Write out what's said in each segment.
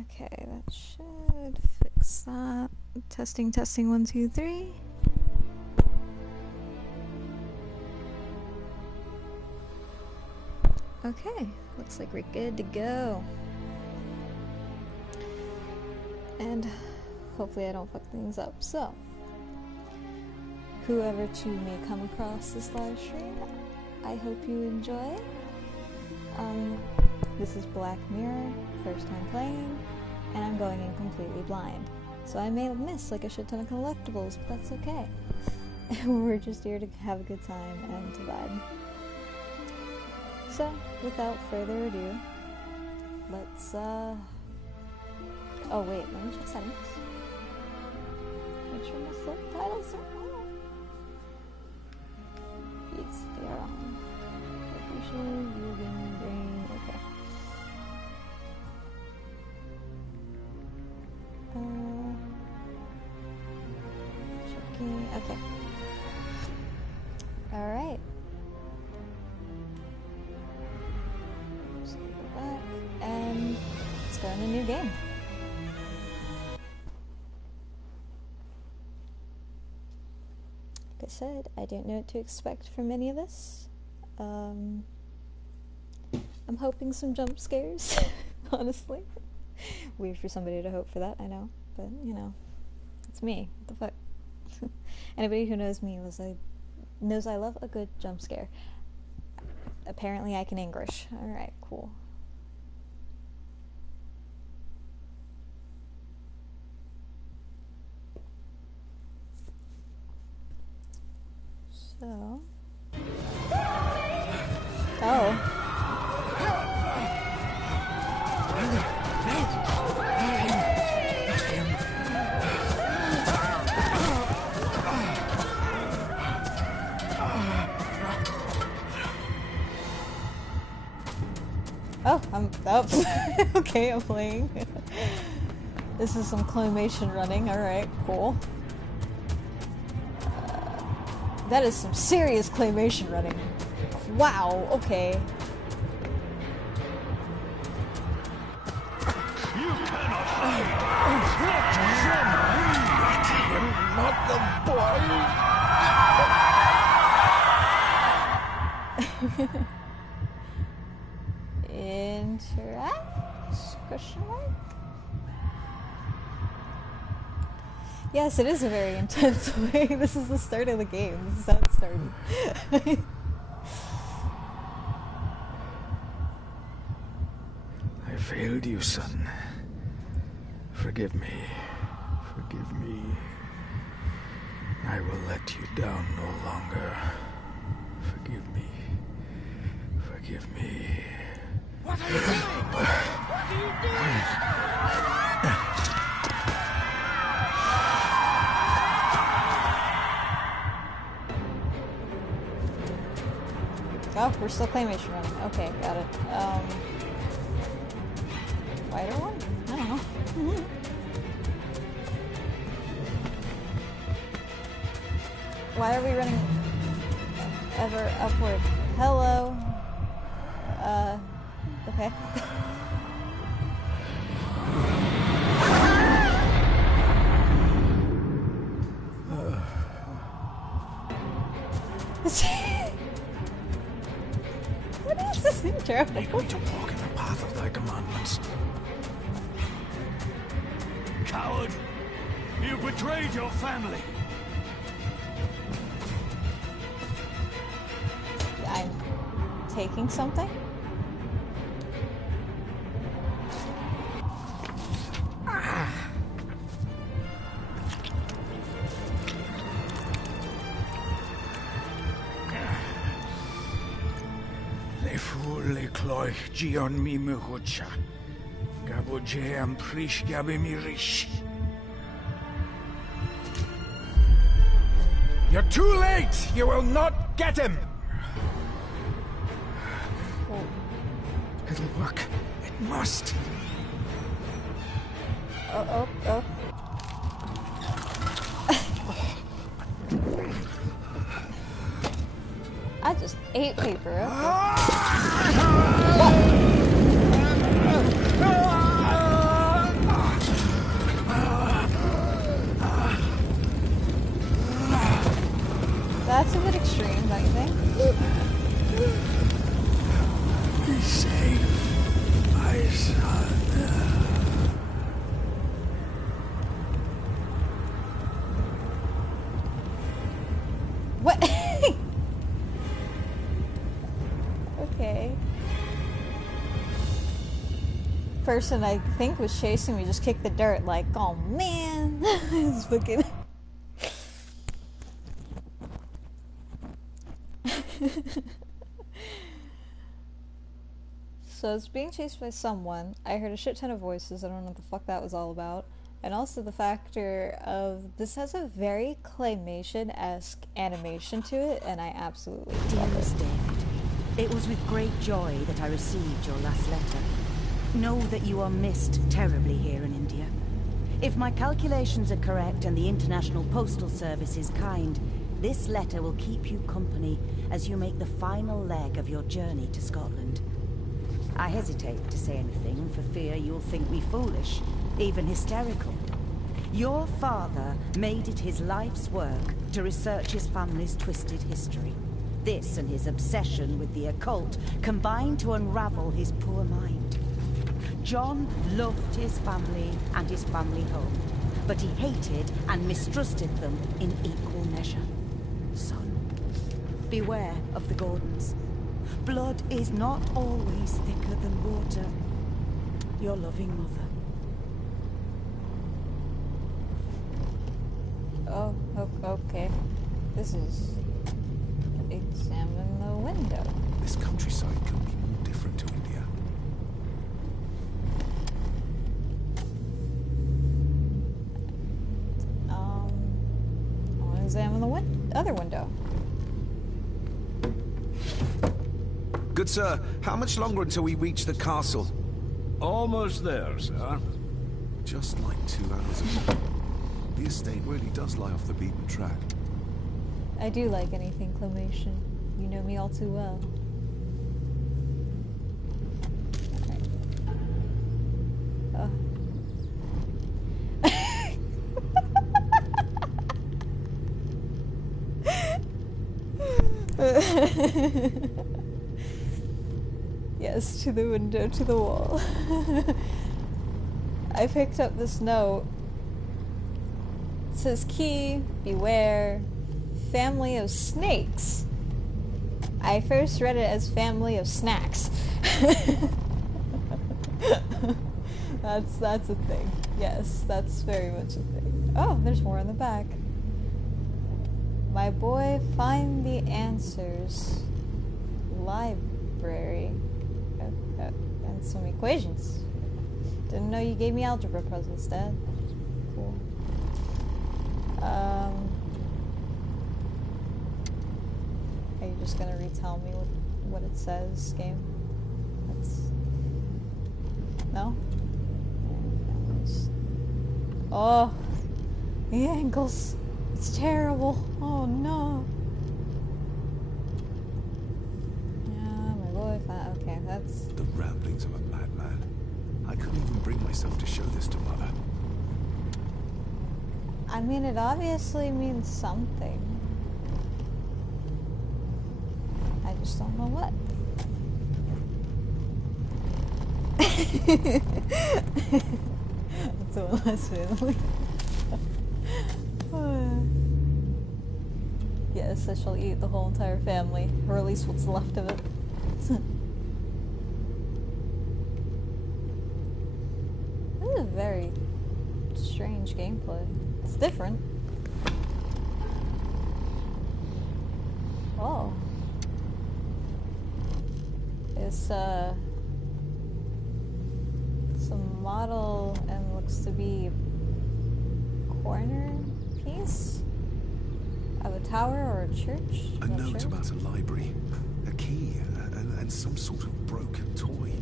Okay, that should fix that. Testing, testing, 1, 2, 3. Okay, looks like we're good to go. And hopefully I don't fuck things up. So, whoever to may come across this live stream, I hope you enjoy. This is Black Mirror, first time playing, and I'm going in completely blind. So I may miss like a shit ton of collectibles, but that's okay. We're just here to have a good time and to vibe. So, without further ado, let's, oh wait, let me check settings. Make sure my subtitles are on. Yes, they are on. Location, view, game, brain, okay. Checking, okay. Alright. Just go back, and let's go in a new game. Like I said, I don't know what to expect from any of this. I'm hoping some jump scares, honestly. Weird for somebody to hope for that, I know. But, you know, it's me. What the fuck? Anybody who knows me knows I love a good jump scare. Apparently I can English. Alright, cool. So... Oh. Oh, I'm up. Okay, I'm playing. This is some claymation running. Alright, cool. That is some serious claymation running. Wow, okay. You cannot hide! Not the boy! Interact? Question mark? Yes, it is a very intense way. This is the start of the game. This is how it started. I failed you, son. Forgive me. Forgive me. I will let you down no longer. Forgive me. Forgive me. What are you doing? What are you doing? Oh, we're still claymation running. Okay, got it. Wider one? I don't know. Why are we running ever upward? Hello? Okay. What is this intro? Make me to walk in the path of thy commandments. Coward! You betrayed your family! I'm taking something? Gion mi muhucha. Gaboje am prish gabe mi rish. You're too late! You will not get him! It'll work. It must. Oh. I just ate paper. Okay. Okay. Person I think was chasing me just kicked the dirt like, oh man. It's fucking... So I was being chased by someone. I heard a shit ton of voices. I don't know what the fuck that was all about. And also the factor of this has a very claymation-esque animation to it, and I absolutely love Dearest it. David, it was with great joy that I received your last letter. Know that you are missed terribly here in India. If my calculations are correct and the International Postal Service is kind, this letter will keep you company as you make the final leg of your journey to Scotland. I hesitate to say anything for fear you'll think me foolish, even hysterical. Your father made it his life's work to research his family's twisted history. This and his obsession with the occult combined to unravel his poor mind. John loved his family and his family home, but he hated and mistrusted them in equal measure. Son, beware of the Gordons. Blood is not always thicker than water. Your loving mother. Oh, okay. This is... Examine the window. This countryside couldn't be more different to India. I want to examine the other window. Good sir, how much longer until we reach the castle? Almost there, sir. Just like 2 hours ago. The estate really does lie off the beaten track. I do like anything claymation. You know me all too well. Yes, to the window, to the wall. I picked up this note. It says, key, beware, family of snakes. I first read it as family of snacks. That's a thing. Yes, that's very much a thing. Oh, there's more in the back. My boy, find the answers. Library. And some equations. Didn't know you gave me algebra puzzles, Dad. Cool. Are you just gonna retell me what it says, game? No? Oh, the angles. It's terrible. Oh no. Yeah, my boy. Okay, that's... The ramblings of a madman. I couldn't even bring myself to show this to Mother. I mean, it obviously means something. I just don't know what. That's one less family. Yes, I shall eat the whole entire family, or at least what's left of it. This is a very strange gameplay. It's different. Oh. It's a model and looks to be a corner piece of a tower or a church. A note about a library, a key, and some sort of broken toy.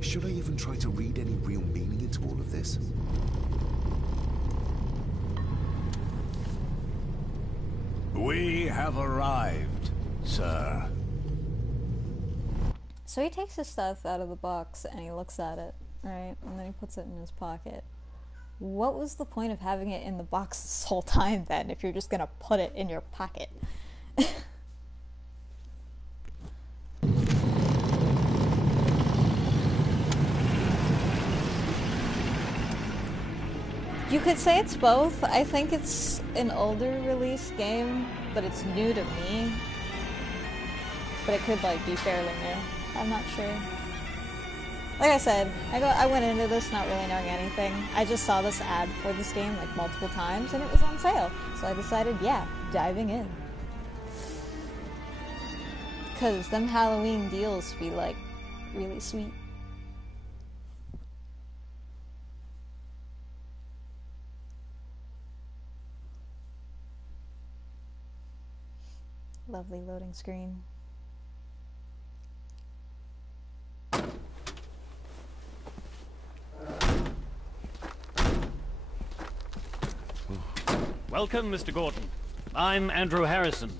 Should I even try to read any real meaning into all of this? We have arrived, sir. So he takes his stuff out of the box and he looks at it, right? And then he puts it in his pocket. What was the point of having it in the box this whole time then, if you're just gonna put it in your pocket? You could say it's both. I think it's an older release game, but it's new to me. but it could like be fairly new. I'm not sure. Like I said, I went into this not really knowing anything. I just saw this ad for this game like multiple times and it was on sale. So I decided, yeah, diving in. Cause them Halloween deals be like really sweet. Lovely loading screen. Welcome, Mr. Gordon. I'm Andrew Harrison.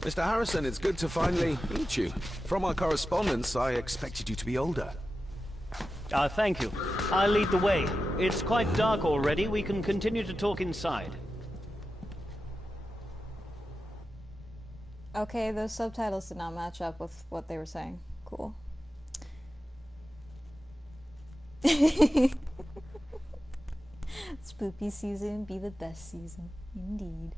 Mr. Harrison, it's good to finally meet you. From our correspondence, I expected you to be older. Thank you. I'll lead the way. It's quite dark already. We can continue to talk inside. Okay, those subtitles did not match up with what they were saying. Cool. Spoopy season be the best season. Indeed.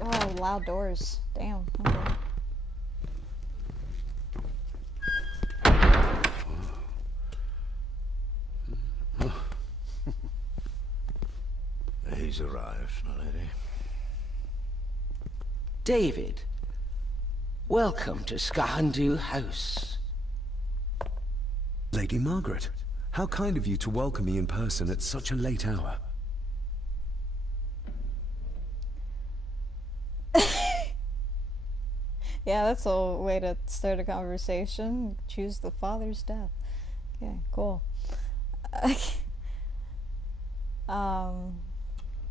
Oh, loud doors. Damn. Okay. He's arrived, my lady. David, welcome to Skahandu House. Lady Margaret, how kind of you to welcome me in person at such a late hour. Yeah, that's a way to start a conversation. Choose the father's death. Okay, cool.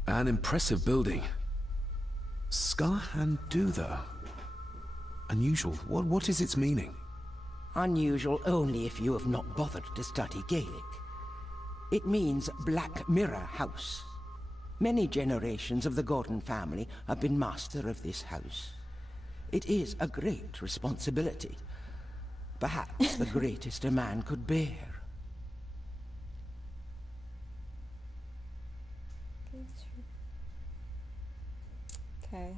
An impressive building. Skahandu, though. Unusual. What is its meaning? Unusual only if you have not bothered to study Gaelic. It means Black Mirror House. Many generations of the Gordon family have been master of this house. It is a great responsibility. Perhaps the greatest a man could bear. Okay.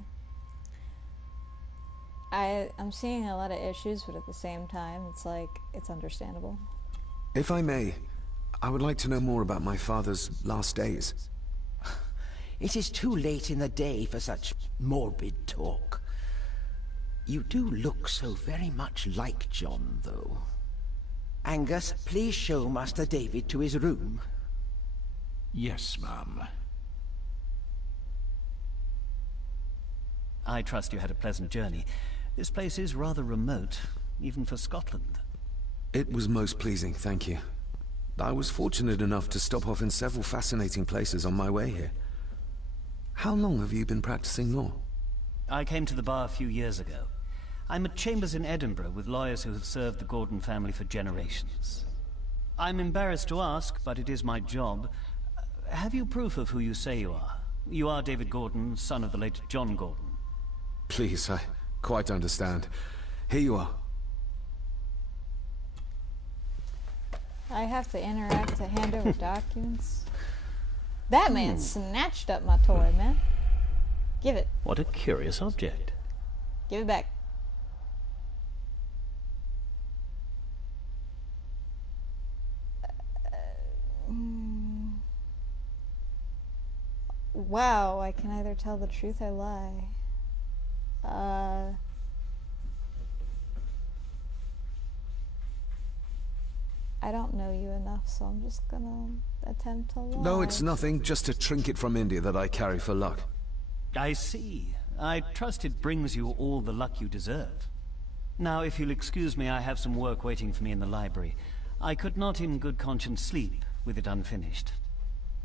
I'm seeing a lot of issues, but at the same time, it's like, it's understandable. If I may, I would like to know more about my father's last days. It is too late in the day for such morbid talk. You do look so very much like John, though. Angus, please show Master David to his room. Yes, ma'am. I trust you had a pleasant journey. This place is rather remote, even for Scotland. It was most pleasing, thank you. I was fortunate enough to stop off in several fascinating places on my way here. How long have you been practicing law? I came to the bar a few years ago. I'm at chambers in Edinburgh with lawyers who have served the Gordon family for generations. I'm embarrassed to ask, but it is my job. Have you proof of who you say you are? You are David Gordon, son of the late John Gordon. Please, I quite understand. Here you are. I have to interact to hand over documents. That man snatched up my toy, man. Give it. What a curious object. Give it back. Wow, I can either tell the truth or lie. I don't know you enough, so I'm just gonna attempt to lie. No, it's nothing, just a trinket from India that I carry for luck. I see. I trust it brings you all the luck you deserve. Now, if you'll excuse me, I have some work waiting for me in the library. I could not in good conscience sleep with it unfinished.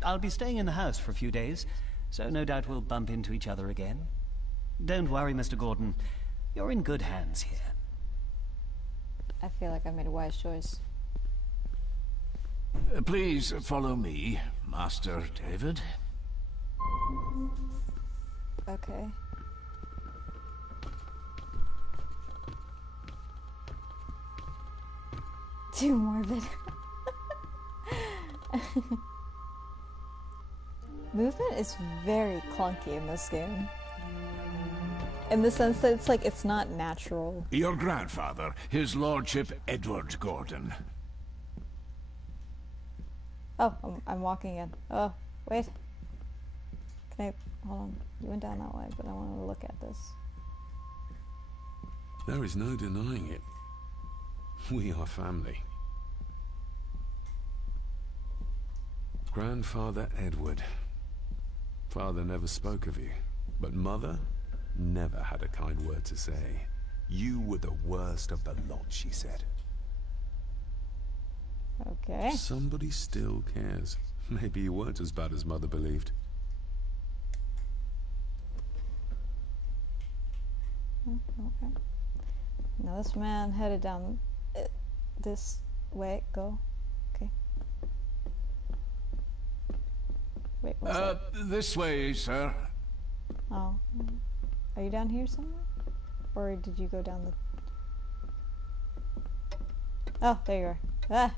I'll be staying in the house for a few days, so no doubt we'll bump into each other again. Don't worry, Mr. Gordon. You're in good hands here. I feel like I made a wise choice. Please follow me, Master David. Okay. Too morbid. Movement is very clunky in this game. In the sense that it's like, it's not natural. Your grandfather, his lordship Edward Gordon. Oh, I'm walking in. Oh, wait. Can I... Hold on. You went down that way, but I want to look at this. There is no denying it. We are family. Grandfather Edward. Father never spoke of you, but Mother never had a kind word to say. You were the worst of the lot, she said. Okay. Somebody still cares. Maybe you weren't as bad as Mother believed. Okay. Now this man headed down this way. Go. Okay. Wait, what's that? This way, sir. Oh. Are you down here somewhere? Or did you go down the... Oh, there you are. Ah!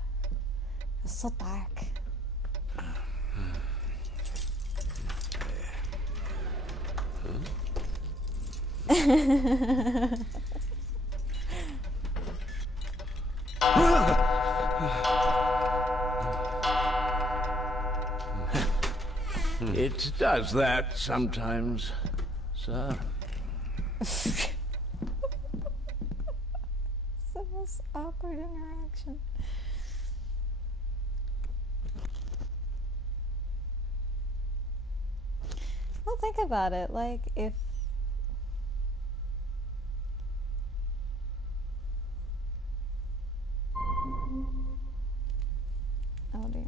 It's so dark. It does that sometimes, sir. It's the most awkward interaction. Well, think about it. Like, if... Oh, dear.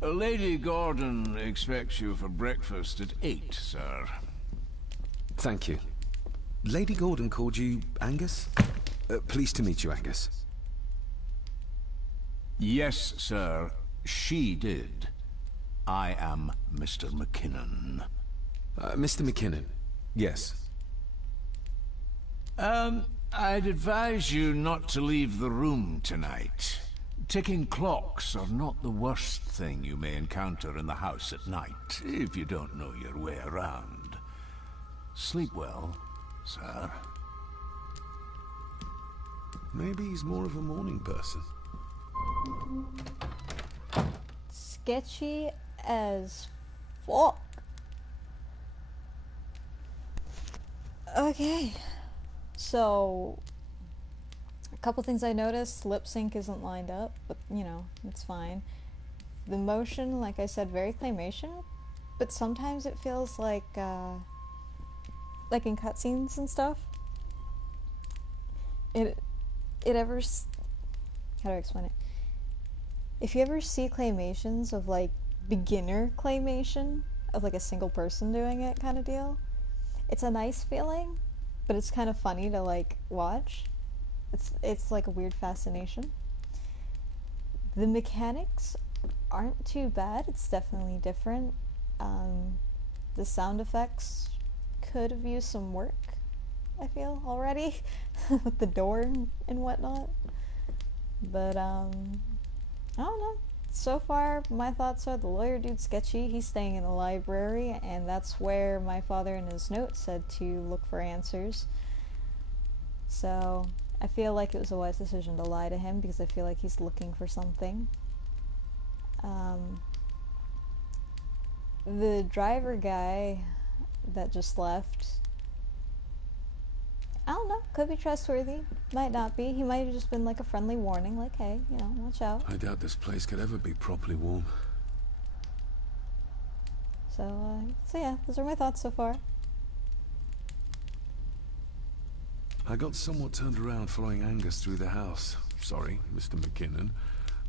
Lady Gordon expects you for breakfast at 8, sir. Thank you. Lady Gordon called you Angus? Pleased to meet you, Angus. Yes, sir. She did. I am Mr. McKinnon. Mr. McKinnon. Yes. I'd advise you not to leave the room tonight. Ticking clocks are not the worst thing you may encounter in the house at night, if you don't know your way around. Sleep well, sir. Maybe he's more of a morning person. Sketchy as fuck. Okay. So, a couple things I noticed. Lip sync isn't lined up, but you know, it's fine. The motion, like I said, very claymation, but sometimes it feels like in cutscenes and stuff. How do I explain it? If you ever see claymations of like beginner claymation of like a single person doing it kind of deal, it's a nice feeling, but it's kind of funny to like watch. It's like a weird fascination. The mechanics aren't too bad. It's definitely different. The sound effects could have used some work, I feel, already with the door and whatnot. But I don't know. So far, my thoughts are the lawyer dude's sketchy. He's staying in the library, and that's where my father in his note said to look for answers. So I feel like it was a wise decision to lie to him, because I feel like he's looking for something. The driver guy that just left, I don't know, could be trustworthy, might not be. He might have just been like a friendly warning, like, hey, you know, watch out. I doubt this place could ever be properly warm. So yeah, those are my thoughts so far. I got somewhat turned around following Angus through the house. Sorry, Mr. McKinnon,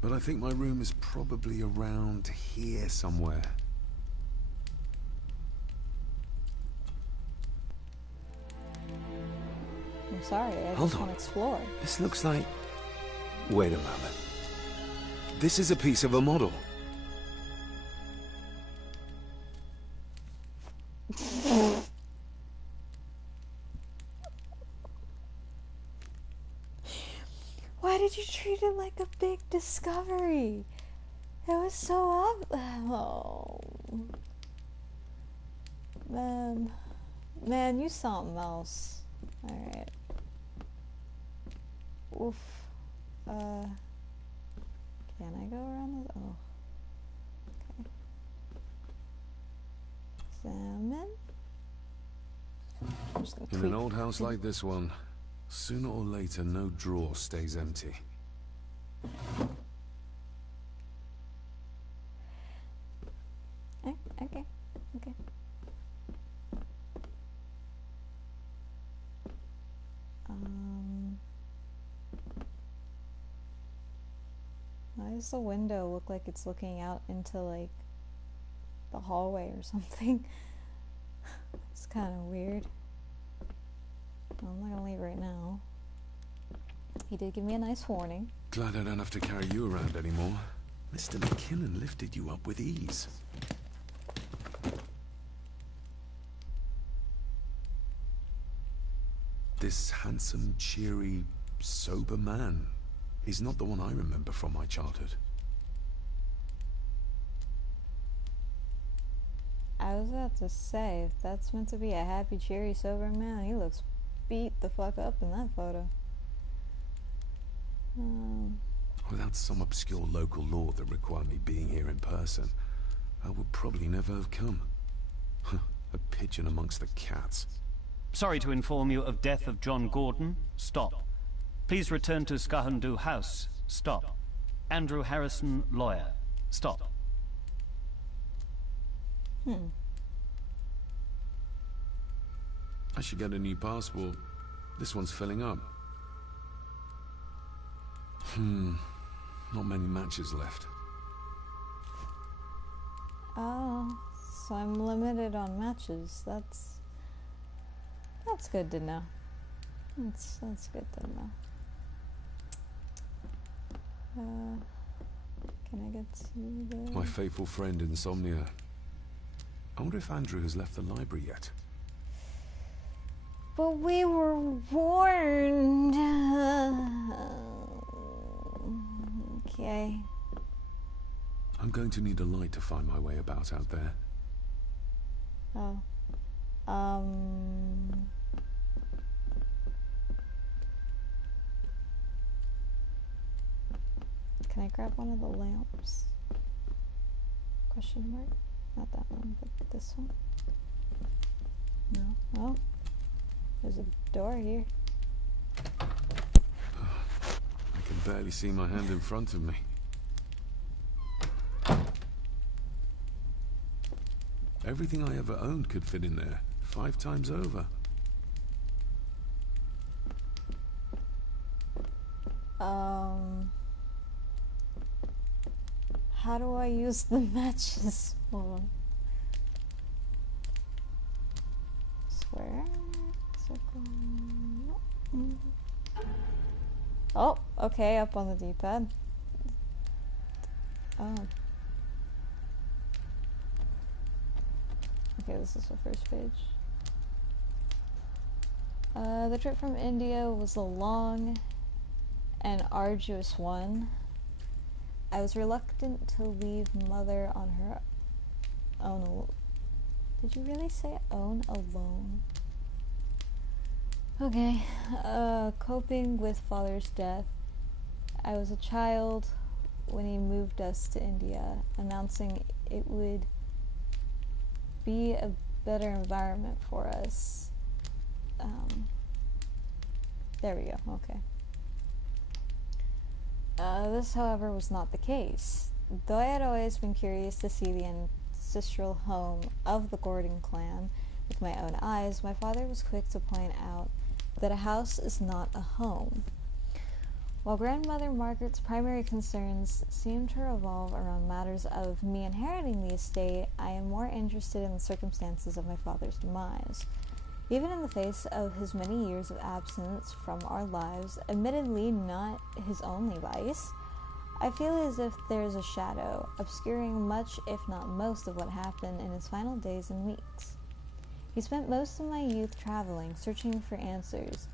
but I think my room is probably around here somewhere. I'm sorry, I Hold just on. want to explore. This looks like... Wait a moment. This is a piece of a model. Why did you treat it like a big discovery? It was so oh. Man, you something else. Alright. Oof. Can I go around this? Oh. Okay. Salmon? I'm just gonna In tweak. an old house like this one, sooner or later, no drawer stays empty. Okay. Okay. Why does the window look like it's looking out into, like, the hallway or something? It's kind of weird. Well, I'm not gonna leave right now. He did give me a nice warning. Glad I don't have to carry you around anymore. Mr. McKinnon lifted you up with ease. This handsome, cheery, sober man. He's not the one I remember from my childhood. I was about to say, if that's meant to be a happy, cheery, sober man, he looks beat the fuck up in that photo. Without some obscure local law that required me being here in person, I would probably never have come. A pigeon amongst the cats. Sorry to inform you of death of John Gordon. Stop. Please return to Skahandu House. Stop. Andrew Harrison, lawyer. Stop. I should get a new passport. This one's filling up. Not many matches left. Oh, so I'm limited on matches. That's good to know. That's good to know. Can I get to the... My faithful friend Insomnia. I wonder if Andrew has left the library yet. But we were warned. Okay. I'm going to need a light to find my way about out there. Oh. Can I grab one of the lamps? Question mark? Not that one, but this one? No. Oh. There's a door here. I can barely see my hand in front of me. Everything I ever owned could fit in there, 5 times over. How do I use the matches? Hold on. Square, circle. Oh, okay, up on the D-pad. Oh. Okay, this is the first page. The trip from India was a long and arduous one. I was reluctant to leave Mother on her own. Did you really say own alone? Okay. Coping with Father's death. I was a child when he moved us to India, announcing it would be a better environment for us. There we go. Okay. This, however, was not the case. Though I had always been curious to see the ancestral home of the Gordon clan with my own eyes, my father was quick to point out that a house is not a home. While grandmother Margaret's primary concerns seem to revolve around matters of me inheriting the estate, I am more interested in the circumstances of my father's demise. Even in the face of his many years of absence from our lives, admittedly not his only vice, I feel as if there is a shadow, obscuring much, if not most, of what happened in his final days and weeks. He spent most of my youth traveling, searching for answers.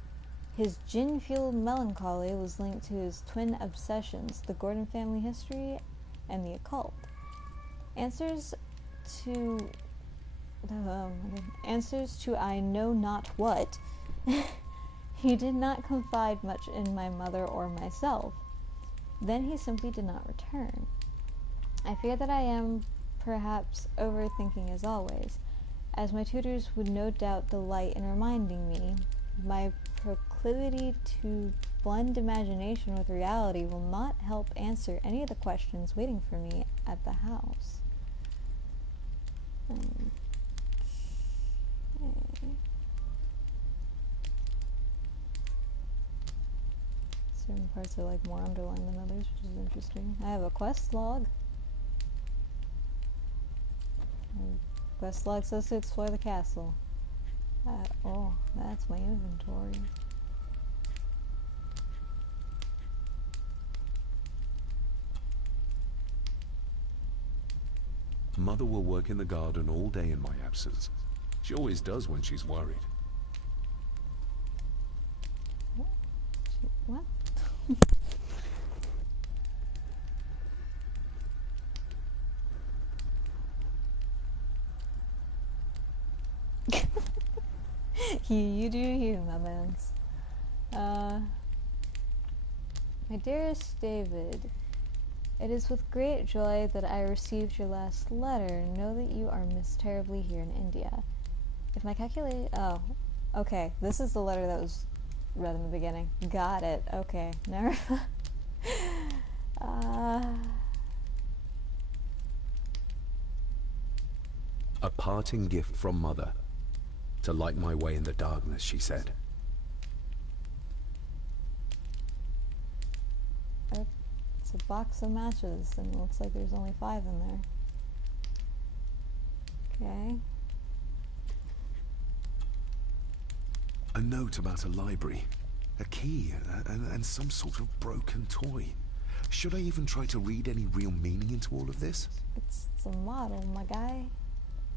His gin-fueled melancholy was linked to his twin obsessions, the Gordon family history and the occult. Answers to I know not what. He did not confide much in my mother or myself. Then he simply did not return. I fear that I am perhaps overthinking as always, as my tutors would no doubt delight in reminding me. My proclivity to blend imagination with reality will not help answer any of the questions waiting for me at the house. Okay. Certain parts are like more underlined than others, which is interesting. I have a quest log. Quest log says to explore the castle. Oh, that's my inventory. Mother will work in the garden all day in my absence. She always does when she's worried. What? You do you, my mans. My dearest David, it is with great joy that I received your last letter. Know that you are missed terribly here in India. If my oh, okay. This is the letter that was read in the beginning. Got it. Okay. Never. A parting gift from Mother. To light my way in the darkness, she said. It's a box of matches, and it looks like there's only 5 in there. Okay. A note about a library, a key, and some sort of broken toy. Should I even try to read any real meaning into all of this? It's a model, my guy.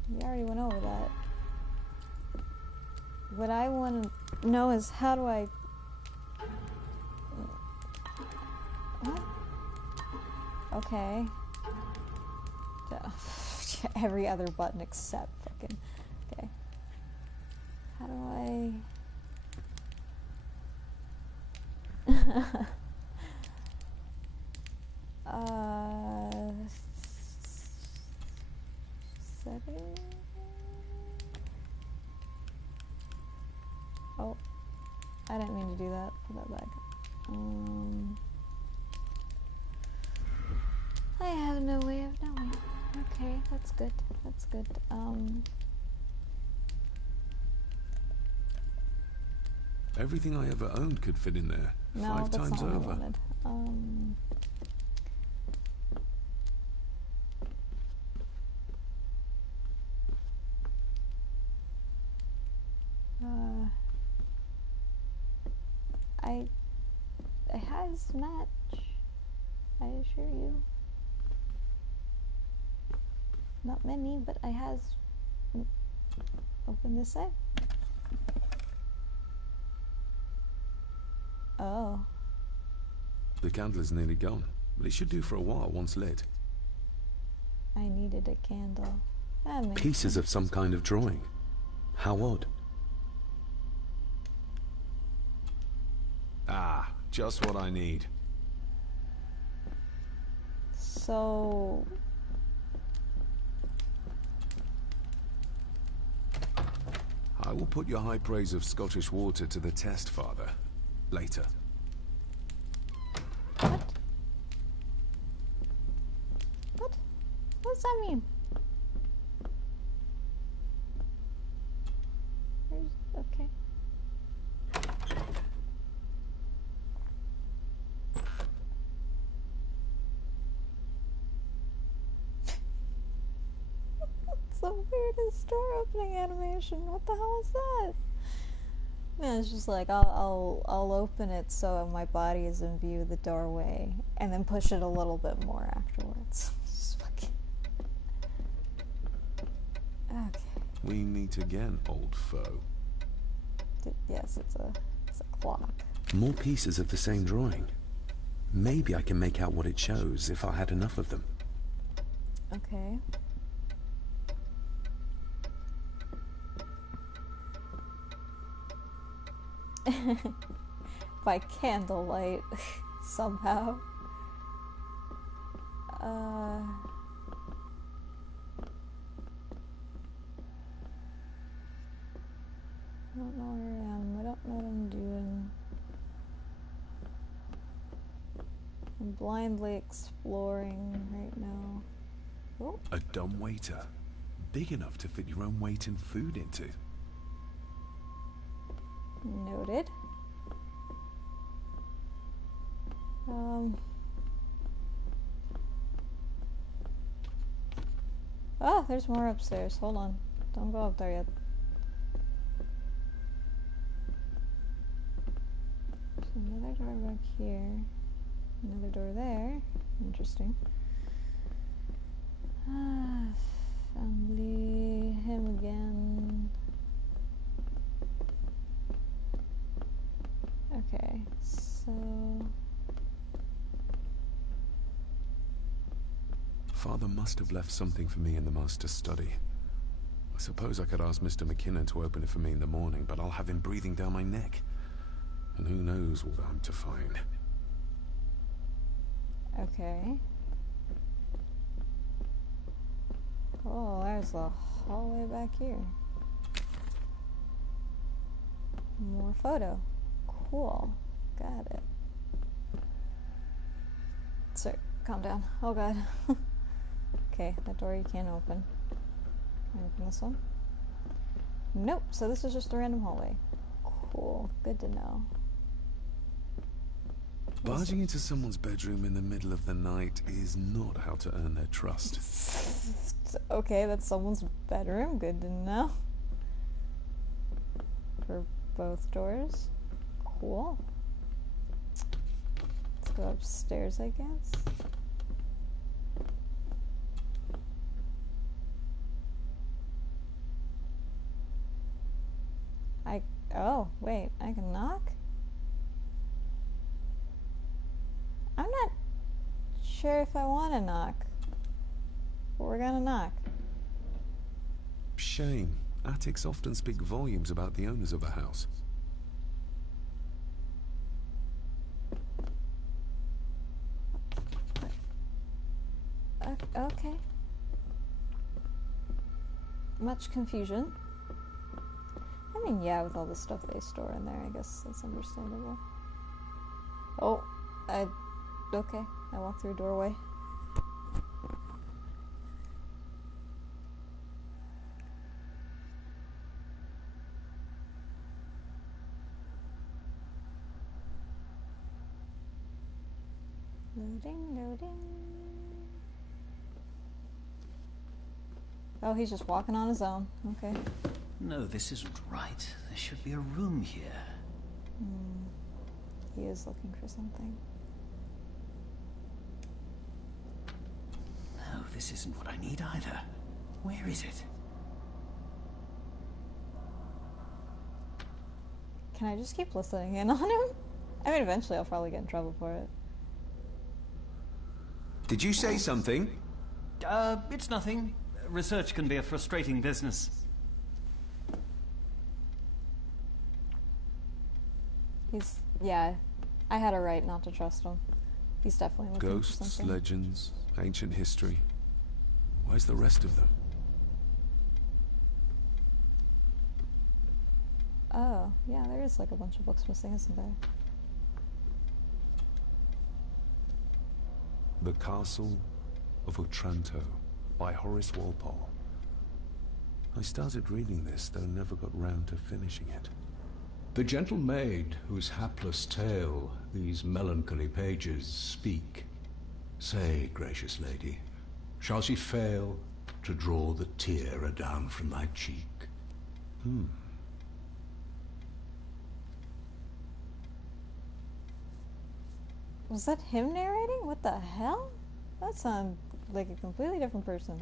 We already went over that. What I want to know is how do I... What? Okay. Every other button except fucking... Okay. How do I... 7? Oh, I didn't mean to do that. Put that back. I have no way of knowing. Okay, that's good. That's good. Everything I ever owned could fit in there. No, 5 that's times not over. what I wanted. It has match, I assure you. Not many, but I has open this side. Oh. The candle is nearly gone, but it should do for a while once lit. I needed a candle. That makes Pieces sense. of some kind of drawing. How odd. Ah, just what I need. So... I will put your high praise of Scottish water to the test, Father. Later. What? What? What does that mean? Okay. It's the weirdest door opening animation. What the hell is that? Man, it's just like I'll open it so my body is in view of the doorway, and then push it a little bit more afterwards. Just fucking... Okay. We meet again, old foe. Yes, it's a clock. More pieces of the same drawing. Maybe I can make out what it shows if I had enough of them. Okay. By candlelight, somehow. I don't know where I am. I don't know what I'm doing. I'm blindly exploring right now. Oh. A dumb waiter. Big enough to fit your own weight and food into. Noted. Oh, there's more upstairs. Hold on. Don't go up there yet. There's another door back here. Another door there. Interesting. Family. Him again. Okay, so... Father must have left something for me in the master's study. I suppose I could ask Mr. McKinnon to open it for me in the morning, but I'll have him breathing down my neck. And who knows what I'm to find. Okay. Oh, there's a hallway back here. More photo. Cool. Got it. Sir, calm down. Oh god. Okay, that door you can't open. Can I open this one? Nope, so this is just a random hallway. Cool. Good to know. Barging into someone's bedroom in the middle of the night is not how to earn their trust. Okay, that's someone's bedroom. Good to know. For both doors. Cool. Let's go upstairs, I guess. Oh, wait, I can knock? I'm not sure if I want to knock. But we're gonna knock. Shame. Attics often speak volumes about the owners of a house. Okay. Much confusion. I mean, yeah, with all the stuff they store in there, I guess that's understandable. Oh, okay. I walked through a doorway. Loading, loading. Oh, he's just walking on his own. Okay. No, this isn't right. There should be a room here. He is looking for something. No, this isn't what I need either. Where is it? Can I just keep listening in on him? I mean, eventually I'll probably get in trouble for it. Did you say something? It's nothing. Research can be a frustrating business. Yeah, I had a right not to trust him. He's definitely looking for Ghosts, something. legends, ancient history. Where's the rest of them? Oh, yeah, there is like a bunch of books missing, isn't there? The Castle of Otranto by Horace Walpole. I started reading this, though never got round to finishing it. The gentle maid whose hapless tale these melancholy pages speak. Say, gracious lady, shall she fail to draw the tear adown from thy cheek? Was that him narrating? What the hell? That sounded like a completely different person.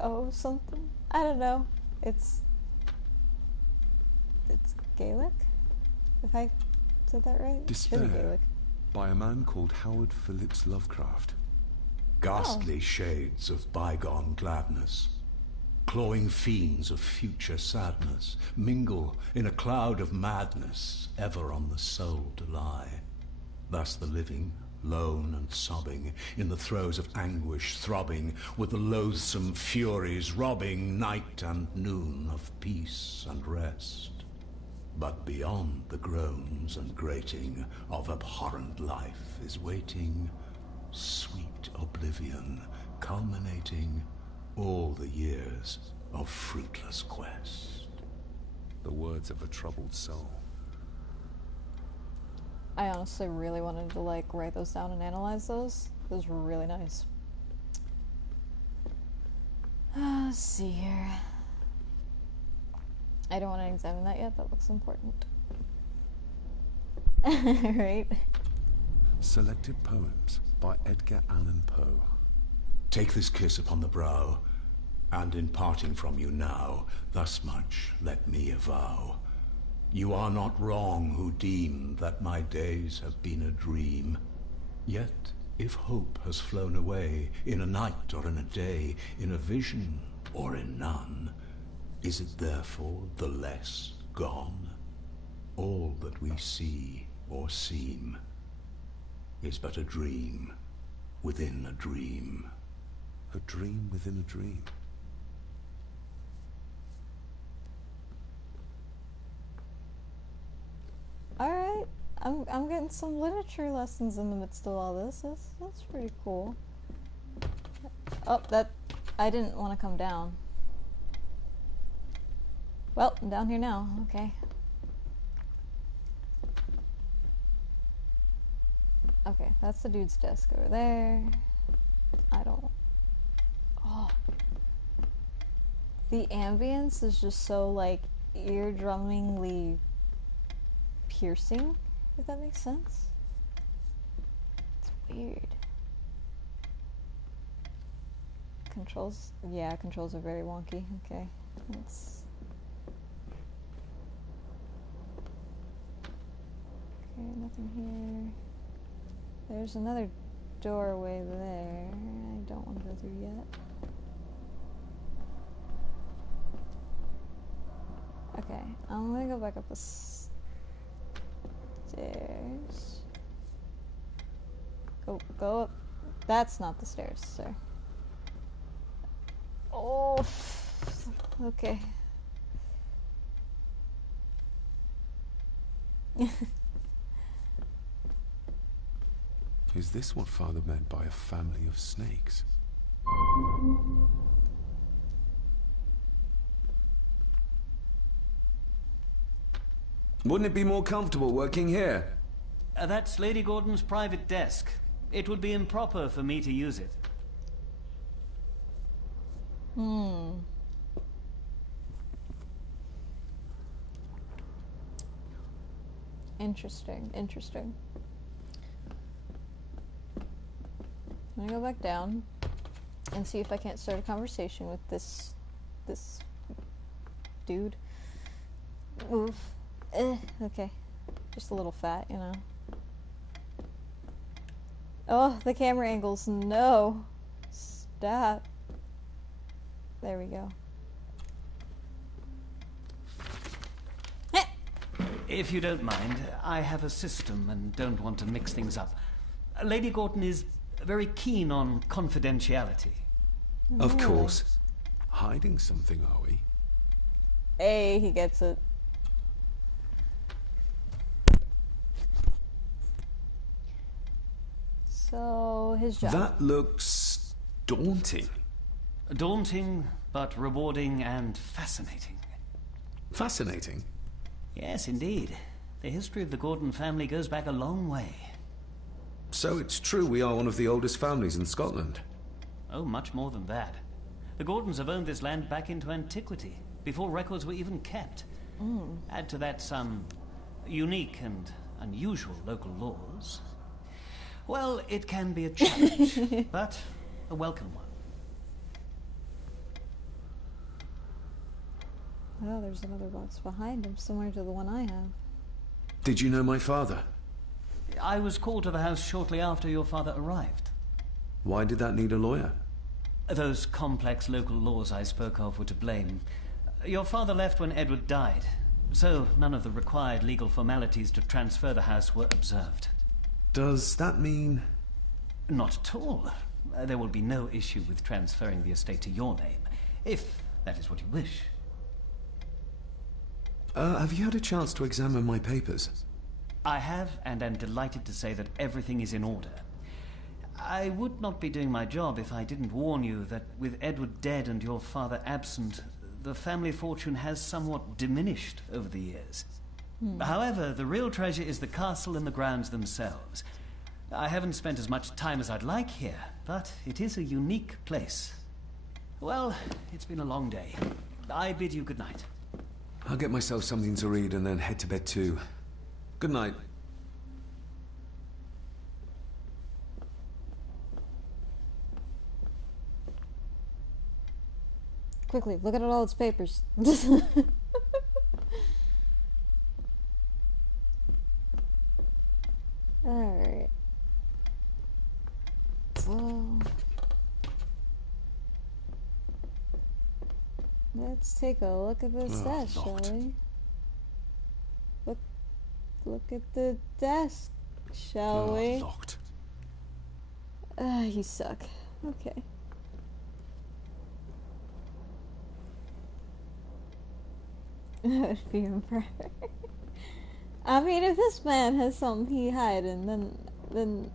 Oh, something? I don't know. It's Gaelic? If I said that right? Despair, Gaelic. by a man called Howard Phillips Lovecraft. Ghastly shades of bygone gladness, clawing fiends of future sadness, mingle in a cloud of madness, ever on the soul to lie. Thus the living, lone and sobbing, in the throes of anguish throbbing, with the loathsome furies robbing night and noon of peace and rest. But beyond the groans and grating of abhorrent life is waiting sweet oblivion, culminating all the years of fruitless quest. The words of a troubled soul. I honestly really wanted to like write those down and analyze those. Those were really nice. Let's see here. I don't want to examine that yet. That looks important. Right? Selected Poems by Edgar Allan Poe. Take this kiss upon the brow, and in parting from you now, thus much let me avow. You are not wrong who deem that my days have been a dream. Yet, if hope has flown away, in a night or in a day, in a vision or in none, is it therefore the less gone? All that we see or seem is but a dream within a dream. A dream within a dream. Alright. I'm getting some literature lessons in the midst of all this. That's pretty cool. Oh, I didn't want to come down. Well, I'm down here now. Okay. Okay, that's the dude's desk over there. I don't... Oh. The ambience is just so, like, eardrummingly piercing, if that makes sense. It's weird. Controls... Yeah, controls are very wonky. Okay, let's... Okay, nothing here. There's another doorway there. I don't want to go through yet. Okay, I'm gonna go back up the stairs. Go up. That's not the stairs, sir. Oh, okay. Is this what Father meant by a family of snakes? Wouldn't it be more comfortable working here? That's Lady Gordon's private desk. It would be improper for me to use it. Interesting, interesting. I'm gonna go back down and see if I can't start a conversation with this dude. Move. Okay. Just a little fat, you know. Oh, the camera angles. No. Stop. There we go. If you don't mind, I have a system and don't want to mix things up. Lady Gordon is very keen on confidentiality. Of course. Hiding something, are we? Hey, he gets it. So, his job. That looks daunting. Daunting, but rewarding and fascinating. Fascinating. Yes, indeed. The history of the Gordon family goes back a long way. So it's true we are one of the oldest families in Scotland. Oh, much more than that. The Gordons have owned this land back into antiquity, before records were even kept. Add to that some unique and unusual local laws. Well, it can be a challenge, but a welcome one. Oh, there's another box behind him, similar to the one I have. Did you know my father? I was called to the house shortly after your father arrived. Why did that need a lawyer? Those complex local laws I spoke of were to blame. Your father left when Edward died, so none of the required legal formalities to transfer the house were observed. Does that mean... Not at all. There will be no issue with transferring the estate to your name, if that is what you wish. have you had a chance to examine my papers? I have, and am delighted to say that everything is in order. I would not be doing my job if I didn't warn you that with Edward dead and your father absent, the family fortune has somewhat diminished over the years. However, the real treasure is the castle and the grounds themselves. I haven't spent as much time as I'd like here, but it is a unique place. Well, it's been a long day. I bid you good night. I'll get myself something to read and then head to bed too. Good night. Quickly, look at all its papers. Alright. So... let's take a look at this desk, shall we? Look at the desk, shall we? Locked. You suck. Okay. That would be impressive. I mean, if this man has something he hiding, then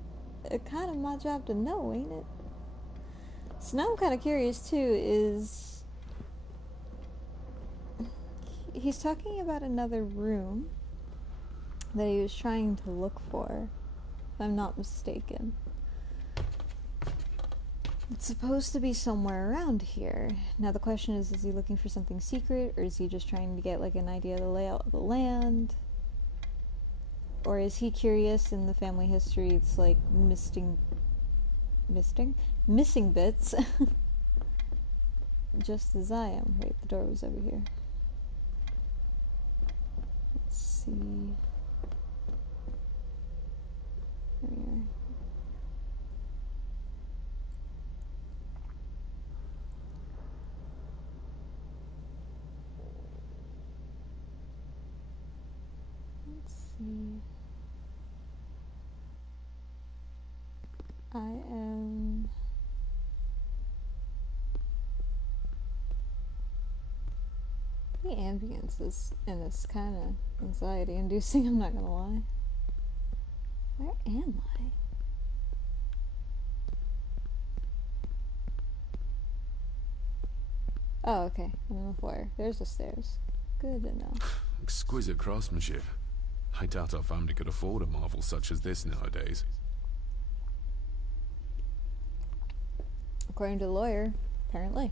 it's kind of my job to know, ain't it? So now I'm kind of curious too. Is he's talking about another room that he was trying to look for, if I'm not mistaken. It's supposed to be somewhere around here. Now the question is he looking for something secret, or is he just trying to get like an idea of the layout of the land? Or is he curious in the family history? It's like missing bits. Just as I am. Wait, the door was over here. Let's see. There we are. Let's see. I am... the ambience is in this kind of anxiety inducing, I'm not gonna lie. Where am I? Oh, okay. I'm on the floor. There's the stairs. Good to know. Exquisite craftsmanship. I doubt our family could afford a marvel such as this nowadays. According to the lawyer, apparently.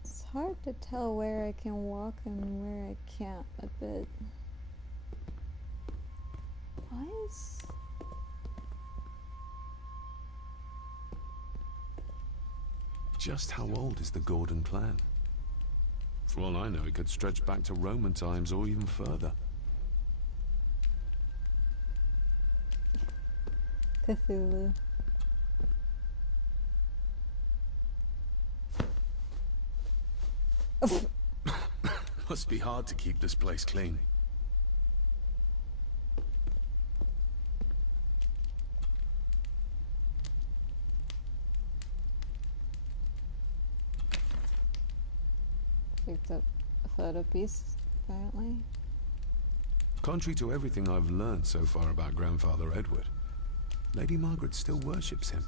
It's hard to tell where I can walk and where I can't a bit. Why is... Just how old is the Gordon clan? For all I know, it could stretch back to Roman times or even further. Cthulhu. Must be hard to keep this place clean. Picked up A photo piece, apparently. Contrary to everything I've learned so far about Grandfather Edward, Lady Margaret still worships him.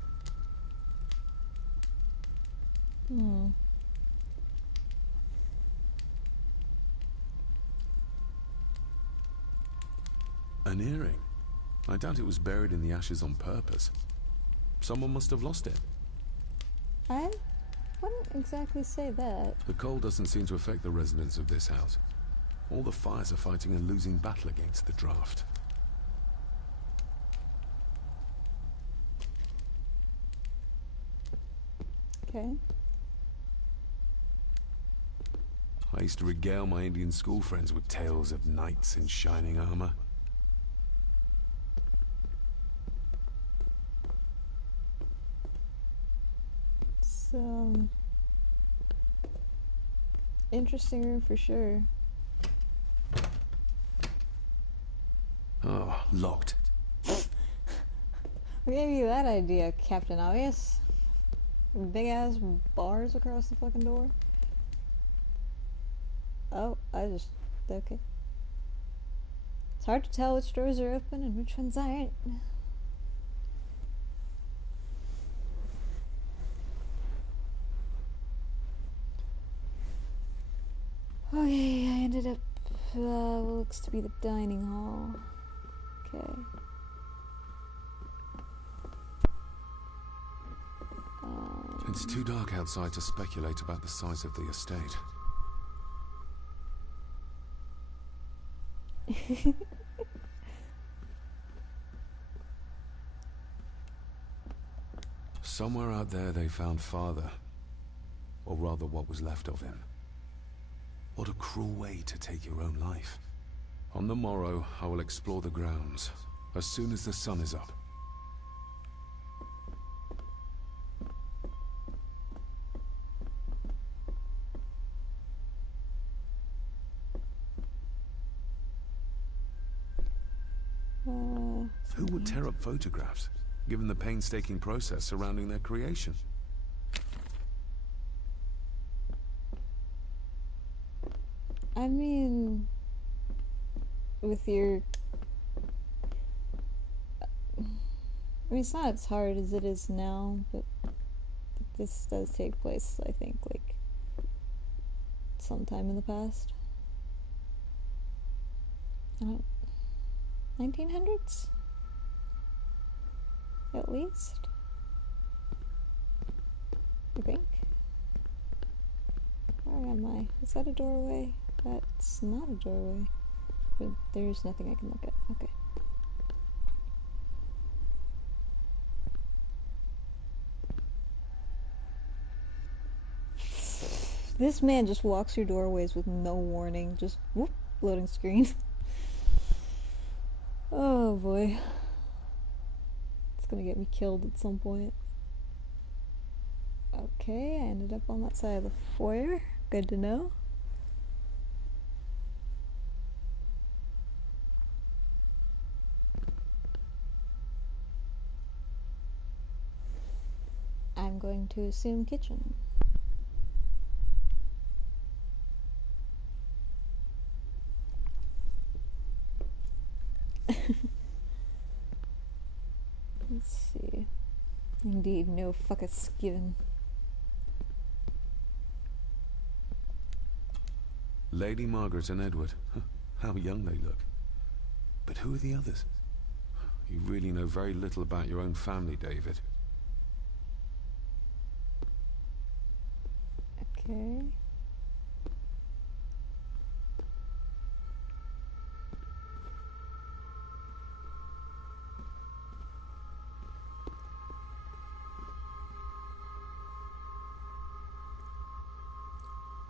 Hmm. An earring. I doubt it was buried in the ashes on purpose. Someone must have lost it. I wouldn't exactly say that. The cold doesn't seem to affect the residents of this house. All the fires are fighting a losing battle against the draft. Okay. I used to regale my Indian school friends with tales of knights in shining armor. It's, interesting room for sure. Oh, locked. Who gave you that idea, Captain Obvious? Big ass bars across the fucking door? Oh, okay. It's hard to tell which doors are open and which ones aren't. Okay, I ended up, what looks to be the dining hall. Okay. It's too dark outside to speculate about the size of the estate. Somewhere out there they found Father. Or rather what was left of him. What a cruel way to take your own life. On the morrow, I will explore the grounds, as soon as the sun is up. Who would tear up photographs, given the painstaking process surrounding their creation? I mean, with your... I mean, it's not as hard as it is now, but this does take place, I think, like, sometime in the past. I don't... 1900s? At least? I think? Where am I? Is that a doorway? That's not a doorway. But there's nothing I can look at. Okay. This man just walks through doorways with no warning. Just whoop, loading screen. Oh boy. It's gonna get me killed at some point. Okay, I ended up on that side of the foyer. Good to know. I'm going to assume kitchen. Let's see. Indeed, no fuckus given. Lady Margaret and Edward. How young they look. But who are the others? You really know very little about your own family, David. Okay.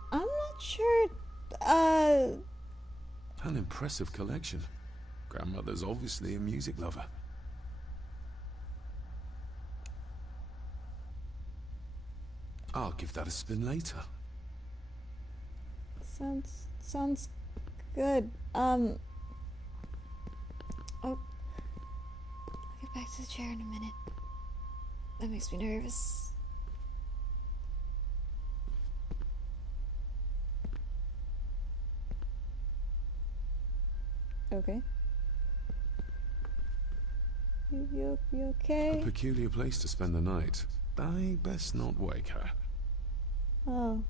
I'm not sure, An impressive collection. Grandmother's obviously a music lover. I'll give that a spin later. Sounds good. Oh, I'll get back to the chair in a minute. That makes me nervous. Okay. You okay? A peculiar place to spend the night. I best not wake her. Oh.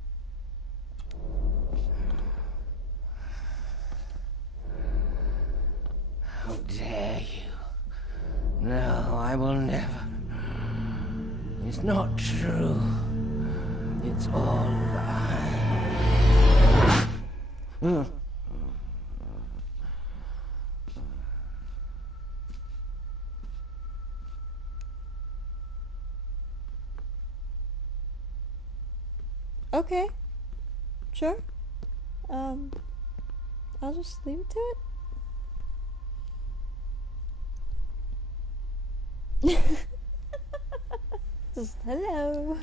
How dare you? No, I will never. It's not true. It's all lie. Okay. Sure. I'll just leave it to it. Just hello.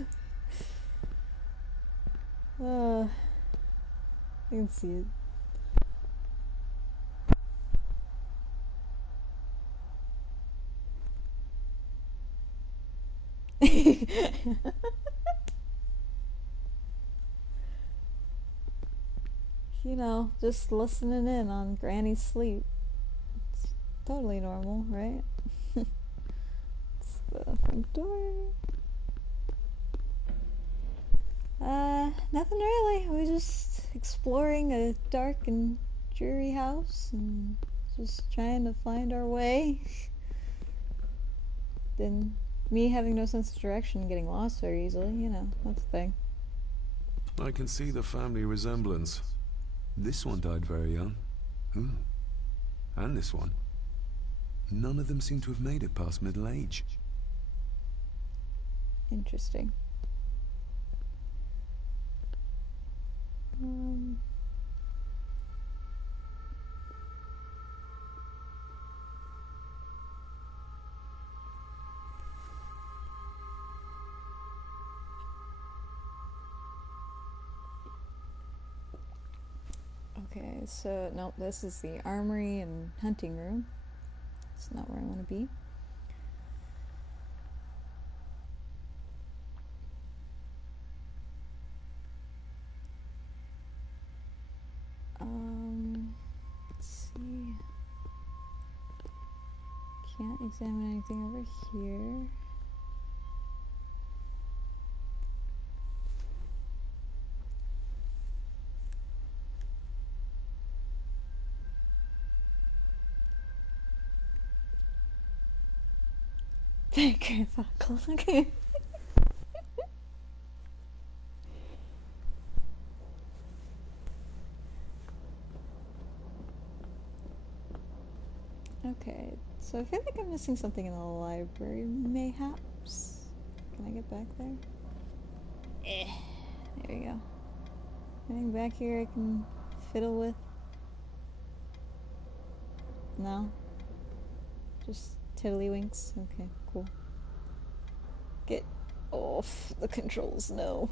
I can see it. You know, just listening in on Granny's sleep. It's totally normal, right? It's the front door. Nothing really. We're just exploring a dark and dreary house and just trying to find our way. Then me having no sense of direction and getting lost very easily, you know, that's the thing. I can see the family resemblance. This one died very young. And this one. None of them seem to have made it past middle age. Interesting. Okay, so no, this is the armory and hunting room. It's not where I want to be. Let's see. Can't examine anything over here. Grandpa clock. Okay, so I feel like I'm missing something in the library, mayhaps. Can I get back there? There we go. Anything back here I can fiddle with? No? Just tiddlywinks? Okay, cool. Get off the controls, no.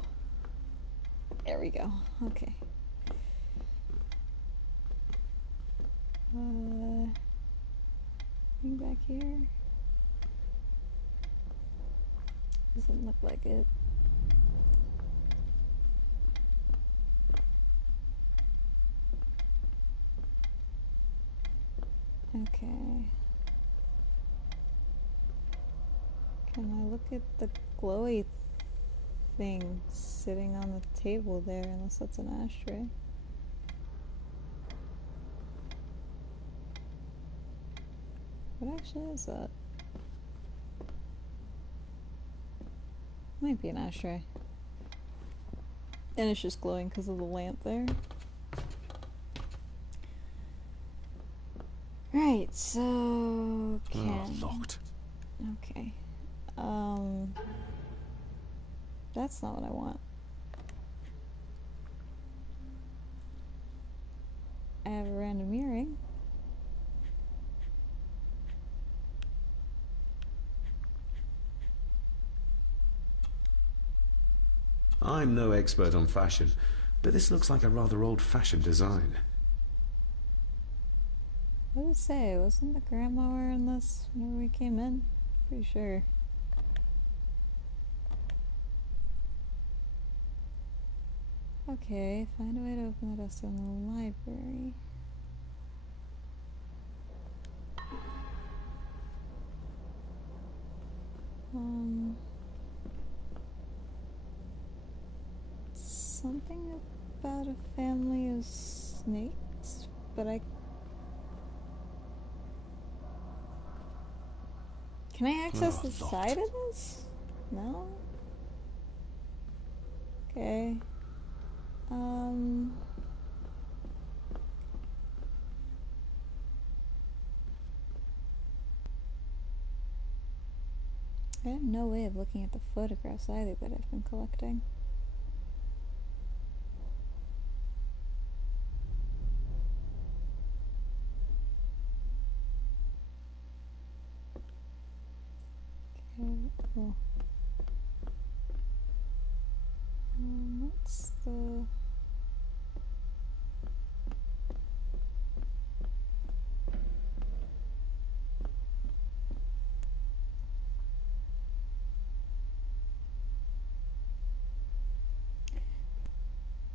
There we go, okay. Anything back here? Doesn't look like it. Okay. Can I look at the glowy thing sitting on the table there, unless that's an ashtray? What actually is that? Might be an ashtray. And it's just glowing because of the lamp there. Right, so... Locked. Okay. That's not what I want. I have a random earring. I'm no expert on fashion, but this looks like a rather old-fashioned design. What did it say? Wasn't the grandma wearing this whenever we came in? Pretty sure. Okay, find a way to open the desk in the library. something about a family of snakes, but can I access the side of this? No? Okay. I have no way of looking at the photographs either that I've been collecting. Okay, well. What's the...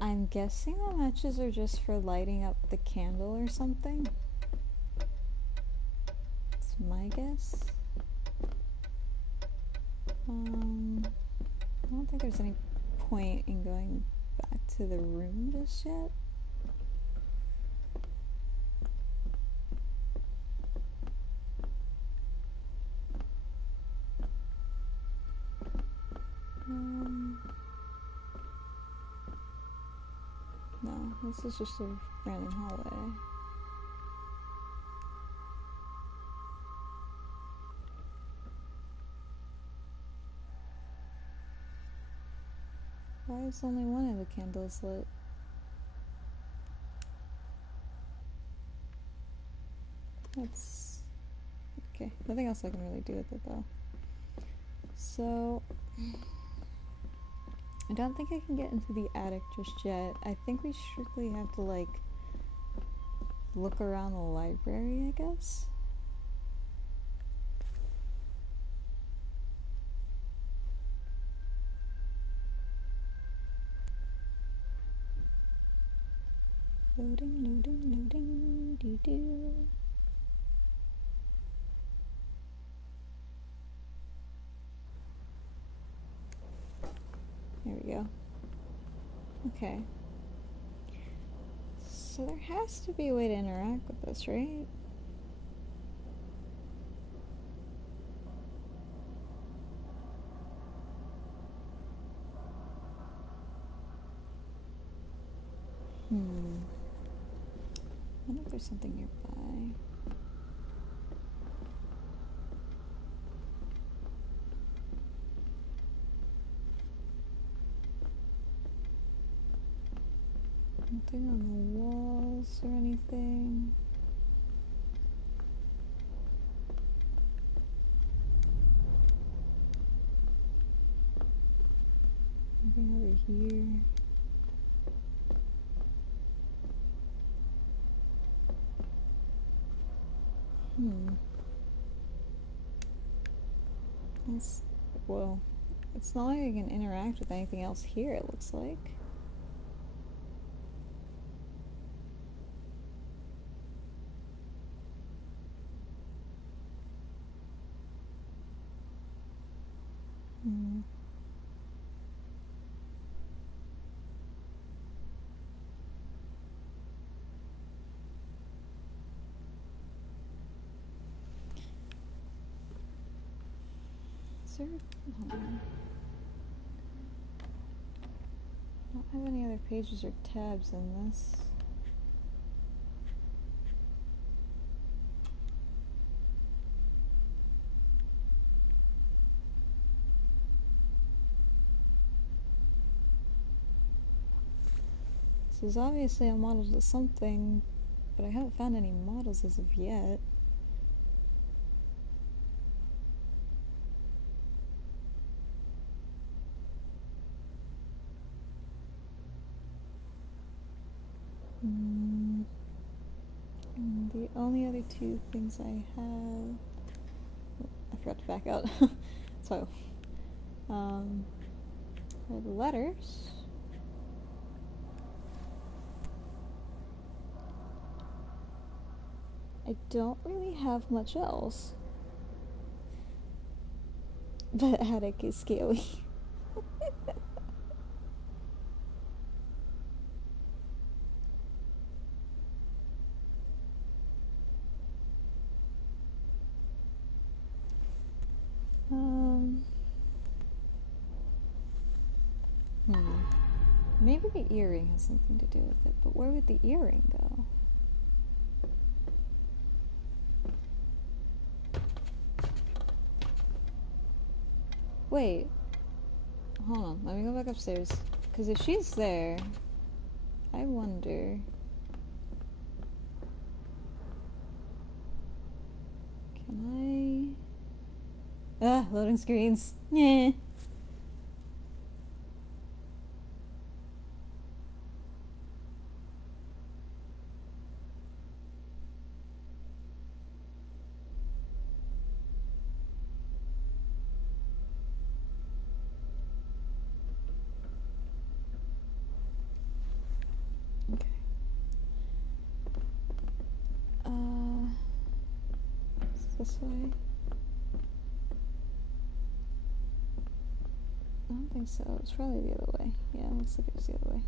I'm guessing the matches are just for lighting up the candle or something. That's my guess. I don't think there's any point in going back to the room just yet. No, this is just a random hallway. Why is only one of the candles lit? That's... okay, nothing else I can really do with it though. So... I don't think I can get into the attic just yet. I think we strictly have to, like, look around the library, I guess? Loading, loading, loading, doo-doo. There we go. Okay. So there has to be a way to interact with this, right? I wonder if there's something nearby. Nothing on the walls or anything. Nothing over here. That's... well, it's not like I can interact with anything else here, it looks like. Hold on. I don't have any other pages or tabs in this. This is obviously a model to something, but I haven't found any models as of yet. The only other two things I have... I forgot to back out. So, are the letters. I don't really have much else. The attic is scary. Maybe the earring has something to do with it, but where would the earring go? Wait. Hold on, let me go back upstairs. Because if she's there, I wonder... Can I... Ah, loading screens. Yeah. Okay. Is it this way? I don't think so. It's probably the other way. Yeah, it looks like it was the other way.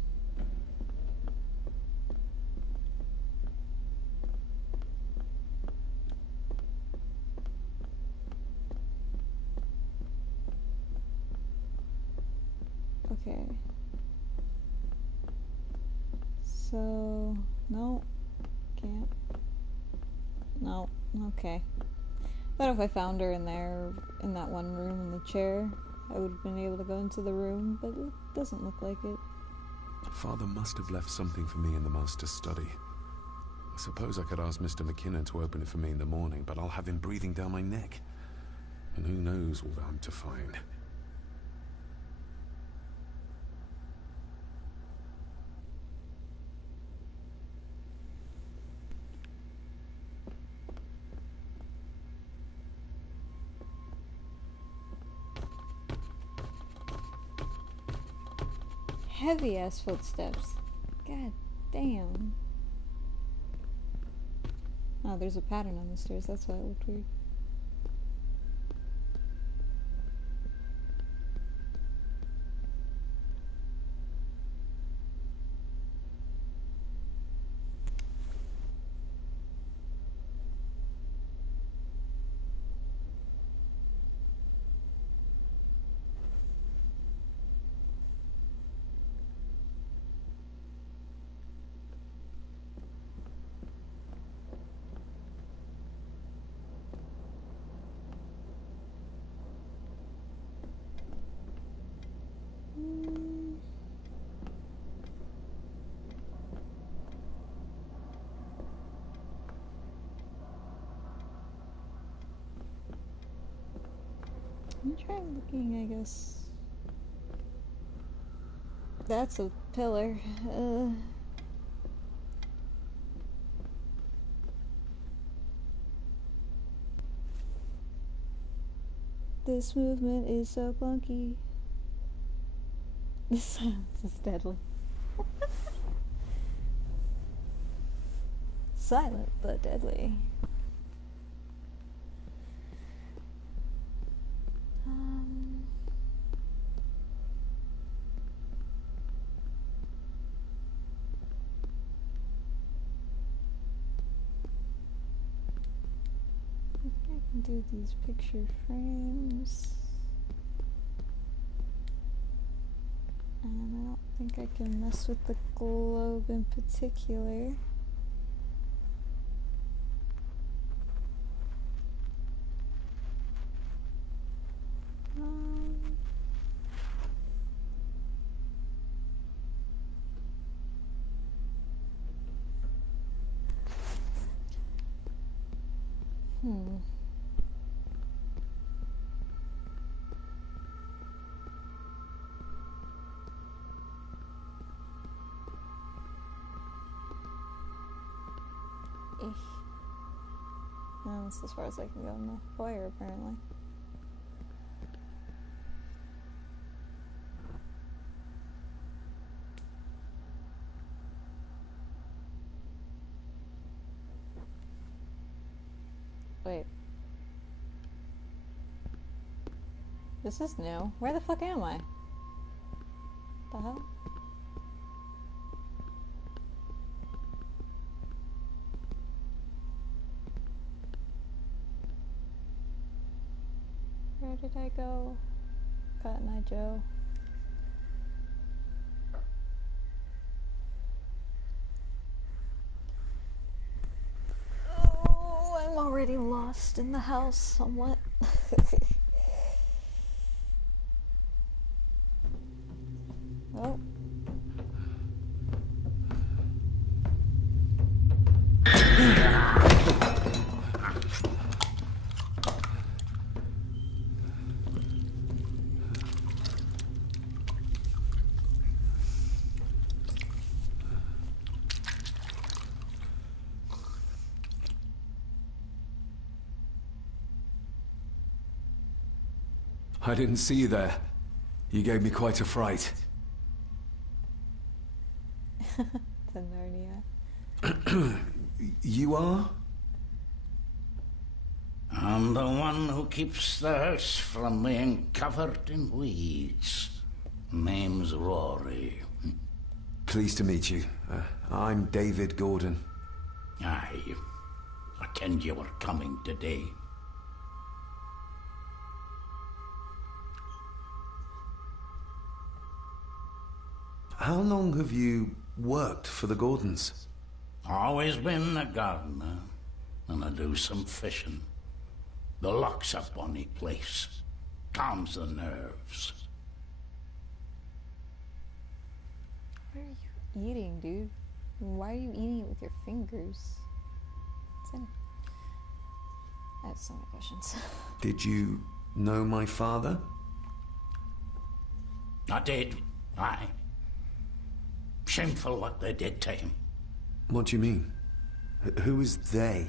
Okay. So, no. Can't. No. Okay. Thought if I found her in there, in that one room in the chair, I would have been able to go into the room, but it doesn't look like it. Father must have left something for me in the master's study. I suppose I could ask Mr. McKinnon to open it for me in the morning, but I'll have him breathing down my neck. And who knows what I'm to find. Heavy ass footsteps. God damn. Oh, there's a pattern on the stairs, that's why it looked weird. Let me try looking, I guess. That's a pillar. This movement is so clunky. This silence is deadly. Silent but deadly. I can do these picture frames. And I don't think I can mess with the globe in particular. And that's as far as I can go in the foyer, apparently. Wait. This is new. Where the fuck am I? The hell? Where did I go? Cotton Eye Joe. already lost in the house somewhat. Oh. I didn't see you there. You gave me quite a fright. The Narnia. You are? I'm the one who keeps the house from being covered in weeds. Name's Rory. Pleased to meet you. I'm David Gordon. Aye. I kenned you were coming today. How long have you worked for the Gordons? Always been a gardener, and I do some fishing. The loch's a bonny place. Calms the nerves. What are you eating, dude? Why are you eating it with your fingers? What's in it? I have so many questions. Did you know my father? I did, aye. Shameful what they did to him. What do you mean? Who is they?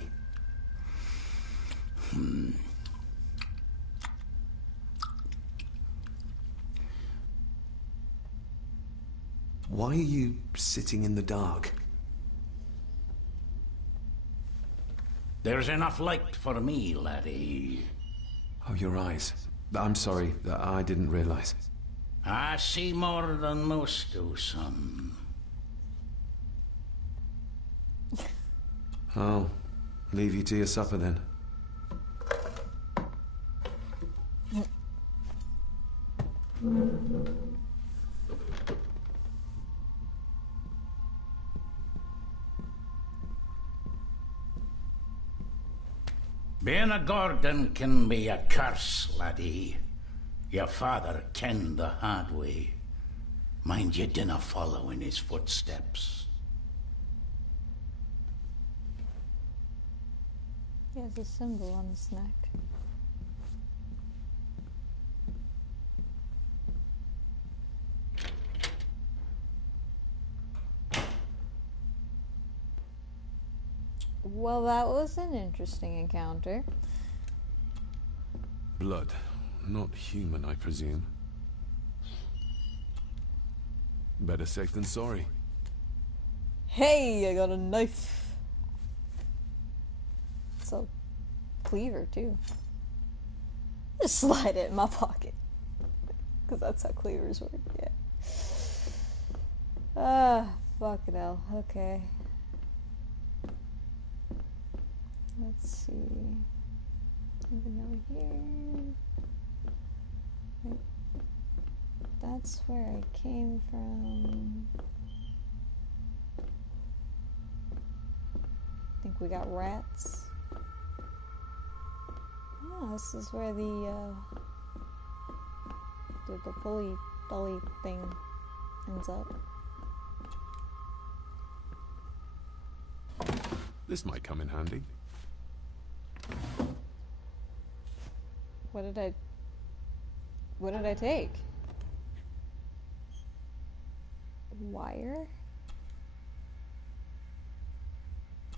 Why are you sitting in the dark? There's enough light for me, laddie. Oh, your eyes. I'm sorry, I didn't realize. I see more than most do, son. I'll leave you to your supper then. Being a Gordon can be a curse, laddie. Your father kenned the hard way. Mind you dinna follow in his footsteps. He has a symbol on his neck. Well, that was an interesting encounter. Blood. Not human, I presume. Better safe than sorry. Hey, I got a knife. It's a cleaver, too. Just slide it in my pocket. Because that's how cleavers work, yeah. Fucking hell. Okay. Let's see. Anything over here? Wait. That's where I came from. I think we got rats. Oh, this is where the pulley thing ends up. This might come in handy. What did I take? Wire?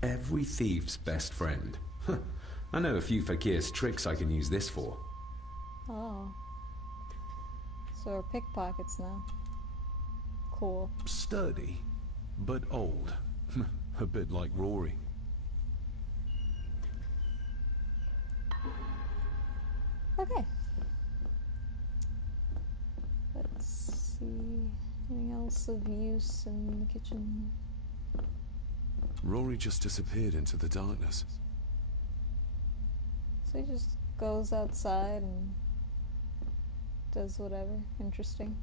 Every thief's best friend. I know a few fakir's tricks I can use this for. Oh. So we're pickpockets now. Cool. Sturdy, but old. A bit like Rory. Okay. Let's see. Anything else of use in the kitchen? Rory just disappeared into the darkness. So he just goes outside and does whatever. Interesting.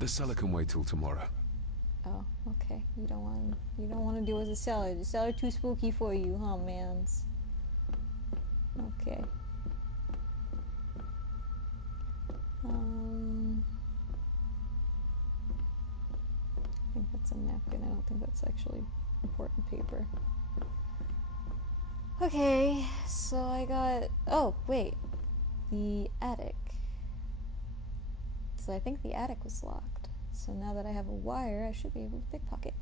The cellar can wait till tomorrow. Oh, okay. You don't want to deal with the cellar. The cellar too spooky for you, huh, mans? Okay. I think that's a napkin. I don't think that's actually important paper. Okay, so I got... Oh, wait. The attic. So I think the attic was locked. So now that I have a wire, I should be able to pickpocket.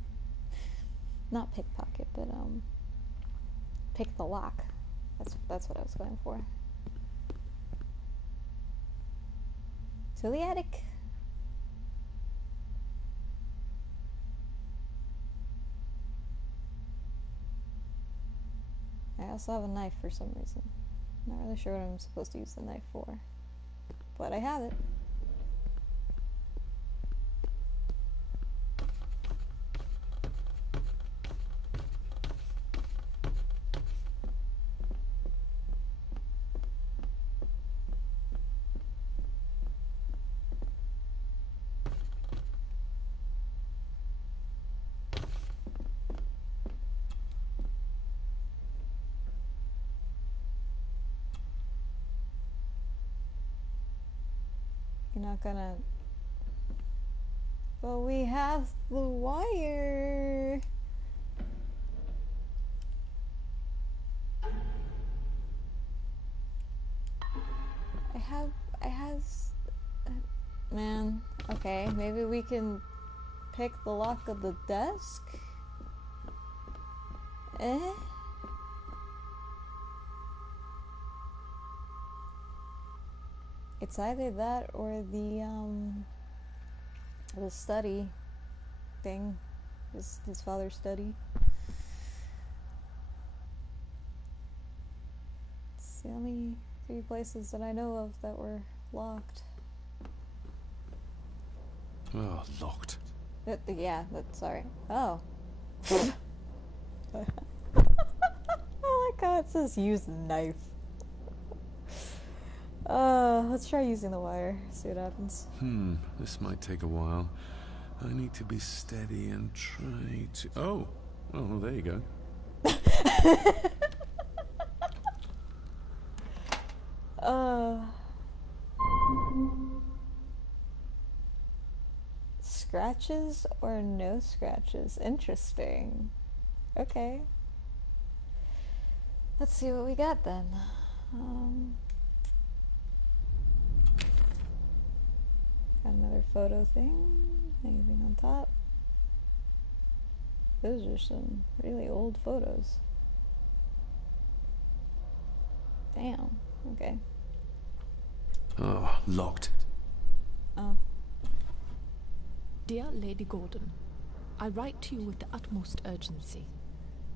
Not pickpocket, but, pick the lock. That's what I was going for. To the attic. I also have a knife for some reason. Not really sure what I'm supposed to use the knife for. But I have it. You're not gonna... But we have the wire. I have... Man, okay, maybe we can pick the lock of the desk? Eh? It's either that or the study thing. His father's study. It's the only 3 places that I know of that were locked. Oh, locked. Yeah, sorry. Oh. I like how it says use knife. Let's try using the wire. See what happens. This might take a while. I need to be steady and try to... Oh, well, there you go. Scratches or no scratches? Interesting. Okay. Let's see what we got then. Got another photo thing. Anything on top? Those are some really old photos. Damn. Okay. Oh, locked. Oh. Dear Lady Gordon, I write to you with the utmost urgency.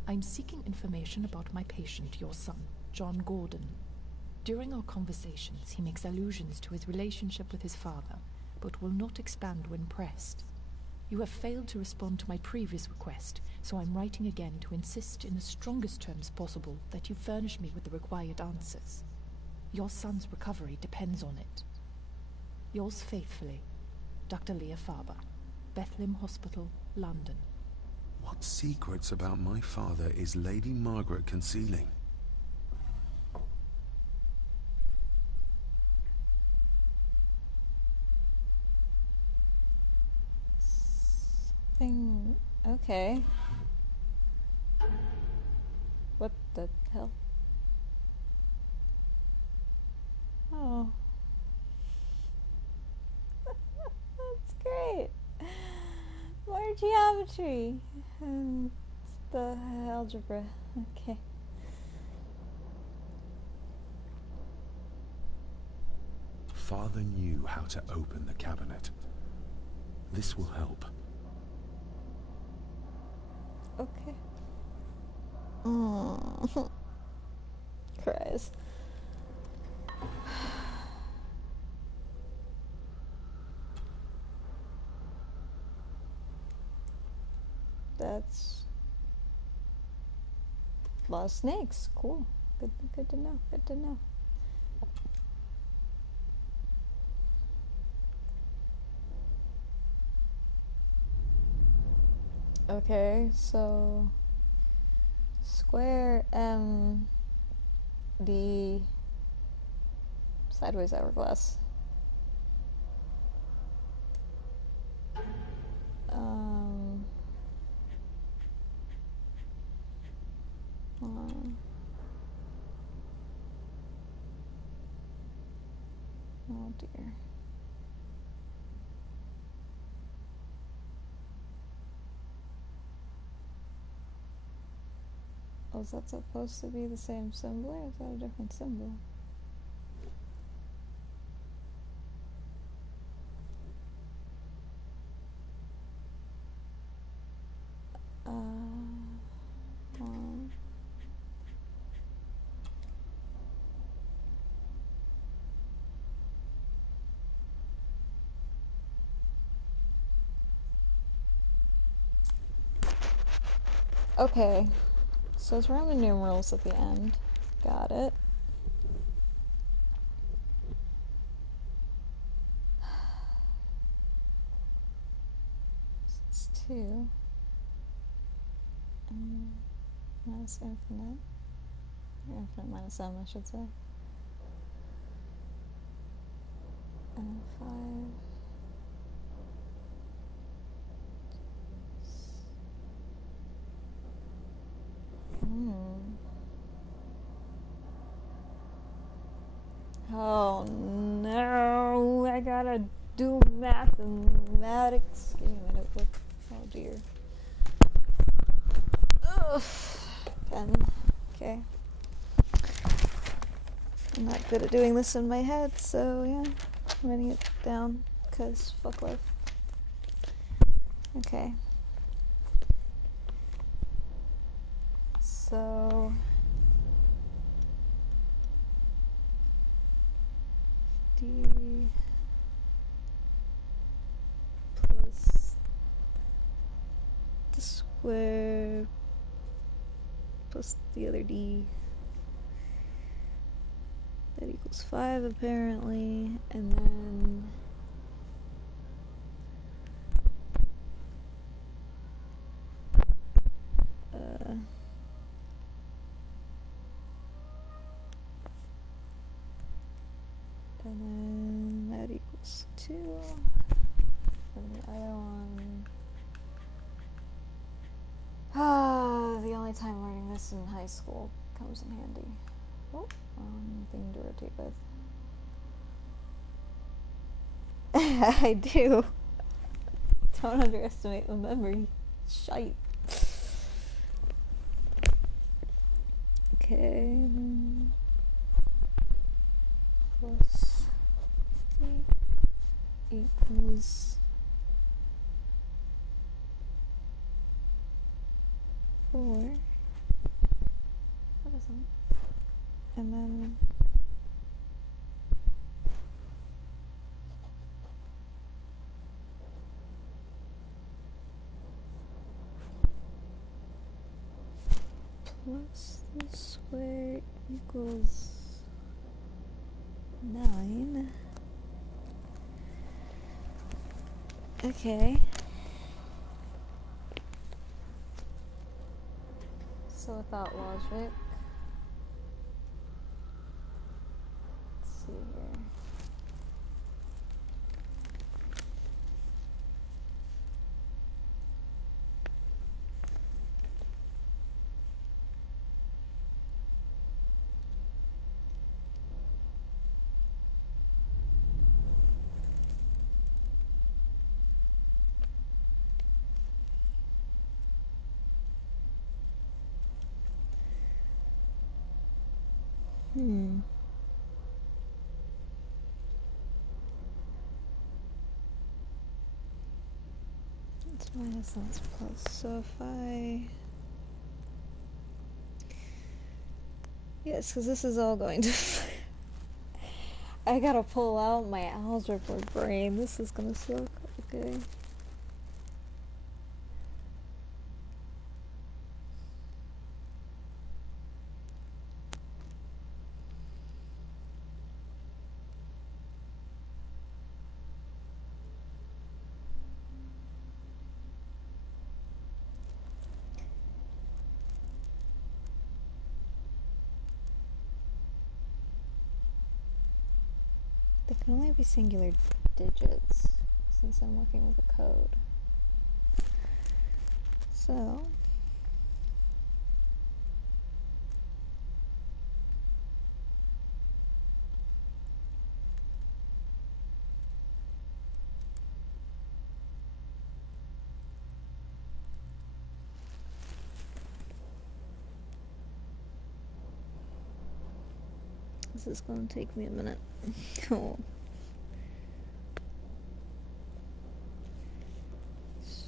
I'm seeking information about my patient, your son, John Gordon. During our conversations, he makes allusions to his relationship with his father, but will not expand when pressed. You have failed to respond to my previous request, so I'm writing again to insist in the strongest terms possible that you furnish me with the required answers. Your son's recovery depends on it. Yours faithfully, Dr. Leah Farber, Bethlehem Hospital, London. What secrets about my father is Lady Margaret concealing? Okay. What the hell? Oh. That's great. More geometry. The algebra. Okay. Father knew how to open the cabinet. This will help. Okay. Cries. That's a lot of snakes. Cool. Good to know. Good to know. Okay, so square M D. Sideways hourglass. Hold on. Oh dear. Oh, is that supposed to be the same symbol, or is that a different symbol? Um, okay, so it's Roman numerals at the end. Got it. So it's 2. Minus infinite. Or infinite minus m, I should say. And 5. Oh no, I gotta do mathematics. Give me a notebook. Oh dear. Ugh. Pen. Okay. I'm not good at doing this in my head, so yeah. I'm writing it down, because fuck life. Okay. So... D plus the square plus the other D. That equals 5 apparently, and then and then that equals 2, and the other one, the only time learning this in high school comes in handy. Oh, wrong thing to rotate with. I do. Don't underestimate my memory. Shite. Okay, then plus 8 equals 4. That isn't. And then plus the square equals 9. Okay. So without logic, let's see here. That's minus, that's plus. So if I... Yes, because this is all going to... I gotta pull out my algebra brain. This is gonna suck. Okay. Can only be singular digits since I'm working with a code. So this is going to take me a minute. Oh.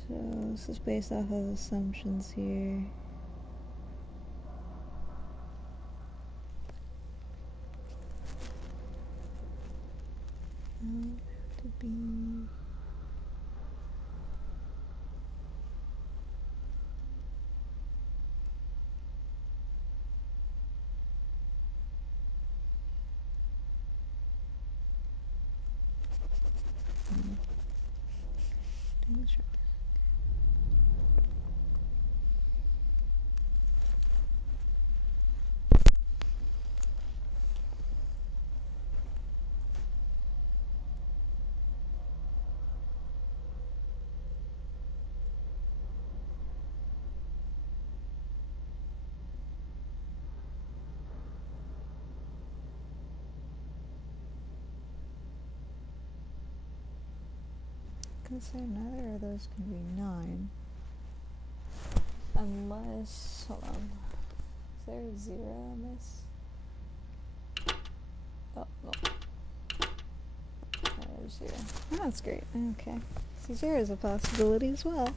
So this is based off of assumptions here. To be say neither of those can be 9. Unless, hold on. Is there a 0 on this? Oh, no. There's 0. Oh, that's great. Okay. See, 0 is a possibility as well.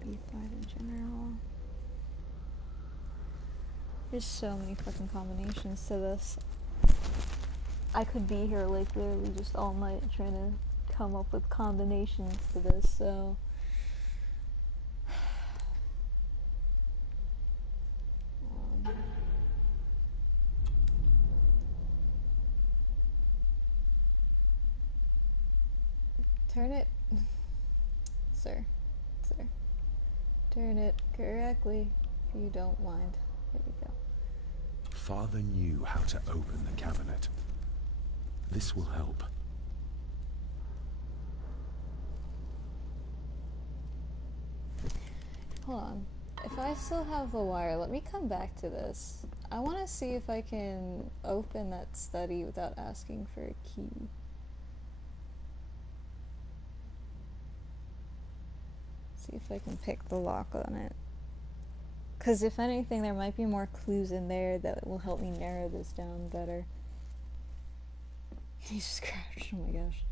B5 in general. There's so many fucking combinations to this. I could be here like literally just all night trying to come up with combinations to this, so turn it, sir. Turn it correctly, if you don't mind. There we go. Father knew how to open the cabinet. This will help. Hold on. If I still have the wire, let me come back to this. I want to see if I can open that study without asking for a key. See if I can pick the lock on it. Because if anything, there might be more clues in there that will help me narrow this down better. Jesus Christ, oh my gosh.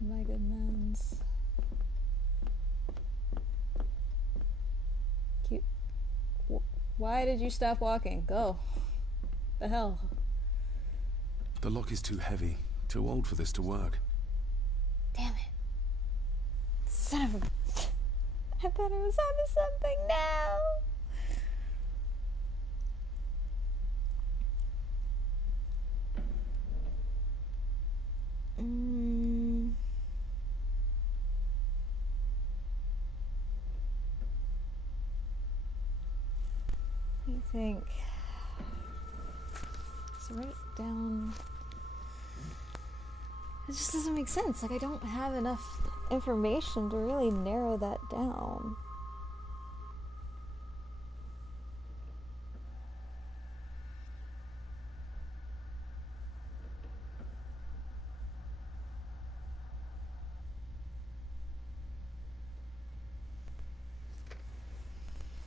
My goodness. Cute. Why did you stop walking? Go. The hell? The lock is too heavy, too old for this to work. Damn it. Son of a... I thought I was onto something now. I think... So write it down... It just doesn't make sense. Like, I don't have enough information to really narrow that down.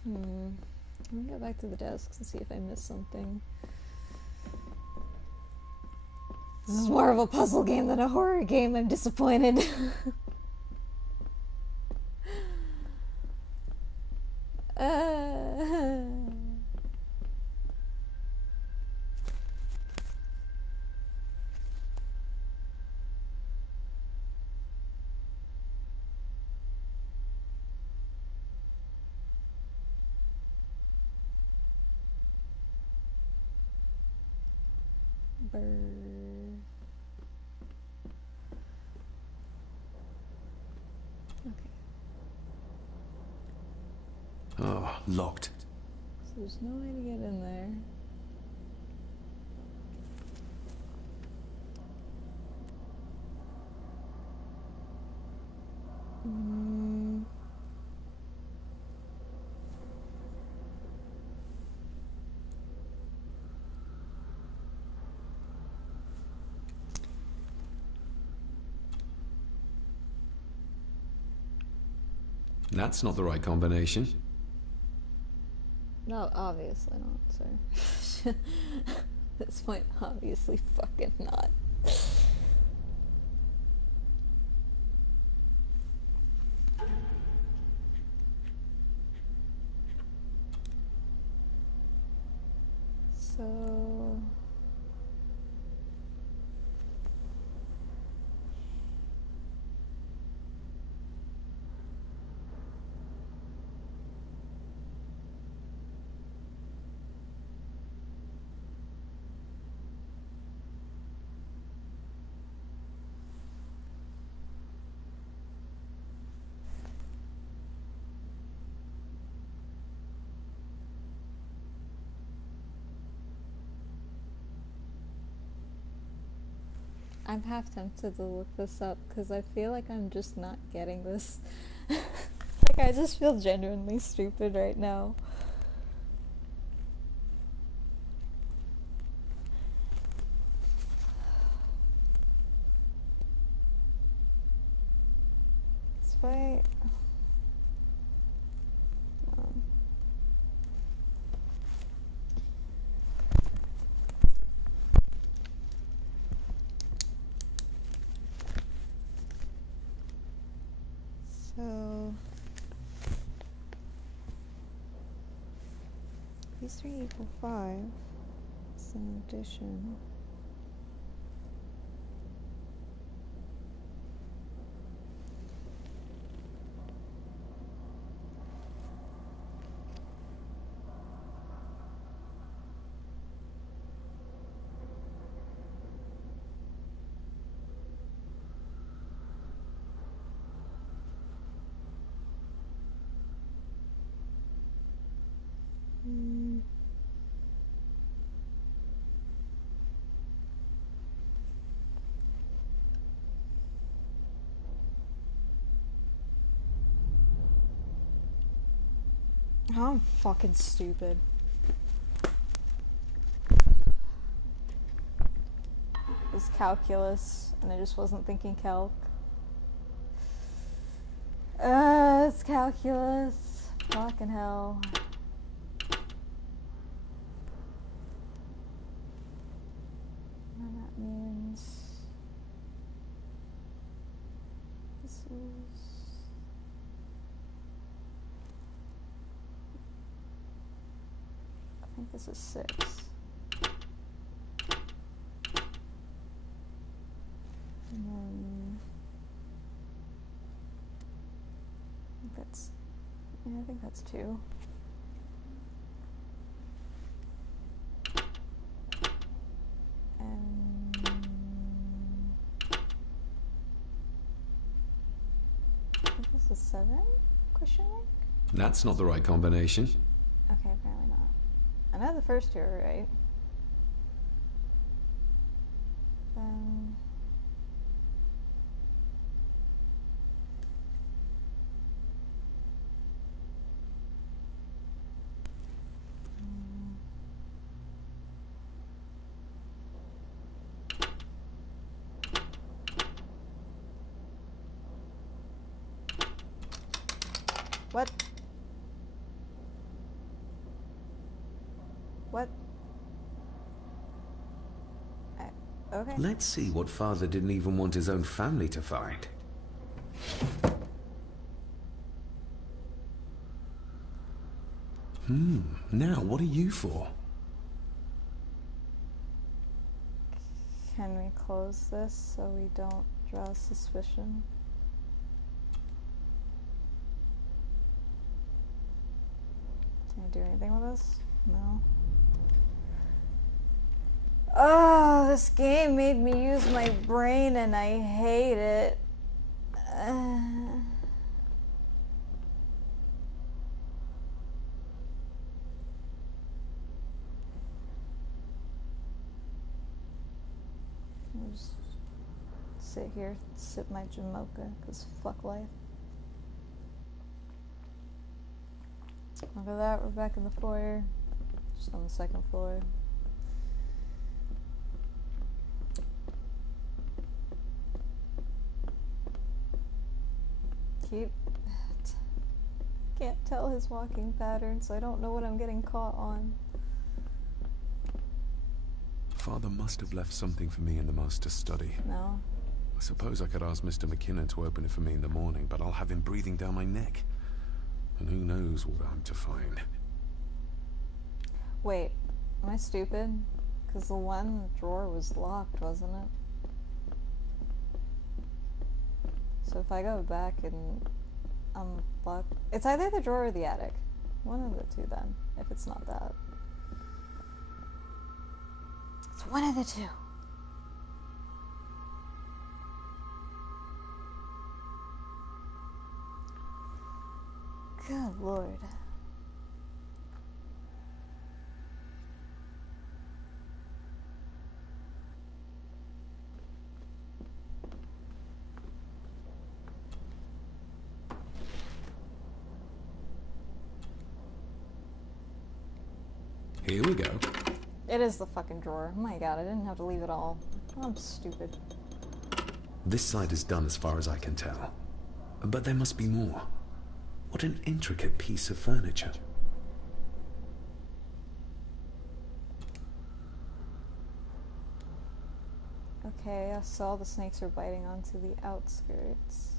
Let me go back to the desks and see if I missed something. This is more of a puzzle game than a horror game. I'm disappointed. Okay. Oh, locked. So there's no way to get in there. That's not the right combination. No, obviously not, sir. At this point, obviously fucking not. So... I'm half tempted to look this up because I feel like I'm just not getting this. Like, I just feel genuinely stupid right now. Despite... So... These 3 equal 5. It's an addition. I'm fucking stupid. It's calculus, and I just wasn't thinking calc. It's calculus. Fucking hell. And that means... This is... I think this is 6. And then... I think that's 2. And... I think this is 7? Question mark? That's not the right combination. Okay, apparently not. I know the first 2 are right. Then... What? What? Okay. Let's see what Father didn't even want his own family to find. Now what are you for? Can we close this so we don't draw suspicion? Can I do anything with this? No. Oh, this game made me use my brain and I hate it. I'll just sit here, sip my Jamocha, because fuck life. Look at that, we're back in the foyer. Just on the second floor. Can't tell his walking pattern, so I don't know what I'm getting caught on. Father must have left something for me in the master's study. No. I suppose I could ask Mr. McKinnon to open it for me in the morning, but I'll have him breathing down my neck. And who knows what I'm to find. Wait, am I stupid? Because the one drawer was locked, wasn't it? So if I go back and unlock... It's either the drawer or the attic. One of the two then, if it's not that. It's one of the two. Good Lord. Here we go. It is the fucking drawer. Oh my god, I didn't have to leave it all. I'm stupid. This side is done as far as I can tell. But there must be more. What an intricate piece of furniture. Okay, I saw the snakes are biting onto the outskirts.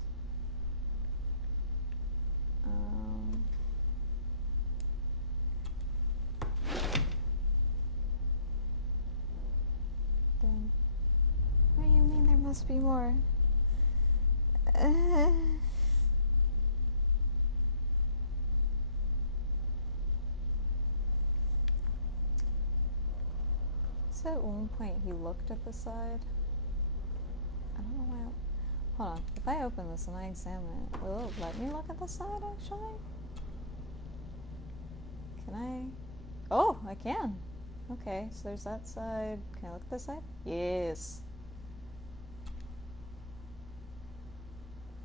Then, what do you mean there must be more? So at one point he looked at the side. I don't know why. Hold on. If I open this and I examine it, will it let me look at the side actually? Can I? Oh, I can. Okay, so there's that side. Can I look at this side? Yes.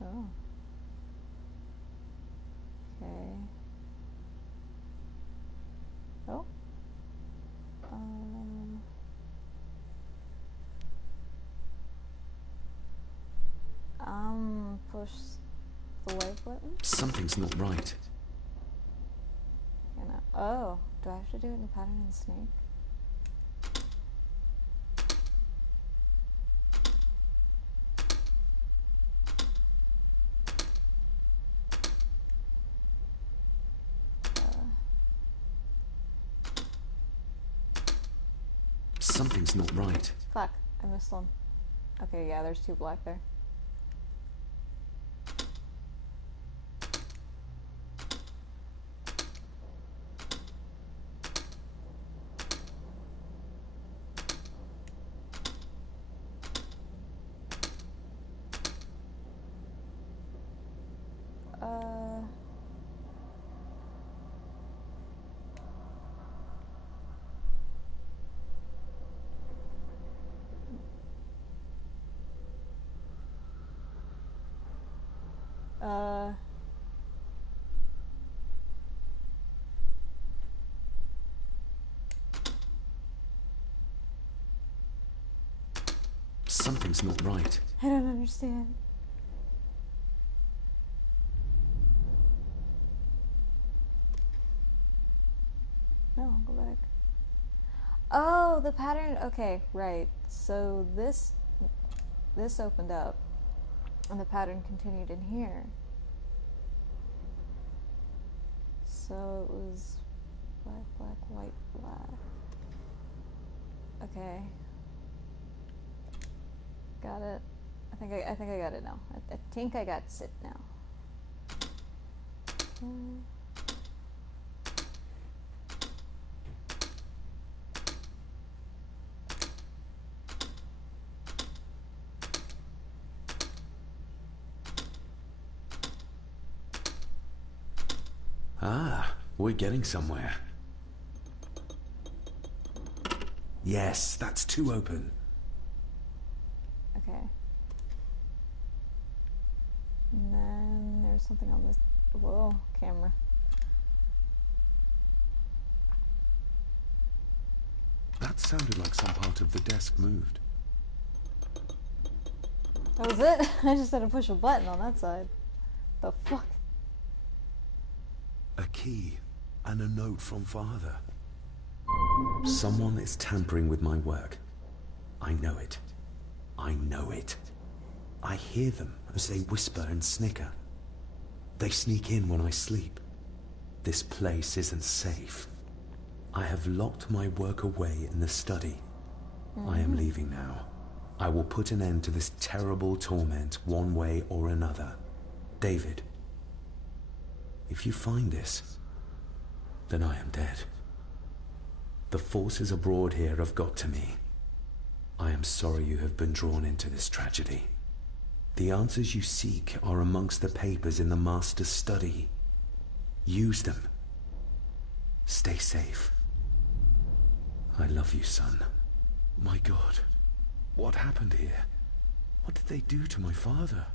Oh. Okay. Oh. Push the like button. Something's not right. Oh, do I have to do it in the pattern in the snake? Something's not right. Fuck, I missed one. Okay, yeah, there's two black there. Something's not right. I don't understand. No, go back. Oh, the pattern. Okay, right. So this opened up, and the pattern continued in here. So it was black, black, white, black. Okay. Got it. I think I got it now. I think I got it now. Ah, we're getting somewhere. Yes, that's 2 open. Okay. And then there's something on this. Whoa, camera. That sounded like some part of the desk moved. That was it? I just had to push a button on that side. The fuck? A key and a note from Father. Someone is tampering with my work. I know it. I know it. I hear them as they whisper and snicker. They sneak in when I sleep. This place isn't safe. I have locked my work away in the study. I am leaving now. I will put an end to this terrible torment one way or another. David, if you find this, then I am dead. The forces abroad here have got to me. I am sorry you have been drawn into this tragedy. The answers you seek are amongst the papers in the Master's study. Use them. Stay safe. I love you, son. My God, what happened here? What did they do to my father?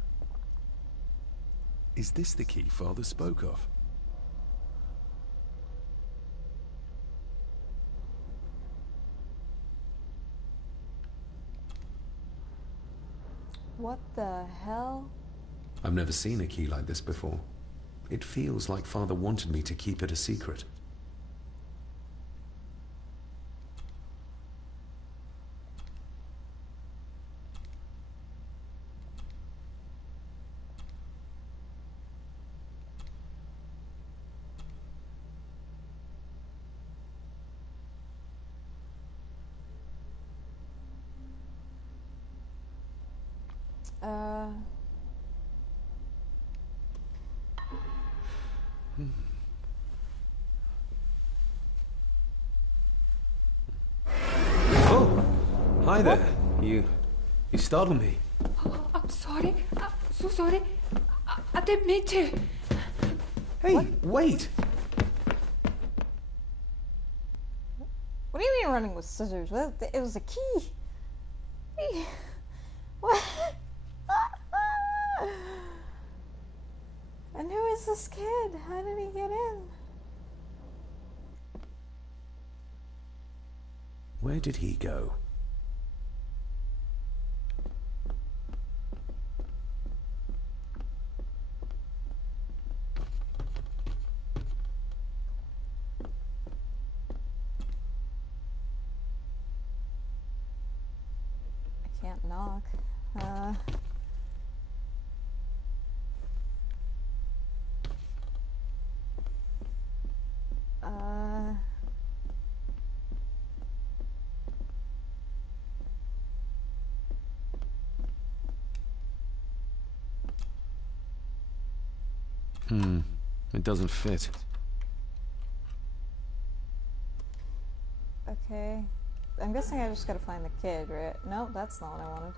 Is this the key Father spoke of? What the hell? I've never seen a key like this before. It feels like Father wanted me to keep it a secret. Oh! Hi there. You startled me. Oh, I'm sorry. I'm so sorry. I didn't mean to. Hey, wait! What do you mean running with scissors? It was a key. What? And who is this kid? How did he get in? Where did he go? I can't knock. It doesn't fit. Okay. I'm guessing I just gotta find the kid, right? No, that's not what I wanted.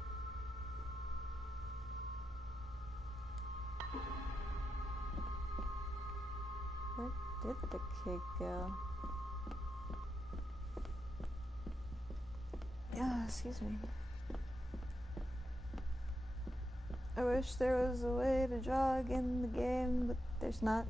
Where did the kid go? Oh, excuse me. I wish there was a way to jog in the game, but there's not.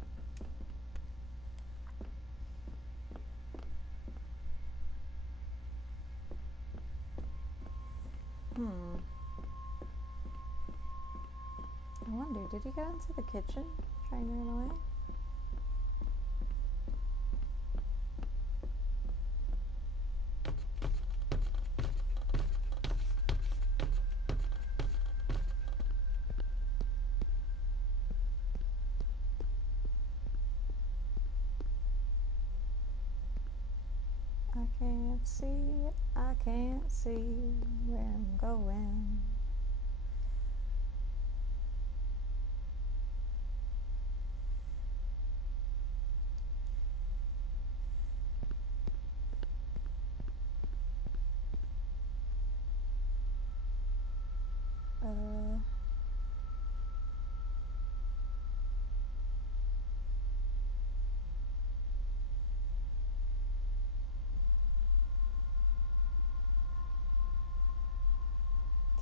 I wonder, did he go into the kitchen trying to run away? can't see, I can't see where I'm going.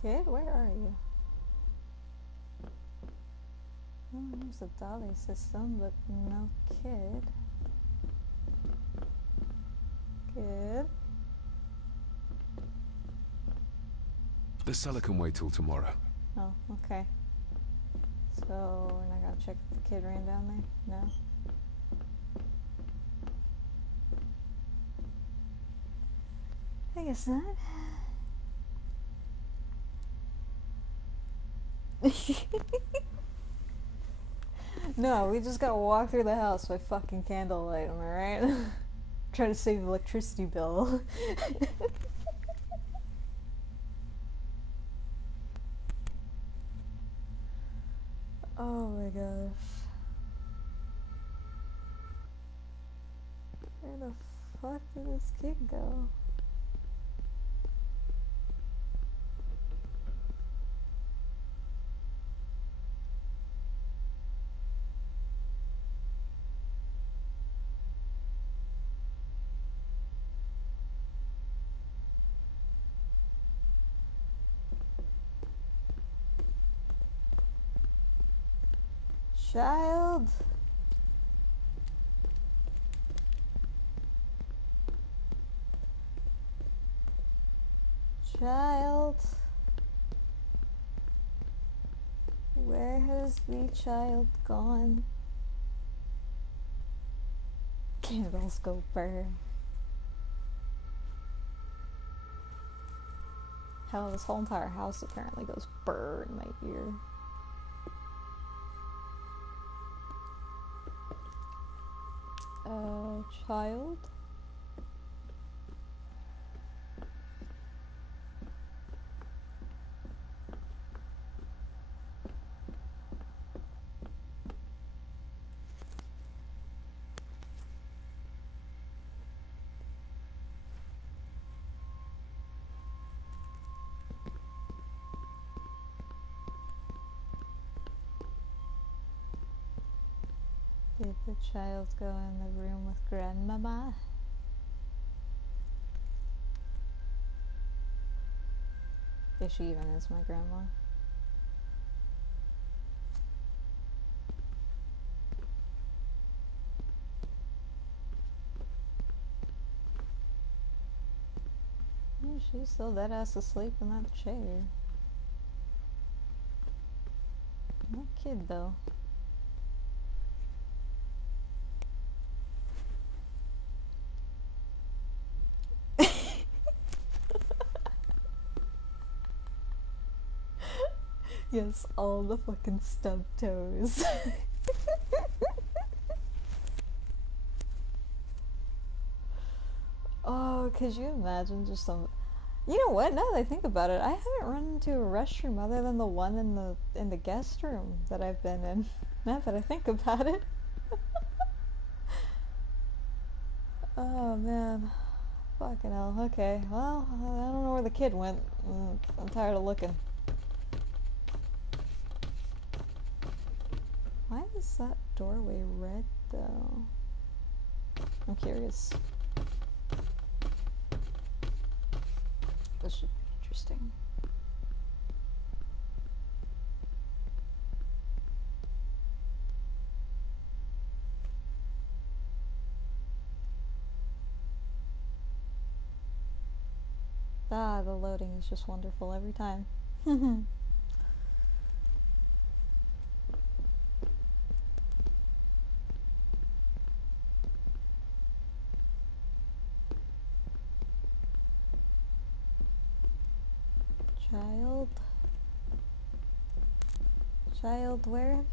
Kid, where are you? Oh, there's a dolly system, but no kid. Kid? The cellar can wait till tomorrow. Oh, okay. So, we're not gonna check if the kid ran down there? No? I guess not. No, we just gotta walk through the house by fucking candlelight, am I right? Try to save electricity bill. Oh my gosh. Where the fuck did this kid go? Child! Child! Where has the child gone? Candles go burn. Hell, this whole entire house apparently goes burr in my ear. Child? Did the child go in the room with Grandmama? If she even is my grandma. Oh, she's still dead ass asleep in that chair. No kid though. Yes, all the fucking stub toes. Oh, could you imagine just some... You know what, now that I think about it, I haven't run into a restroom other than the one in the guest room that I've been in. Now that I think about it. Oh man. Fucking hell. Okay, well, I don't know where the kid went. I'm tired of looking. Why is that doorway red, though? I'm curious. This should be interesting. Ah, the loading is just wonderful every time. Child? Child, where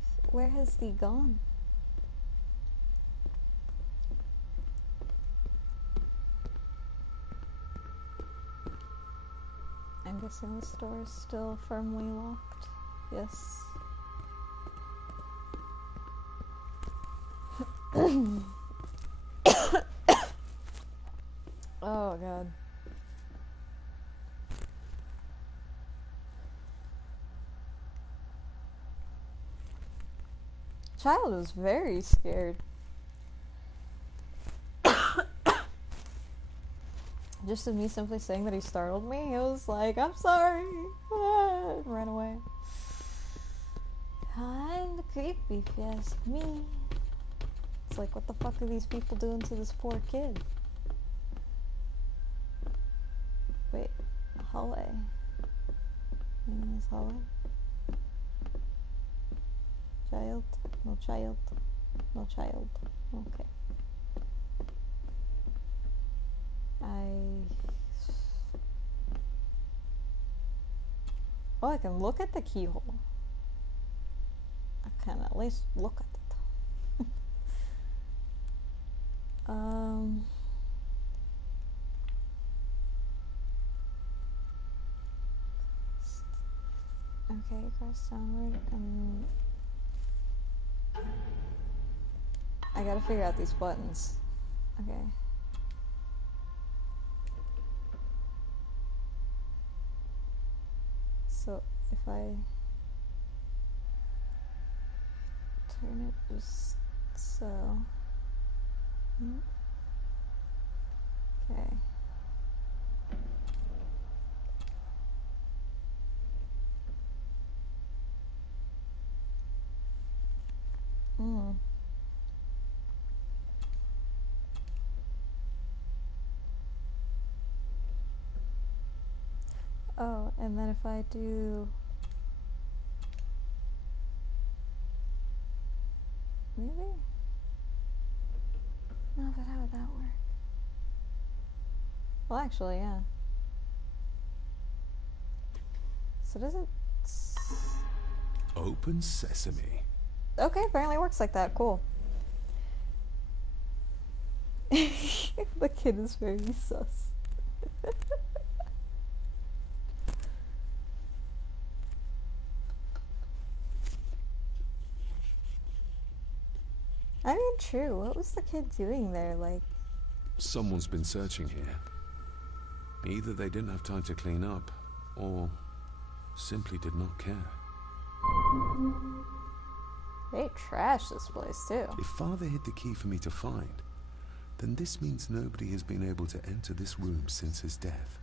has thee gone? I'm guessing this door is still firmly locked. Yes. Oh god. Child was very scared. Just of me simply saying that he startled me, it was like, I'm sorry, and ran away. Kinda creepy if you ask me. It's like, what the fuck are these people doing to this poor kid? Wait, a hallway. In this hallway? Child? No child. No child. Okay. Oh, I can look at the keyhole. I can at least look at it. Okay, cross downward, and I gotta figure out these buttons. Okay. So if I turn it just so. Okay. Oh, and then if I do maybe? No, but how would that work? Well, actually, yeah. So does it... Open sesame. Okay, apparently it works like that. Cool. The kid is very sus. I mean, true. What was the kid doing there? Like... Someone's been searching here. Either they didn't have time to clean up, or simply did not care. They trashed this place, too. If Father hid the key for me to find, then this means nobody has been able to enter this room since his death.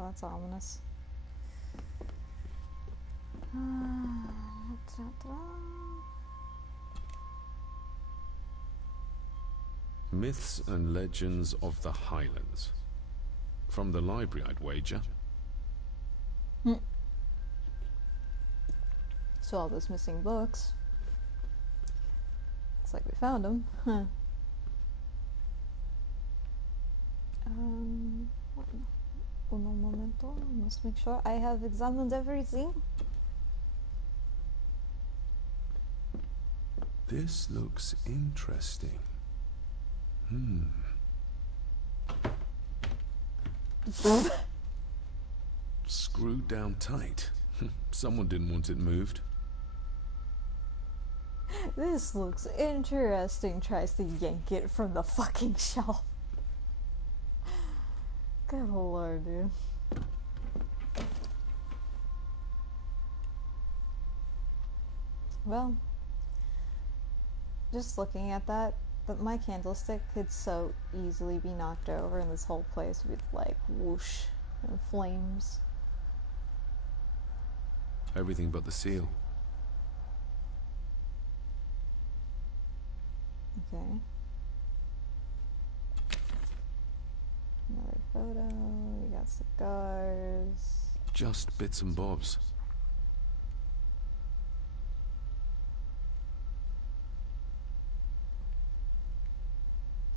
Oh, that's ominous. Myths and Legends of the Highlands. From the library, I'd wager. So all those missing books. Looks like we found them. Huh. Uno momento. Must make sure I have examined everything. This looks interesting. Screwed down tight. Someone didn't want it moved. This looks interesting. Tries to yank it from the fucking shelf. Good lord, dude. Well, just looking at that, my candlestick could so easily be knocked over and this whole place would like whoosh in flames. Everything but the seal. Okay. Another photo. We got cigars. Just bits and bobs.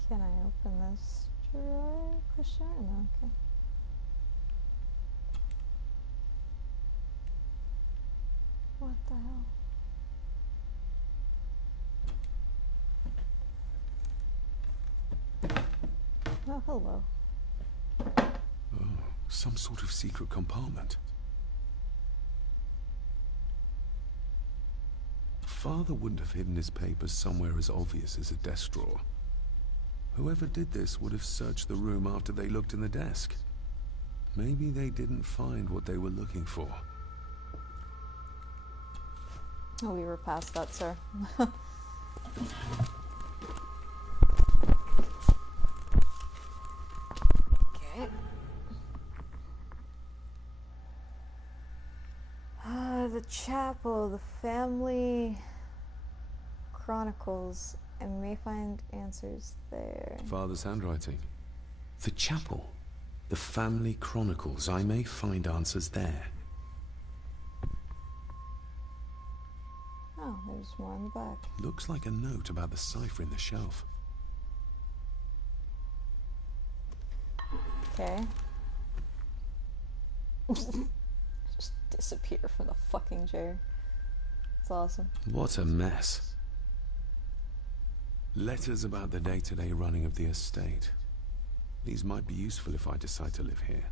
Can I open this drawer? Question? No, okay. What the hell? Oh, hello. Oh, some sort of secret compartment. Father wouldn't have hidden his papers somewhere as obvious as a desk drawer. Whoever did this would have searched the room after they looked in the desk. Maybe they didn't find what they were looking for. Oh, we were past that, sir. Okay. The chapel, the family chronicles. I may find answers there. Father's handwriting. The chapel. The family chronicles. I may find answers there. Oh, there's more on the back. Looks like a note about the cipher in the shelf. Okay. Just disappear from the fucking chair. It's awesome. What a mess. Letters about the day-to-day running of the estate. These might be useful if I decide to live here.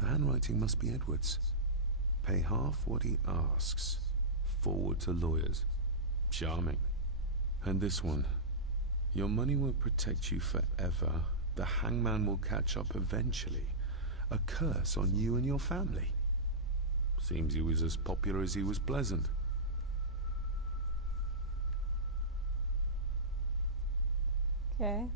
The handwriting must be Edward's. Pay half what he asks. Forward to lawyers. Charming. And this one. Your money will protect you forever. The hangman will catch up eventually. A curse on you and your family. Seems he was as popular as he was pleasant. Okay.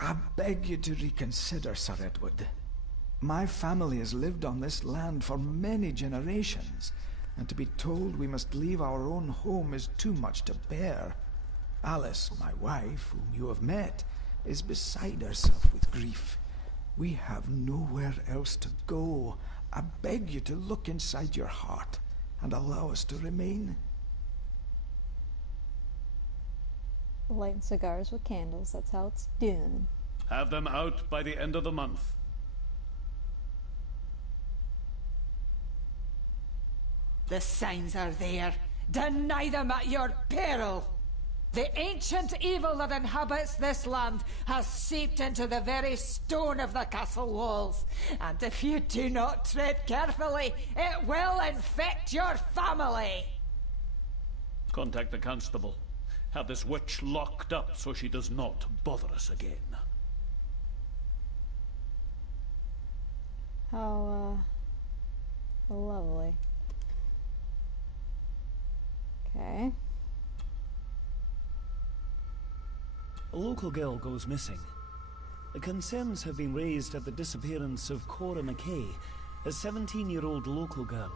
I beg you to reconsider, Sir Edward. My family has lived on this land for many generations, and to be told we must leave our own home is too much to bear. Alice, my wife, whom you have met, is beside herself with grief. We have nowhere else to go. I beg you to look inside your heart and allow us to remain. Lighting cigars with candles, that's how it's done. Have them out by the end of the month. The signs are there. Deny them at your peril. The ancient evil that inhabits this land has seeped into the very stone of the castle walls. And if you do not tread carefully, it will infect your family. Contact the constable. Have this witch locked up so she does not bother us again. How, lovely. Okay. A local girl goes missing. The concerns have been raised at the disappearance of Cora McKay, a 17-year-old local girl.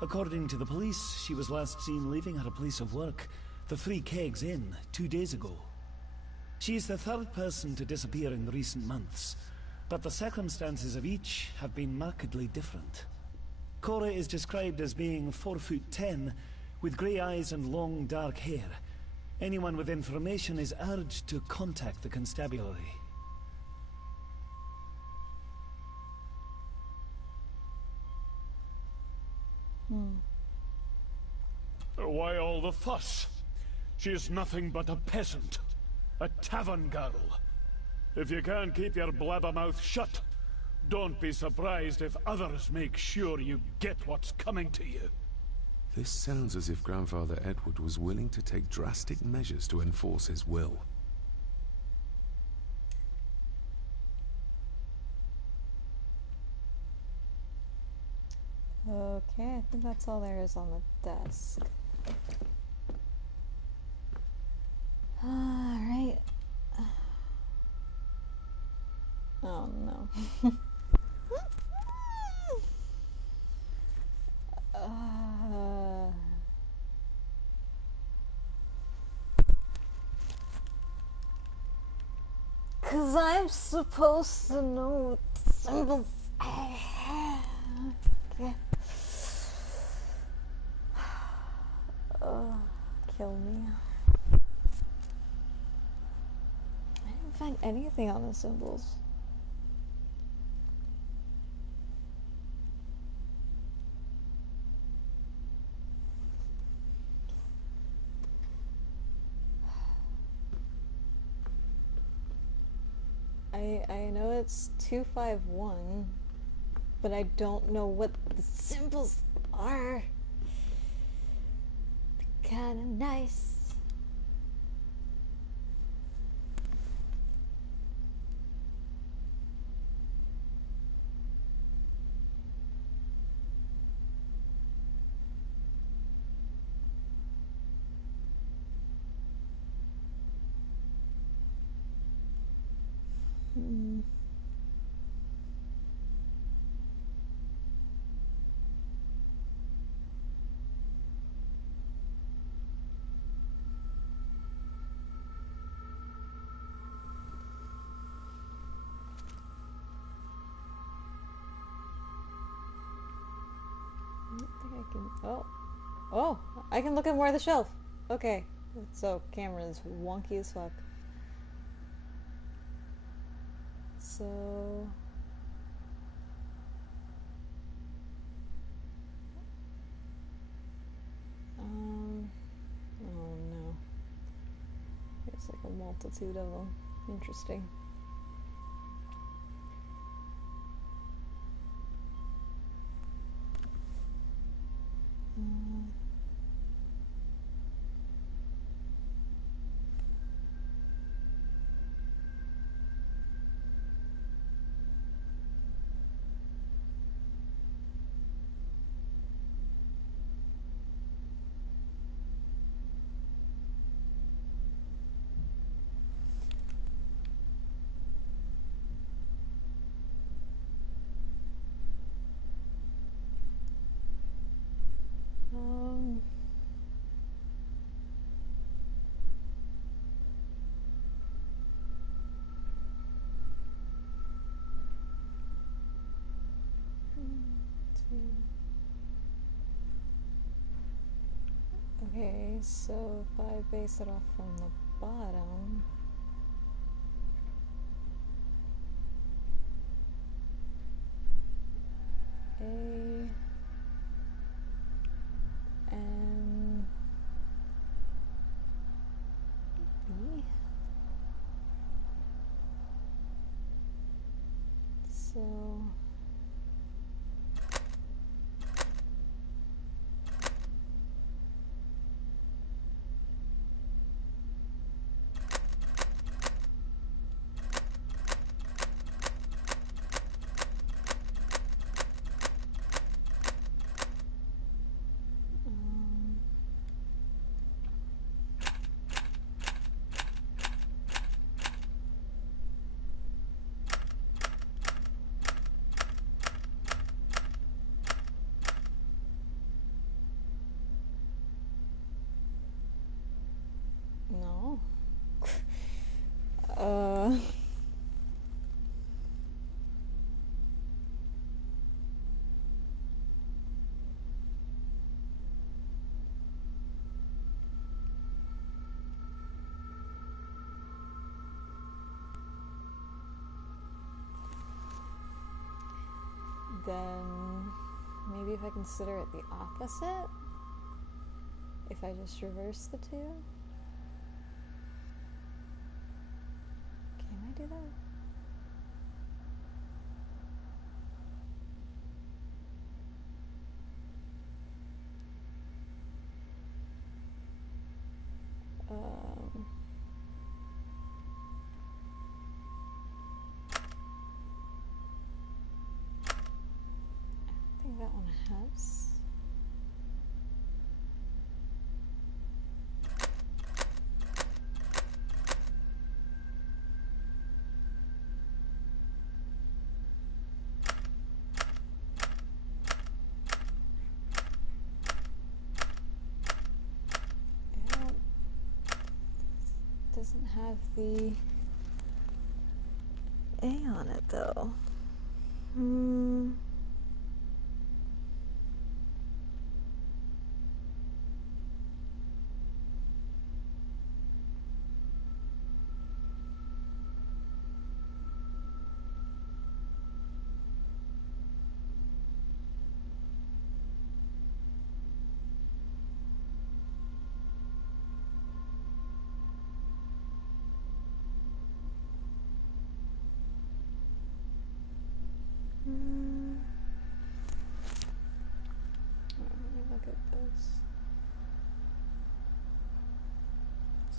According to the police, she was last seen leaving her place of work, the Three Kegs Inn, 2 days ago. She is the third person to disappear in recent months, but the circumstances of each have been markedly different. Cora is described as being 4'10", with grey eyes and long dark hair. Anyone with information is urged to contact the constabulary. Why all the fuss? She is nothing but a peasant. A tavern girl. If you can't keep your blabbermouth shut, don't be surprised if others make sure you get what's coming to you. This sounds as if Grandfather Edward was willing to take drastic measures to enforce his will. Okay, I think that's all there is on the desk. Alright. Oh no. Cause I'm supposed to know what symbols okay. Kill me. I didn't find anything on the symbols. I know it's 251, but I don't know what the symbols are. Kinda nice. Hmm. I don't think I can. Oh, oh! I can look at more of the shelf. Okay, so camera's wonky as fuck. So. Oh no. There's like a multitude of them. Interesting. Um, okay, so if I base it off from the bottom, A, N, B. So no. uh then maybe if I consider it the opposite, if I just reverse the two, can I do that? Um, I think that one has. Doesn't have the A on it though.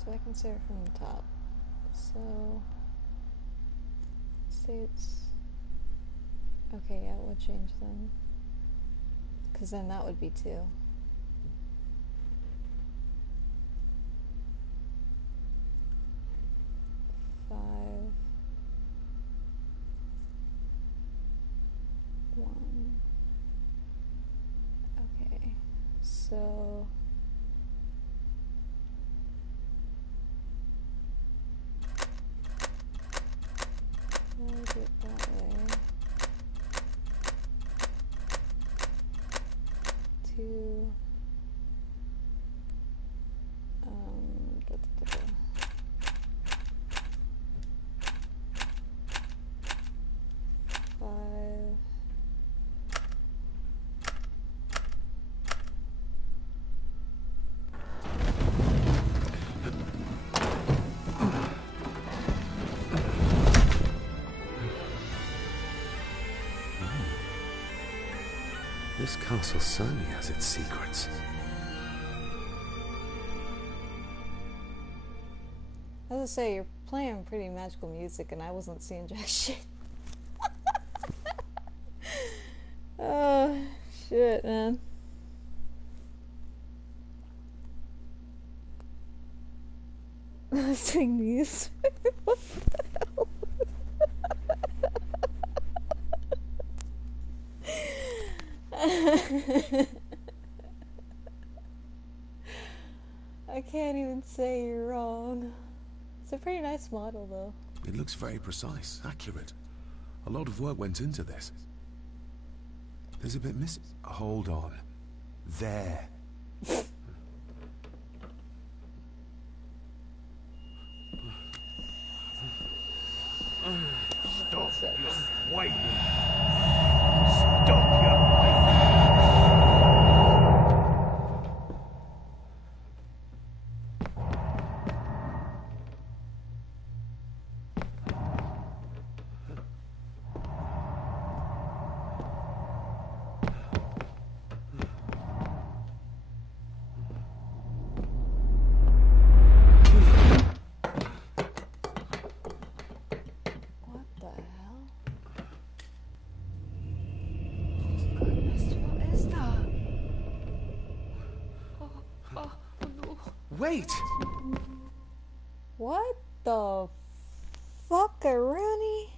So I can start from the top. So say it's okay, yeah, we'll change then. Because then that would be 2. 5 1. Okay, so I'll do it that way. 2 5 This castle certainly has its secrets. I was gonna say, you're playing pretty magical music and I wasn't seeing jack shit. Oh, shit, man. I was doing these. What the hell? I can't even say you're wrong. It's a pretty nice model, though. It looks very precise, accurate. A lot of work went into this. There's a bit missing. Hold on. There. Stop your whining. Stop your whining. Wait! What the fuck-a-rooney?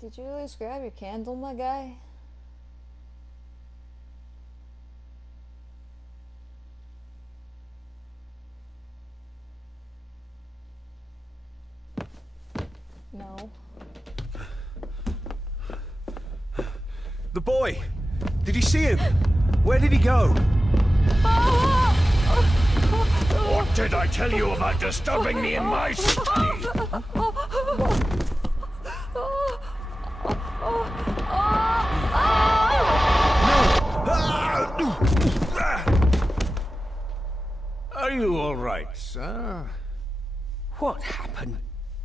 Did you at least grab your candle, my guy? No. The boy! Did you see him? Where did he go? What did I tell you about disturbing me in my study? Are you all right, sir? What happened?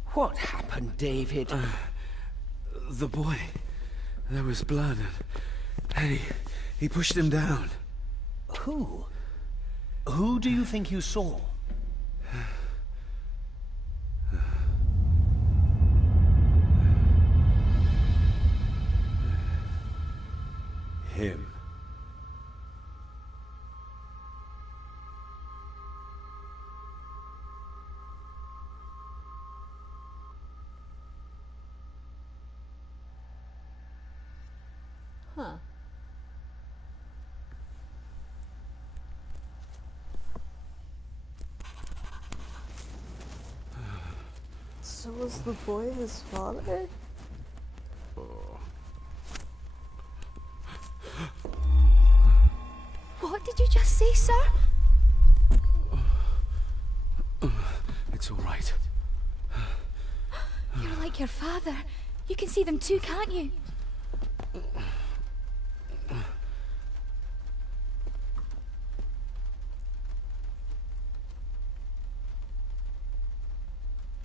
What happened, David? The boy. There was blood, and he pushed him down. Who? Who do you think you saw? Him. Huh. So was the boy his father? What did you just say, sir? It's all right. You're like your father. You can see them too, can't you?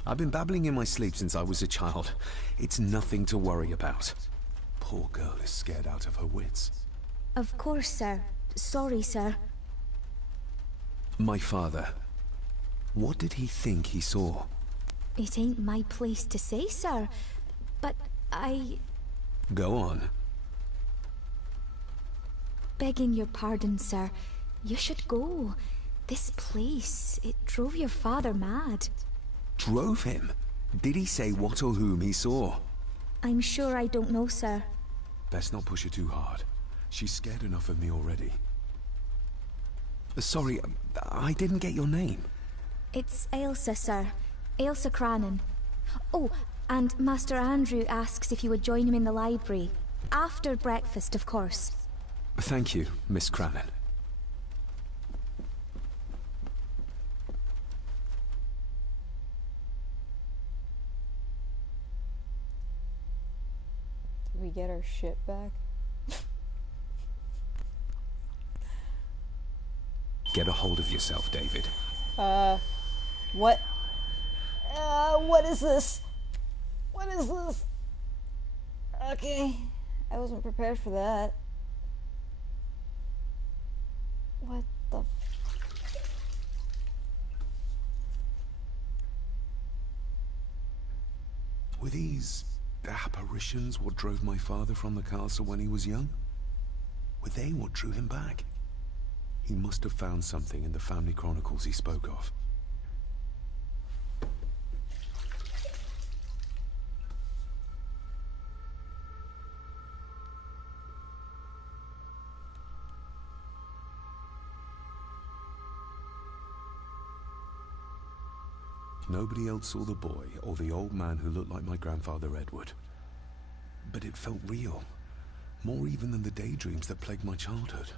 I've been babbling in my sleep since I was a child. It's nothing to worry about. Poor girl is scared out of her wits. Of course, sir. Sorry, sir. My father. What did he think he saw? It ain't my place to say, sir. But I... Go on. Begging your pardon, sir. You should go. This place, it drove your father mad. Drove him? Did he say what or whom he saw? I'm sure I don't know, sir. Best not push her too hard. She's scared enough of me already. Sorry, I didn't get your name. It's Ailsa, sir. Ailsa Crannan. Oh, and Master Andrew asks if you would join him in the library. After breakfast, of course. Thank you, Miss Crannan. Did we get our shit back? Get a hold of yourself, David. What? What is this? What is this? Okay, I wasn't prepared for that. What the Were these apparitions what drove my father from the castle when he was young? Were they what drew him back? He must have found something in the family chronicles he spoke of. Nobody else saw the boy or the old man who looked like my grandfather Edward. But it felt real. More even than the daydreams that plagued my childhood.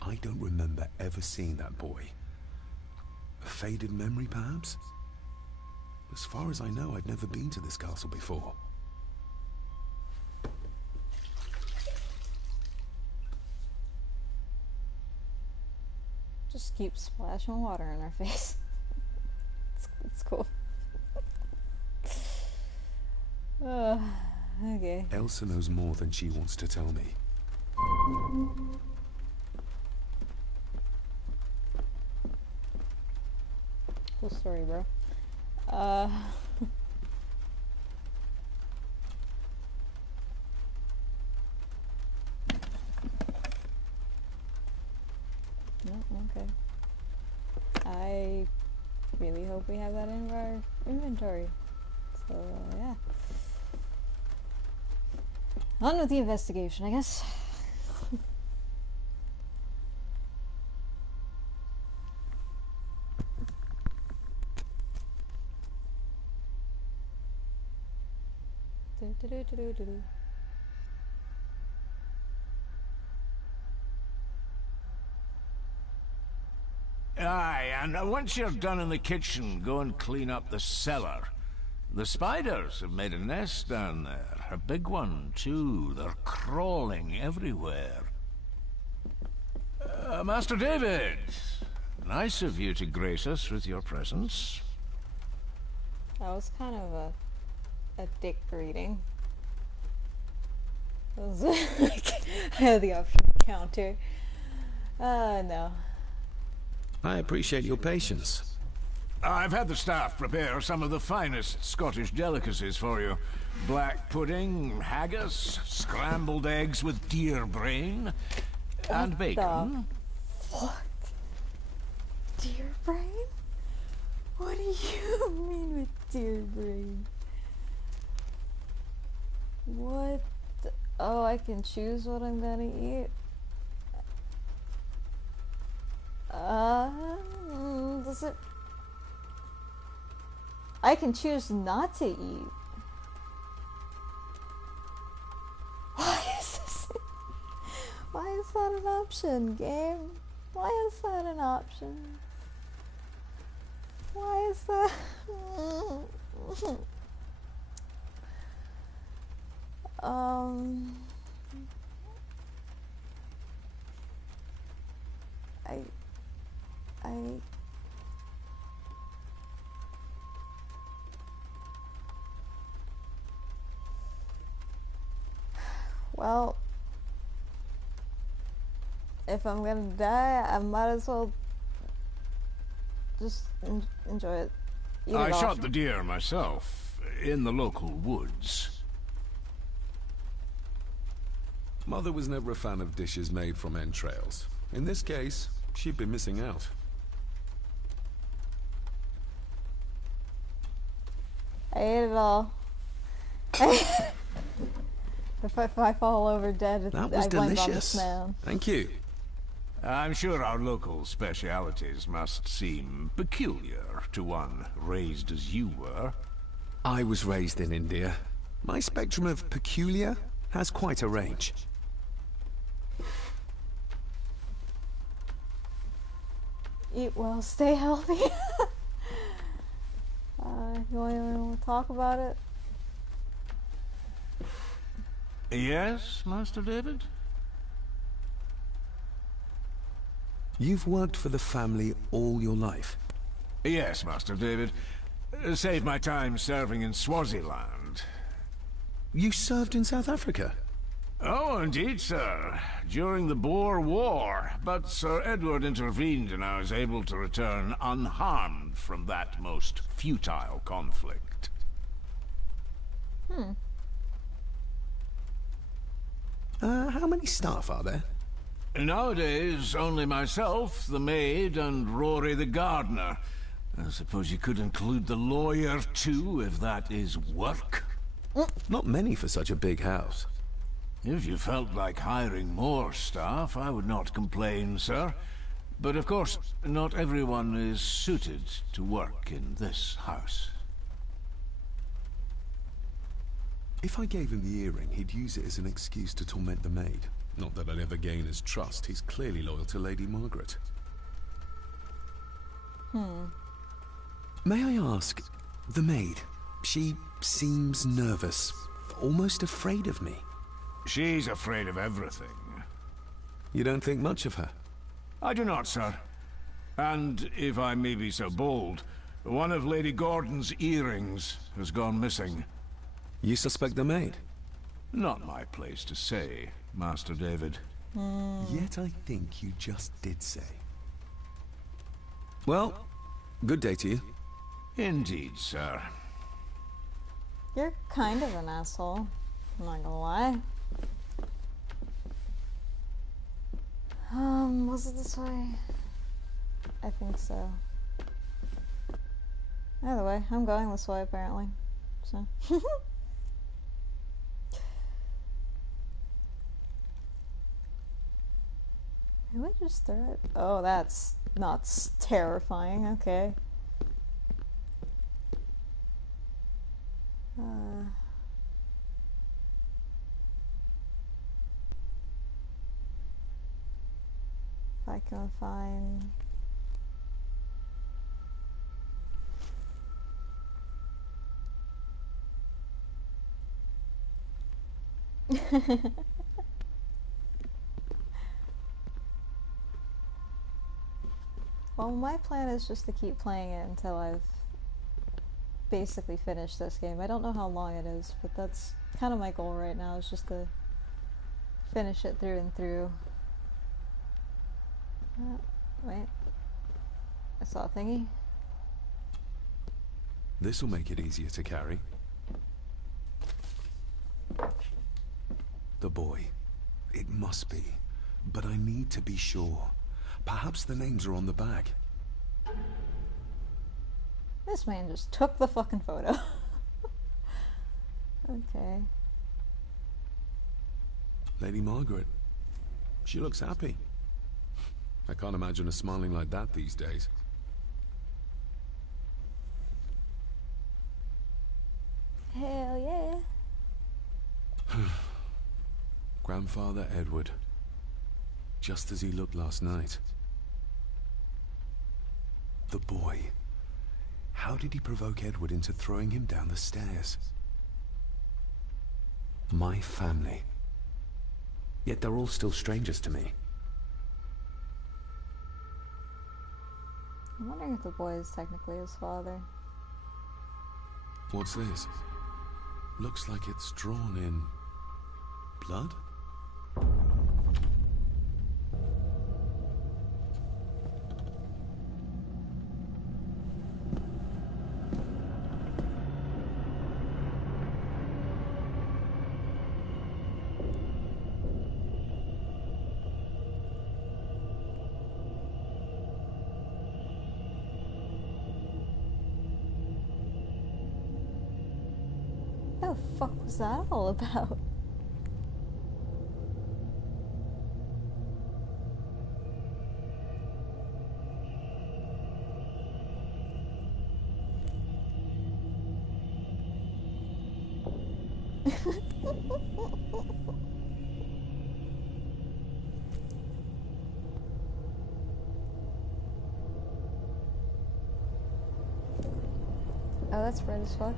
I don't remember ever seeing that boy. A faded memory, perhaps? As far as I know, I've never been to this castle before. Just keep splashing water in our face. It's cool. Okay. Elsa knows more than she wants to tell me. Cool story, bro. No, okay. I really hope we have that in our inventory. So, yeah. On with the investigation, I guess. Do. Aye, and once you're done in the kitchen, go and clean up the cellar. The spiders have made a nest down there. A big one, too. They're crawling everywhere. Master David, nice of you to grace us with your presence. That was kind of a dick greeting. That was like, I had the option to counter. No. I appreciate your patience. I've had the staff prepare some of the finest Scottish delicacies for you. Black pudding, haggis, scrambled eggs with deer brain, and bacon. What? Deer brain? What do you mean with deer brain? What? Oh, I can choose what I'm gonna eat? Does it... I can choose not to eat. Why is this? Why is that an option, game? Why is that an option? Why is that? Well, if I'm gonna die, I might as well just enjoy it. Eat I it shot off. the deer myself, in the local woods. Mother was never a fan of dishes made from entrails. In this case, she'd be missing out. I ate it all. If I fall over dead, That was I blame it on delicious. this man. Thank you. I'm sure our local specialities must seem peculiar to one raised as you were. I was raised in India. My spectrum of peculiar has quite a range. Eat well, stay healthy. You want to talk about it? Yes, Master David? You've worked for the family all your life? Yes, Master David. Saved my time serving in Swaziland. You served in South Africa? Oh, indeed, sir. During the Boer War. But Sir Edward intervened and I was able to return unharmed from that most futile conflict. How many staff are there? Nowadays, only myself, the maid, and Rory the gardener. I suppose you could include the lawyer, too, if that is work. Not many for such a big house. If you felt like hiring more staff, I would not complain, sir. But of course, not everyone is suited to work in this house. If I gave him the earring, he'd use it as an excuse to torment the maid. Not that I'd ever gain his trust. He's clearly loyal to Lady Margaret. May I ask, the maid, she seems nervous, almost afraid of me. She's afraid of everything. You don't think much of her? I do not, sir. And, if I may be so bold, one of Lady Gordon's earrings has gone missing. You suspect the maid? Not my place to say, Master David. Yet I think you just did say. Well, good day to you. Indeed, sir. You're kind of an asshole. I'm not gonna lie. Was it this way? I think so. Either way, I'm going this way apparently. So. Who I just threw it? Oh, that's not terrifying. Okay. If I can find... Well, my plan is just to keep playing it until I've basically finished this game. I don't know how long it is, but that's kind of my goal right now, is just to finish it through and through. Wait. I saw a thingy. This'll make it easier to carry. The boy. It must be. But I need to be sure. Perhaps the names are on the back. This man just took the fucking photo. Okay. Lady Margaret. She looks happy. I can't imagine her smiling like that these days. Hell yeah. Grandfather Edward. Just as he looked last night. The boy. How did he provoke Edward into throwing him down the stairs? My family. Yet they're all still strangers to me. I'm wondering if the boy is technically his father. What's this? Looks like it's drawn in blood? What the fuck was that all about? Oh, that's red as fuck.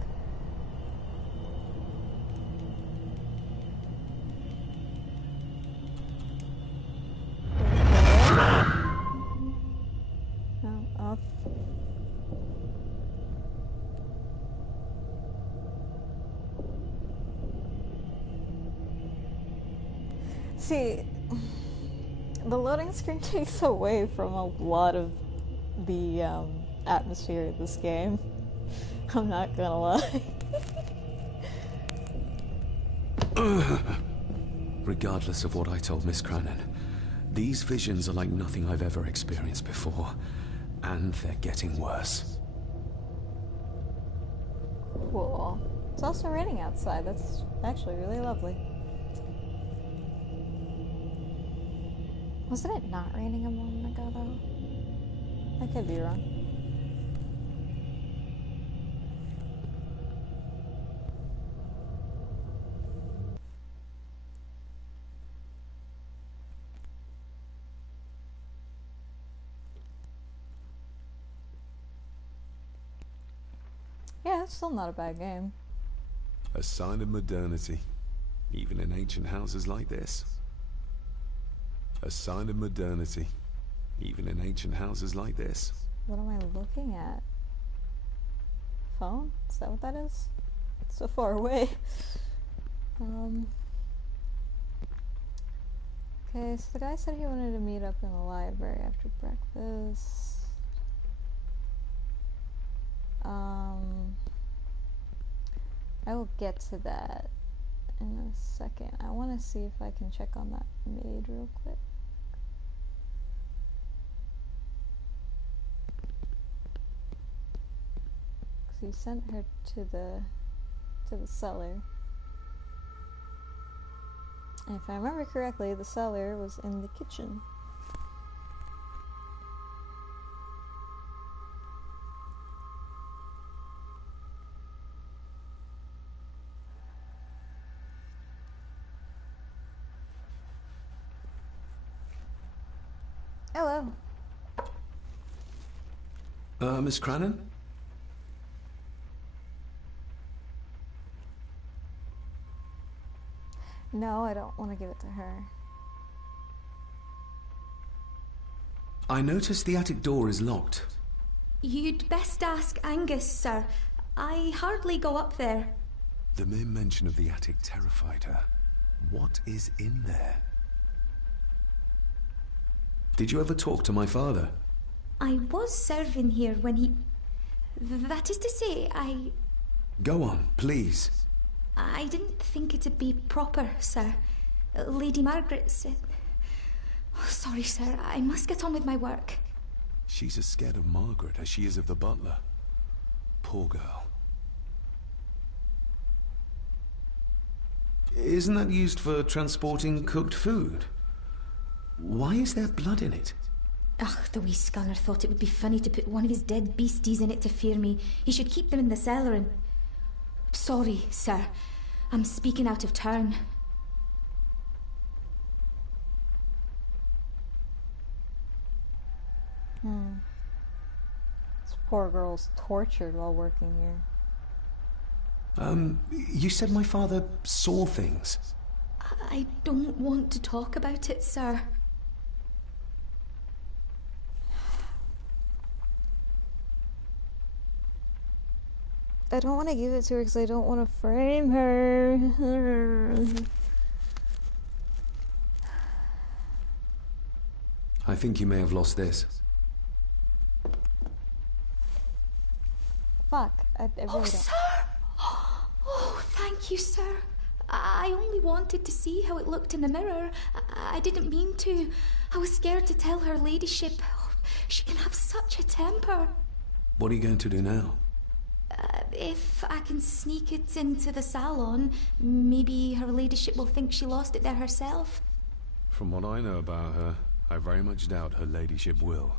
No, off. See, the loading screen takes away from a lot of the atmosphere of this game. I'm not gonna lie. Regardless of what I told Miss Cranon, these visions are like nothing I've ever experienced before, and they're getting worse. Cool. It's also raining outside. That's actually really lovely. Wasn't it not raining a moment ago, though? I could be wrong. Yeah, it's still not a bad game. A sign of modernity, even in ancient houses like this. A sign of modernity, even in ancient houses like this. What am I looking at? Phone? Is that what that is? It's so far away. Okay, so the guy said he wanted to meet up in the library after breakfast. I will get to that in a second. I want to see if I can check on that maid real quick. Because he sent her to the cellar. And if I remember correctly, the cellar was in the kitchen. Hello. Miss Cranon? No, I don't want to give it to her. I noticed the attic door is locked. You'd best ask Angus, sir. I hardly go up there. The mere mention of the attic terrified her. What is in there? Did you ever talk to my father? I was serving here when he... That is to say, Go on, please. I didn't think it'd be proper, sir. Lady Margaret said... Oh, sorry, sir. I must get on with my work. She's as scared of Margaret as she is of the butler. Poor girl. Isn't that used for transporting cooked food? Why is there blood in it? Ugh, the wee scunner thought it would be funny to put one of his dead beasties in it to fear me. He should keep them in the cellar and... Sorry, sir. I'm speaking out of turn. This poor girl's tortured while working here. You said my father saw things. I don't want to talk about it, sir. I don't want to give it to her because I don't want to frame her. I think you may have lost this. Fuck. I really don't. Sir! Oh, thank you, sir. I only wanted to see how it looked in the mirror. I didn't mean to. I was scared to tell her ladyship. Oh, she can have such a temper. What are you going to do now? If I can sneak it into the salon, maybe her ladyship will think she lost it there herself. From what I know about her, I very much doubt her ladyship will.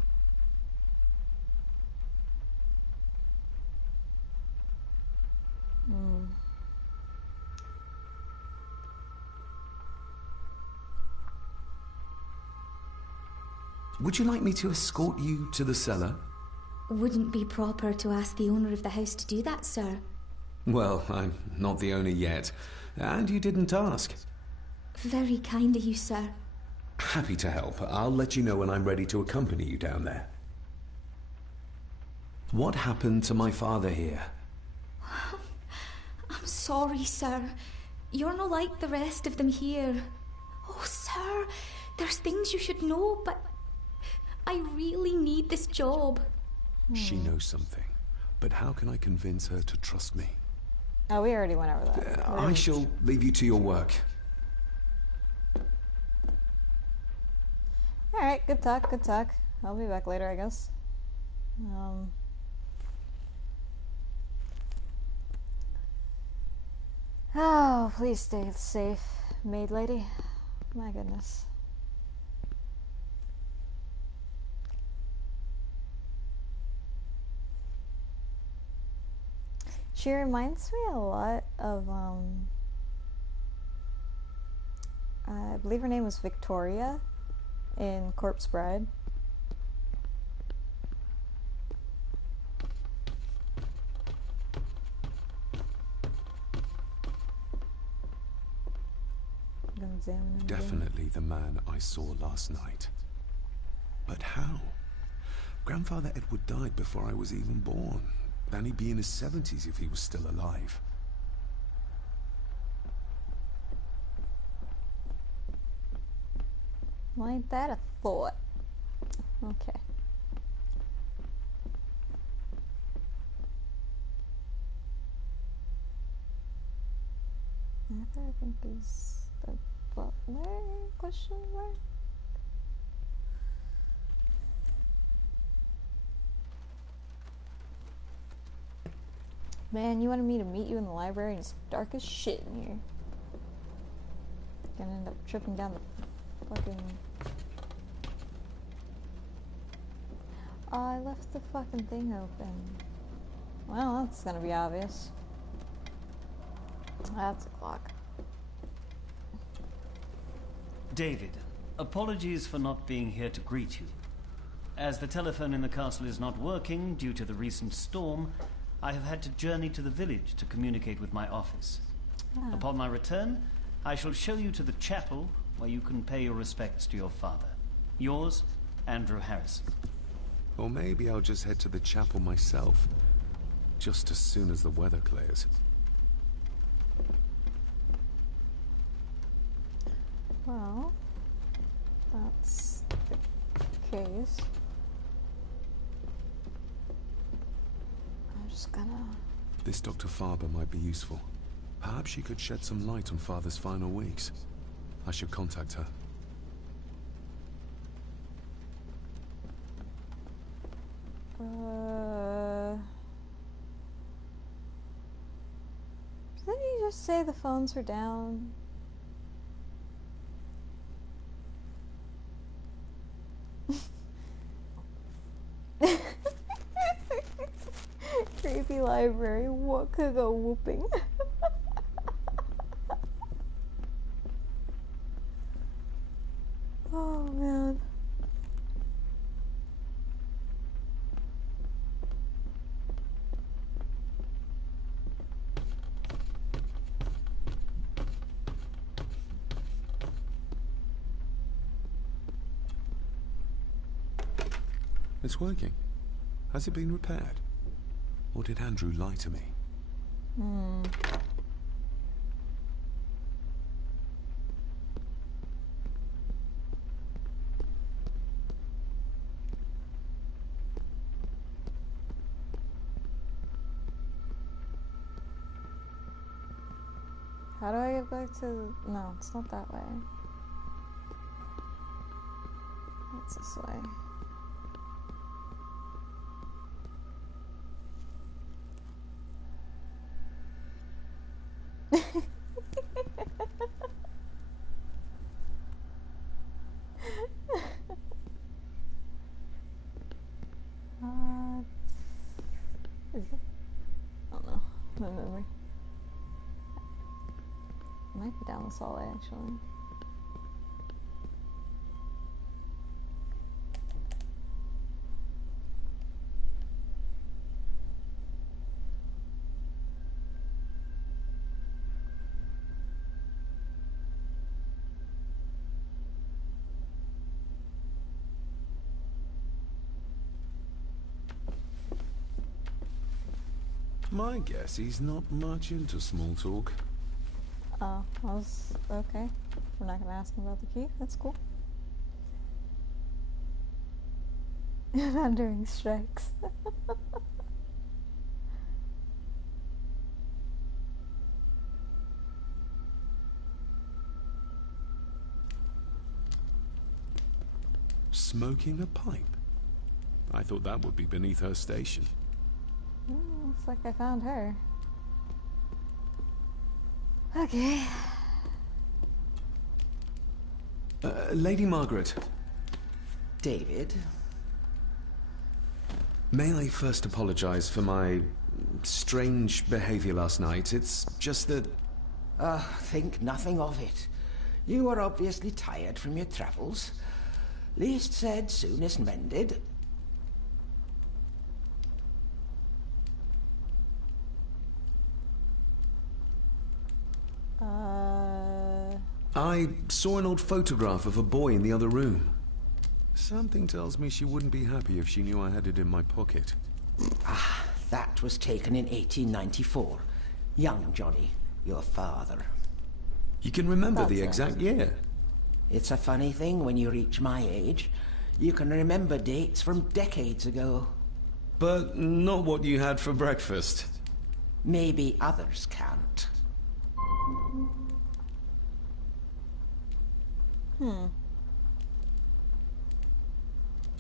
Would you like me to escort you to the cellar? Wouldn't be proper to ask the owner of the house to do that, sir. Well, I'm not the owner yet, and you didn't ask. Very kind of you, sir. Happy to help. I'll let you know when I'm ready to accompany you down there. What happened to my father here? I'm sorry, sir. You're not like the rest of them here. Oh, sir, there's things you should know, but I really need this job. She knows something, but how can I convince her to trust me? Oh, we already went over that. I shall leave you to your work. Alright, good talk, good talk. I'll be back later, I guess. Oh, please stay safe, maid lady. My goodness. She reminds me a lot of, I believe her name was Victoria in Corpse Bride. Definitely the man I saw last night. But how? Grandfather Edward died before I was even born. Then he'd be in his 70s if he was still alive. Well, ain't that a thought? Okay. Arthur, I think, is the butler? Question mark? Man, you wanted me to meet you in the library and it's dark as shit in here. Gonna end up tripping down the fucking... Oh, I left the fucking thing open. Well, that's gonna be obvious. That's a clock. David, apologies for not being here to greet you. As the telephone in the castle is not working due to the recent storm, I have had to journey to the village to communicate with my office. Ah. Upon my return, I shall show you to the chapel where you can pay your respects to your father. Yours, Andrew Harrison. Or maybe I'll just head to the chapel myself, just as soon as the weather clears. Well, that's the case. I'm just gonna... This Dr. Farber might be useful. Perhaps she could shed some light on Father's final weeks. I should contact her. Didn't you just say the phones were down? Creepy library, what could go whooping? Oh man. It's working. Has it been repaired? Or did Andrew lie to me? Hmm. How do I get back to... No, it's not that way. It's this way. Is it? Oh no, no memory. It might be down this hallway actually. My guess he's not much into small talk. Oh, I was... okay. We're not gonna ask him about the key. That's cool. Wandering strikes. Smoking a pipe? I thought that would be beneath her station. Looks like I found her. Okay. Lady Margaret. David? May I first apologize for my strange behavior last night? It's just that... Think nothing of it. You were obviously tired from your travels. Least said, soonest mended. I saw an old photograph of a boy in the other room. Something tells me she wouldn't be happy if she knew I had it in my pocket. Ah, that was taken in 1894. Young Johnny, your father. You can remember That's the it. exact year? It's a funny thing when you reach my age. You can remember dates from decades ago. But not what you had for breakfast. Maybe others can't.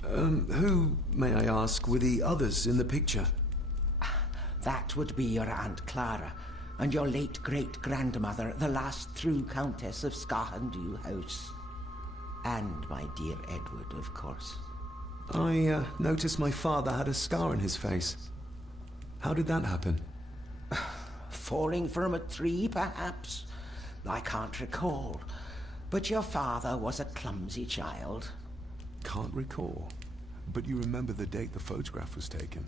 Who, may I ask, were the others in the picture? That would be your Aunt Clara, and your late great-grandmother, the last true Countess of Scahandew House. And my dear Edward, of course. I noticed my father had a scar on his face. How did that happen? Falling from a tree, perhaps? I can't recall. But your father was a clumsy child. Can't recall. But you remember the date the photograph was taken?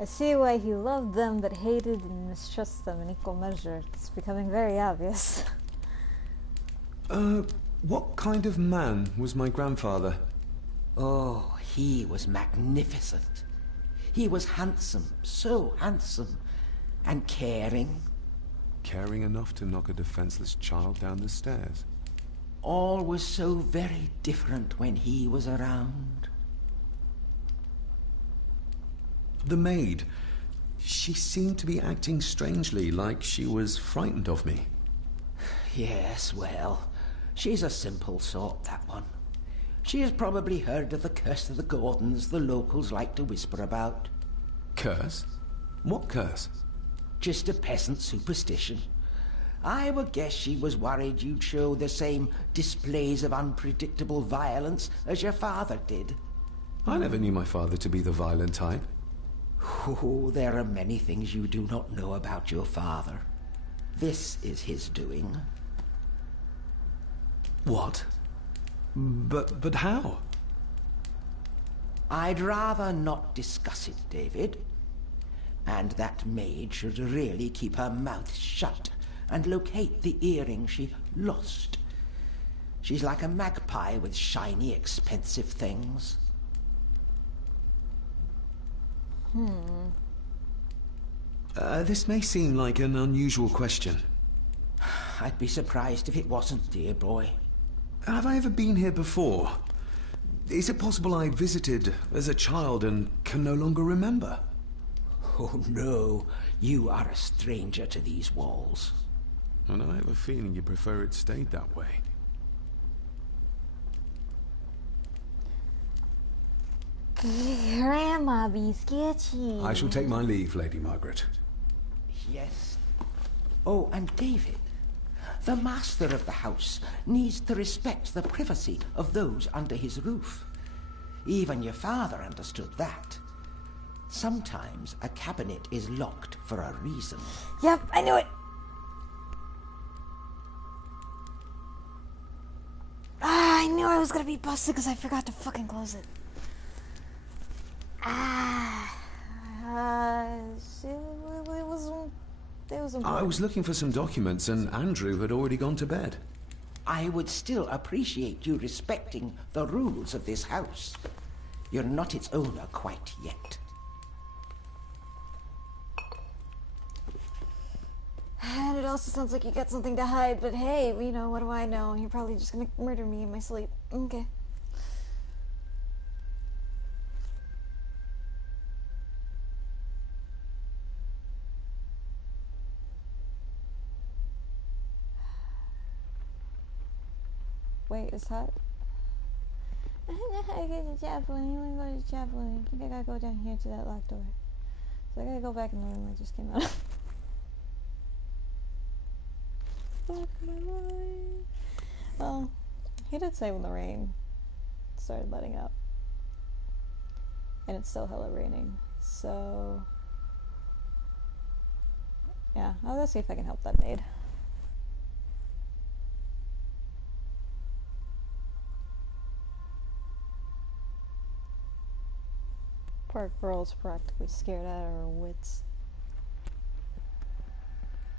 I see why he loved them but hated and mistrusted them in equal measure. It's becoming very obvious. What kind of man was my grandfather? Oh, he was magnificent. He was handsome, so handsome. And caring. Caring enough to knock a defenseless child down the stairs. All was so very different when he was around. The maid. She seemed to be acting strangely, like she was frightened of me. Yes, well, she's a simple sort, that one. She has probably heard of the curse of the Gordons the locals like to whisper about. Curse? What curse? Just a peasant superstition. I would guess she was worried you'd show the same displays of unpredictable violence as your father did. I never knew my father to be the violent type. Oh, there are many things you do not know about your father. This is his doing. What? But how? I'd rather not discuss it, David. And that maid should really keep her mouth shut and locate the earring she lost. She's like a magpie with shiny, expensive things. This may seem like an unusual question. I'd be surprised if it wasn't, dear boy. Have I ever been here before? Is it possible I visited as a child and can no longer remember? Oh no, you are a stranger to these walls. And I have a feeling you prefer it stayed that way. Grandma be sketchy. I shall take my leave, Lady Margaret. Yes. Oh, and David, the master of the house needs to respect the privacy of those under his roof. Even your father understood that. Sometimes a cabinet is locked for a reason. Yep, I knew it. I knew I was gonna be busted because I forgot to fucking close it. It was important. I was looking for some documents and Andrew had already gone to bed. I would still appreciate you respecting the rules of this house. You're not its owner quite yet. And it also sounds like you got something to hide, but hey, you know, what do I know? You're probably just gonna murder me in my sleep. Okay. Wait, is that? I get to chapel. You want to go to chapel? I think I gotta go down here to that locked door. So I gotta go back in the room I just came out of. Fuck my life. Well, he did say when the rain started letting up. And it's still hella raining. So yeah, I'll go see if I can help that maid. Poor girl's practically scared out of her wits.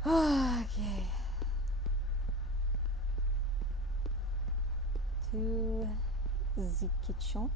Okay. To the kitchen.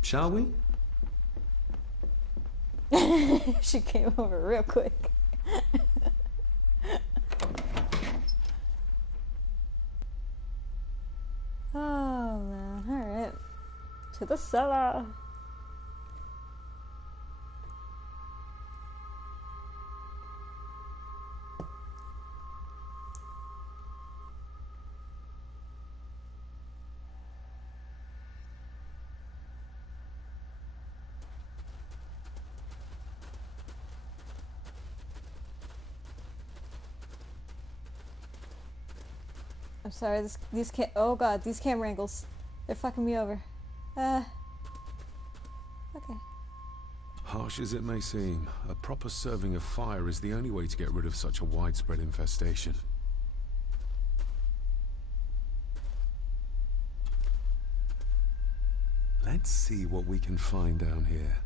Shall we? She came over real quick. Oh man, alright. To the cellar. I'm sorry, these oh god, these camera angles. They're fucking me over. Okay. Harsh as it may seem, a proper serving of fire is the only way to get rid of such a widespread infestation. Let's see what we can find down here.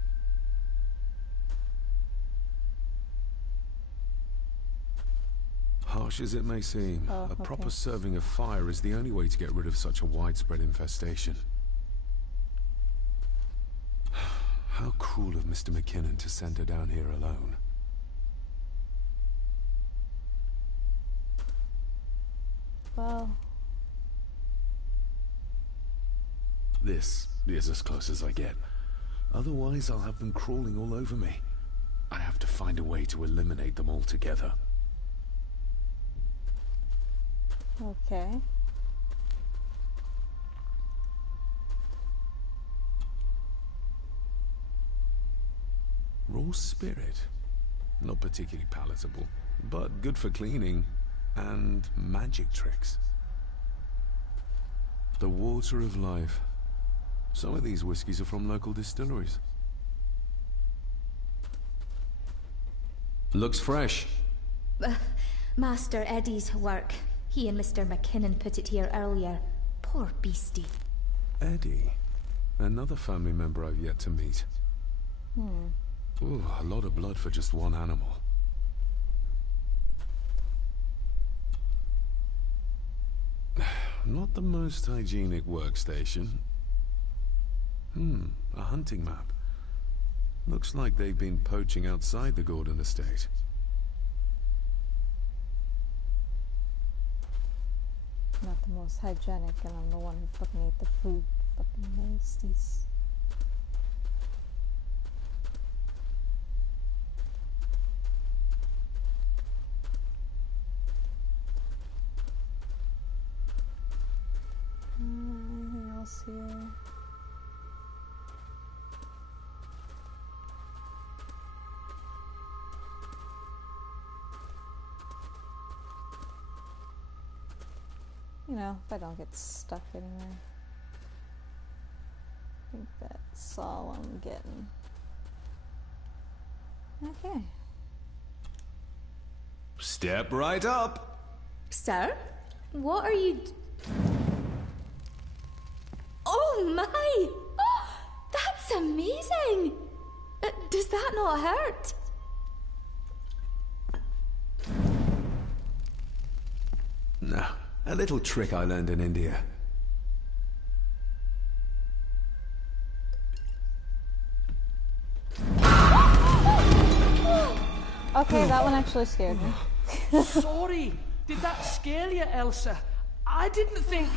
Harsh as it may seem, a proper serving of fire is the only way to get rid of such a widespread infestation. How cruel of Mr. McKinnon to send her down here alone. Well... This is as close as I get. Otherwise, I'll have them crawling all over me. I have to find a way to eliminate them altogether. Okay. Raw spirit. Not particularly palatable, but good for cleaning and magic tricks. The water of life. Some of these whiskies are from local distilleries. Looks fresh. Master Eddie's work. He and Mr. McKinnon put it here earlier. Poor beastie. Eddie? Another family member I've yet to meet. Ooh, a lot of blood for just one animal. Not the most hygienic workstation. A hunting map. Looks like they've been poaching outside the Gordon estate. Not the most hygienic, and I'm the one who fucking ate the food. Fucking nasties. Anything else here? You know, if I don't get stuck anywhere. I think that's all I'm getting. Okay. Step right up. Sir? What are you... Oh my! Oh, that's amazing! Does that not hurt? No, a little trick I learned in India. Okay, that one actually scared me. Sorry, did that scare you, Elsa? I didn't think...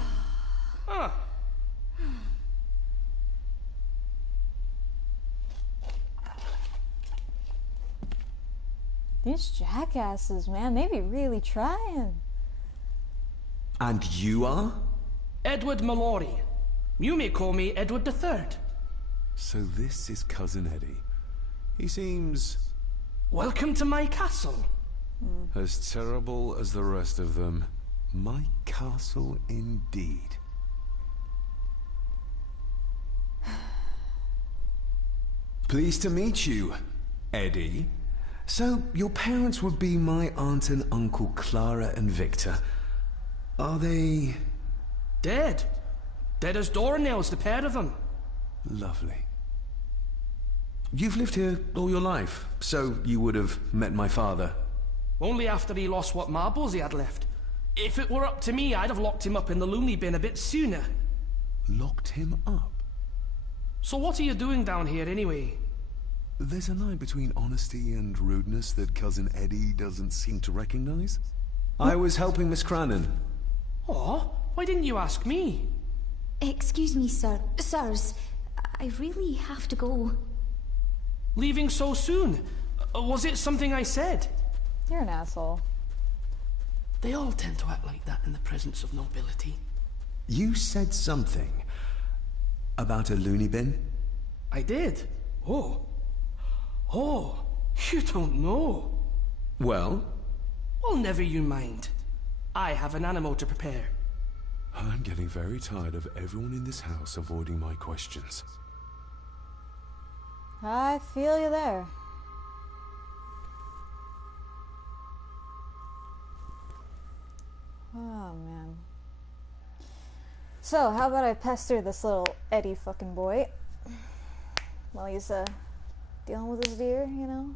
Huh. These jackasses, man, they be really trying. And you are? Edward Mallory. You may call me Edward III. So this is Cousin Eddie. He seems... Welcome to my castle. as terrible as the rest of them. My castle indeed. Pleased to meet you, Eddie. So, your parents would be my aunt and uncle Clara and Victor. Are they... Dead. Dead as doornails, the pair of them. Lovely. You've lived here all your life, so you would have met my father. Only after he lost what marbles he had left. If it were up to me, I'd have locked him up in the loony bin a bit sooner. Locked him up? So what are you doing down here, anyway? There's a line between honesty and rudeness that Cousin Eddie doesn't seem to recognize. I was helping Miss Crannan. Oh, why didn't you ask me? Excuse me, sir. Sirs, I really have to go. Leaving so soon? Was it something I said? You're an asshole. They all tend to act like that in the presence of nobility. You said something about a loony bin? I did. Oh, you don't know. Well? Well, never you mind. I have an animal to prepare. I'm getting very tired of everyone in this house avoiding my questions. I feel you there. Oh, man. So, how about I pester this little Eddie fucking boy while he's, dealing with his deer, you know?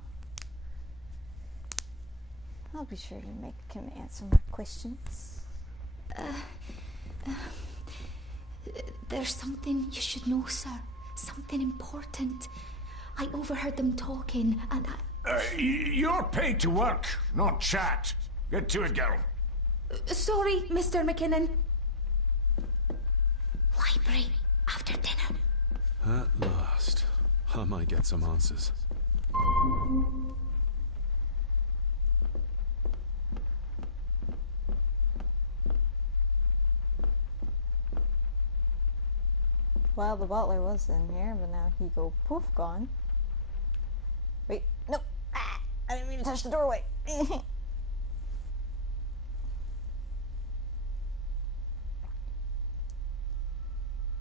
I'll be sure to make him answer my questions. There's something you should know, sir. Something important. I overheard them talking, and You're paid to work, not chat. Get to it, girl. Sorry, Mr. McKinnon. Library, after dinner. At last. I might get some answers. Well, the butler was in here, but now he go poof gone. Wait, no! Ah! I didn't mean to touch the doorway!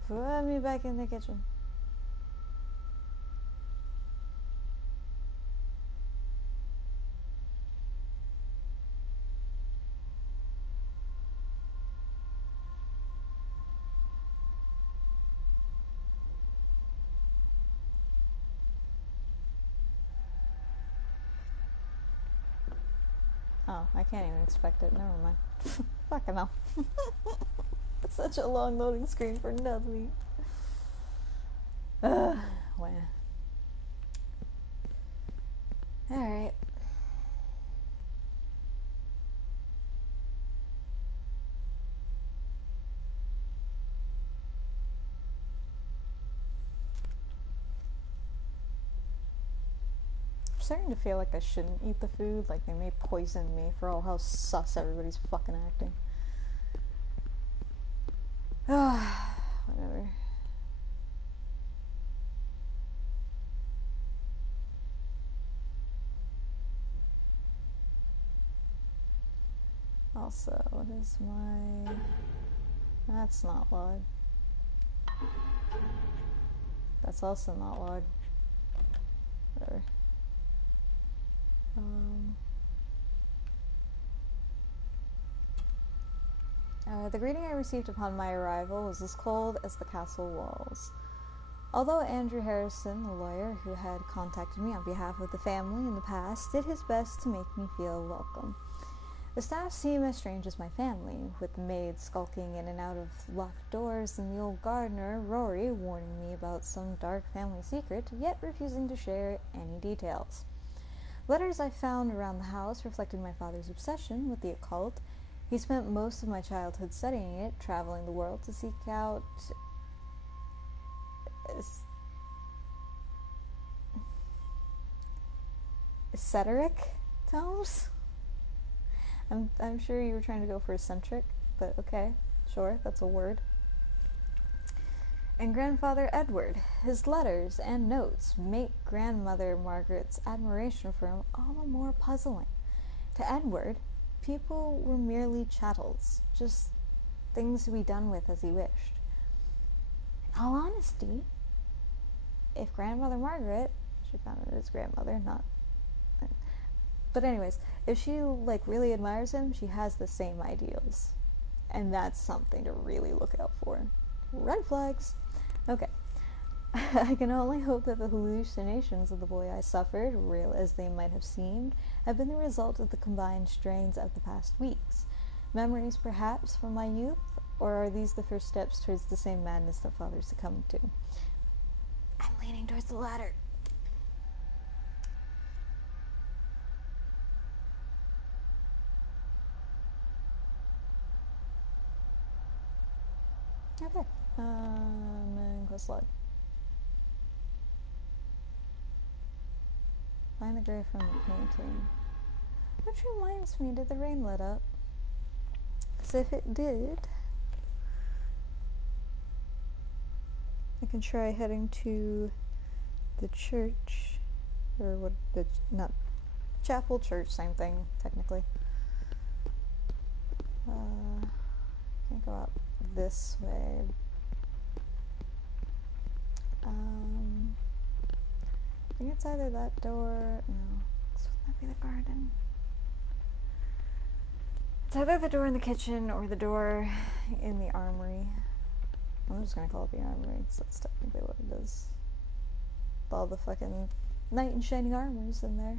Put me back in the kitchen. Oh, I can't even expect it. Never mind. Fucking hell. It's such a long loading screen for nothing. Ugh, well. Alright. I'm starting to feel like I shouldn't eat the food, like they may poison me for all how sus everybody's fucking acting. Whatever. Also, what is my... That's not log. That's also not log. Whatever. The greeting I received upon my arrival was as cold as the castle walls. Although Andrew Harrison, the lawyer who had contacted me on behalf of the family in the past, did his best to make me feel welcome. The staff seemed as strange as my family, with the maids skulking in and out of locked doors and the old gardener, Rory, warning me about some dark family secret, yet refusing to share any details. Letters I found around the house reflected my father's obsession with the occult. He spent most of my childhood studying it, traveling the world to seek out esoteric tomes? I'm sure you were trying to go for eccentric, but okay, sure, that's a word. And grandfather Edward, his letters and notes make grandmother Margaret's admiration for him all the more puzzling. To Edward, people were merely chattels, just things to be done with as he wished. In all honesty, if grandmother Margaret, she found it as grandmother, not... But anyways, if she, really admires him, she has the same ideals. And that's something to really look out for. Red flags! Okay. I can only hope that the hallucinations of the boy I suffered, real as they might have seemed, have been the result of the combined strains of the past weeks. Memories, perhaps, from my youth? Or are these the first steps towards the same madness that father's succumbed to? I'm leaning towards the latter. Okay. And quest log. Find the grave from the painting. Which reminds me, did the rain let up? Because if it did, I can try heading to the church, or what, not chapel, church, same thing, technically. Can't go out this way. I think it's either that door, no, this would not be the garden. It's either the door in the kitchen or the door in the armory. I'm just gonna call it the armory, because that's technically what it is. With all the fucking knight in shining armors in there.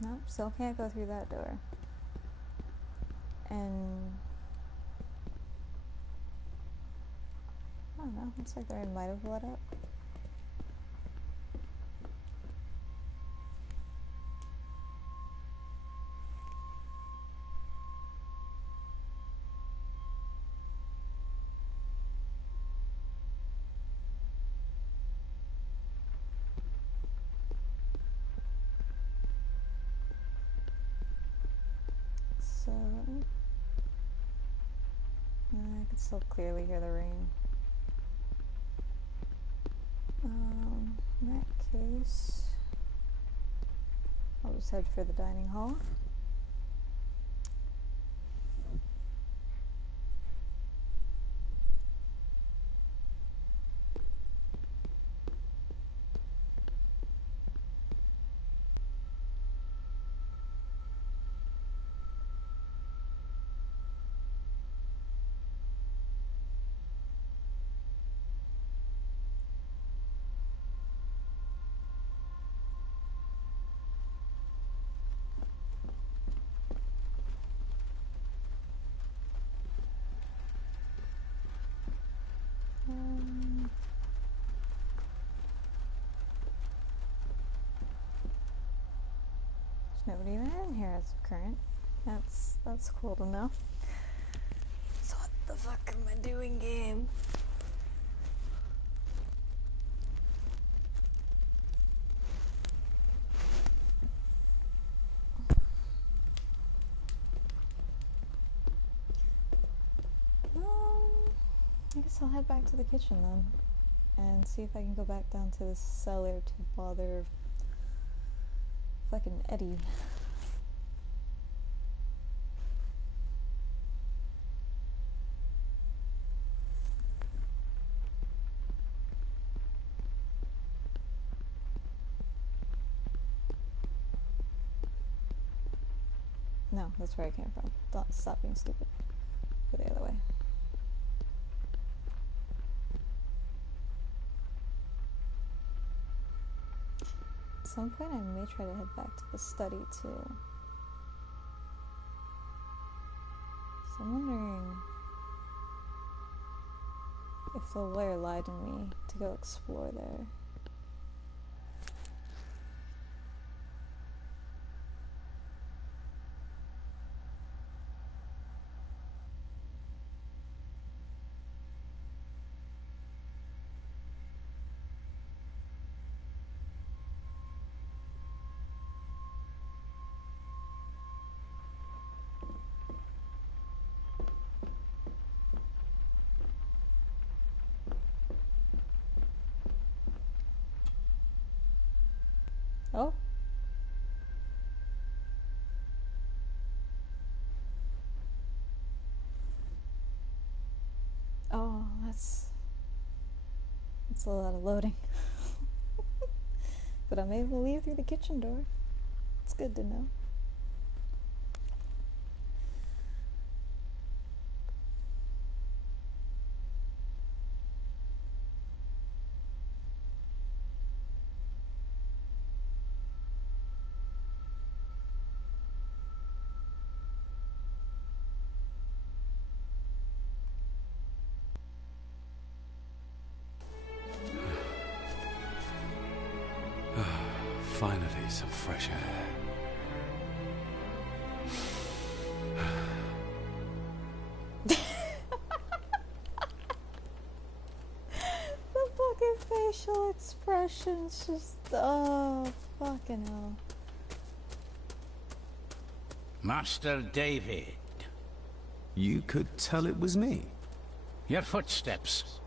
Nope, still can't go through that door. And I don't know, looks like the rain might have let up. So I can still clearly hear the rain. In that case, I'll just head for the dining hall. There's nobody even in here as of current. That's cool to know. So what the fuck am I doing, game? I guess I'll head back to the kitchen then, and see if I can go back down to the cellar to bother fucking Eddie. No, that's where I came from. Don't stop being stupid. Go the other way. At some point I may try to head back to the study too. So I'm wondering if the lawyer lied to me to go explore there. Oh. Oh, that's a lot of loading. But I'm able to leave through the kitchen door. It's good to know. Finally, some fresh air. The fucking facial expressions just, oh, fucking hell. Master David. You could tell it was me. Your footsteps.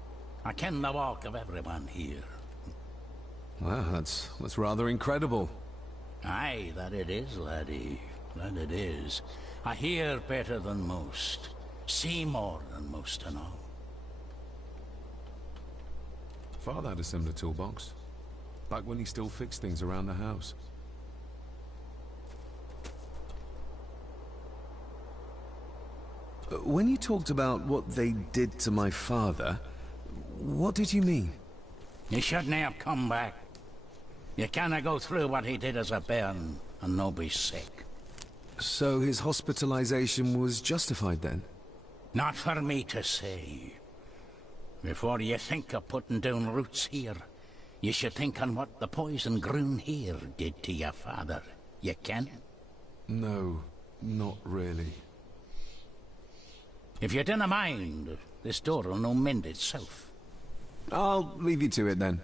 I ken the walk of everyone here. Wow, that's rather incredible. Aye, that it is, laddie. That it is. I hear better than most. See more than most and all. Father had a similar toolbox. Back when he still fixed things around the house. When you talked about what they did to my father, what did you mean? You shouldn't have come back. You canna go through what he did as a bairn and no be sick. So his hospitalization was justified then? Not for me to say. Before you think of putting down roots here, you should think on what the poison grown here did to your father. You can? No, not really. If you dinna mind, this door will no mend itself. I'll leave you to it then.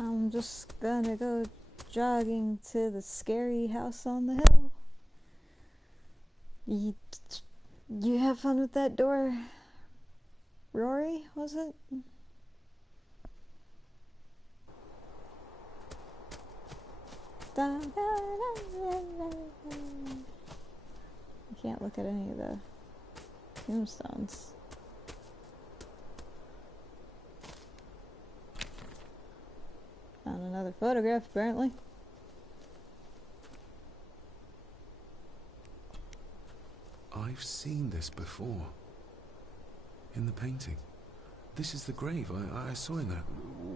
I'm just gonna go jogging to the scary house on the hill. You have fun with that door, Rory, was it? I can't look at any of the tombstones. Found another photograph, apparently. I've seen this before. In the painting. This is the grave I saw in that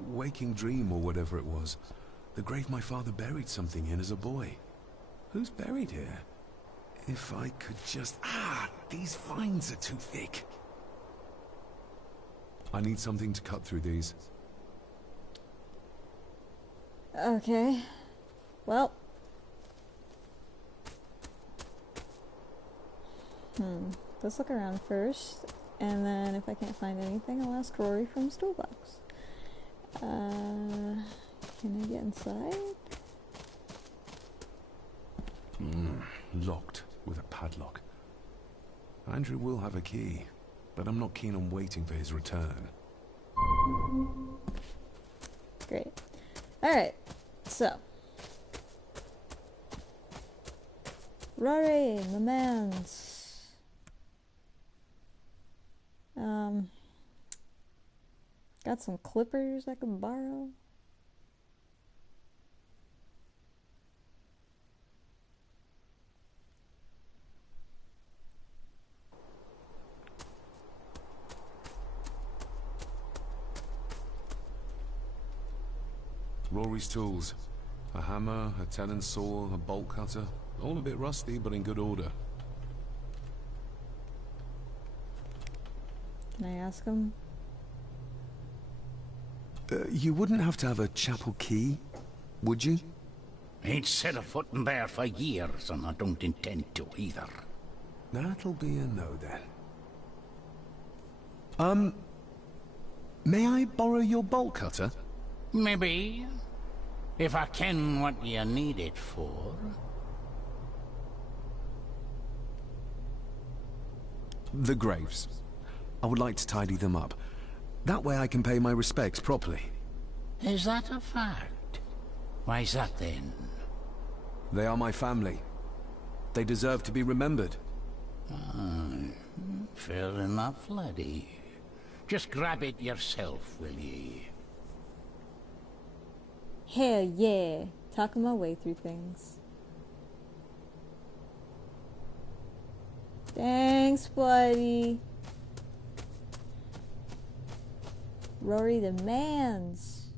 waking dream or whatever it was. The grave my father buried something in as a boy. Who's buried here? If I could just... these vines are too thick. I need something to cut through these. Okay. Well. Let's look around first, and then if I can't find anything, I'll ask Rory from his toolbox. Can I get inside? Locked with a padlock. Andrew will have a key, but I'm not keen on waiting for his return. Great. Alright, so. Rory, my mans. Got some clippers I could borrow. Rory's tools. A hammer, a tenon saw, a bolt cutter. All a bit rusty, but in good order. Can I ask him? You wouldn't have to have a chapel key, would you? Ain't set a foot in there for years, and I don't intend to either. That'll be a no, then. May I borrow your bolt cutter? Maybe. If I ken what you need it for. The graves. I would like to tidy them up. That way I can pay my respects properly. Is that a fact? Why's that then? They are my family. They deserve to be remembered. Fair enough, laddie. Just grab it yourself, will ye? Hell yeah. Talking my way through things. Thanks, buddy. Rory the mans.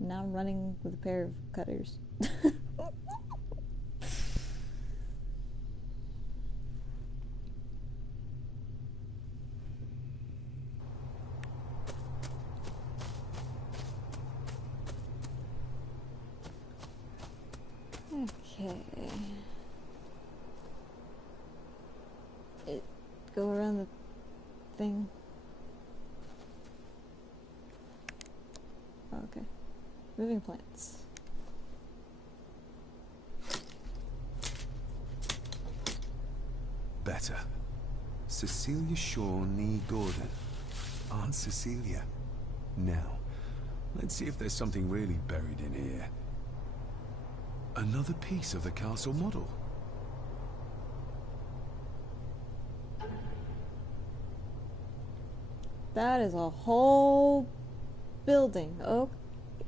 Now I'm running with a pair of cutters. Okay. Go around the thing. Oh, okay. Moving plants. Better. Cecilia Shaw Nee Gordon. Aunt Cecilia. Now, let's see if there's something really buried in here. Another piece of the castle model. That is a whole building. Oh,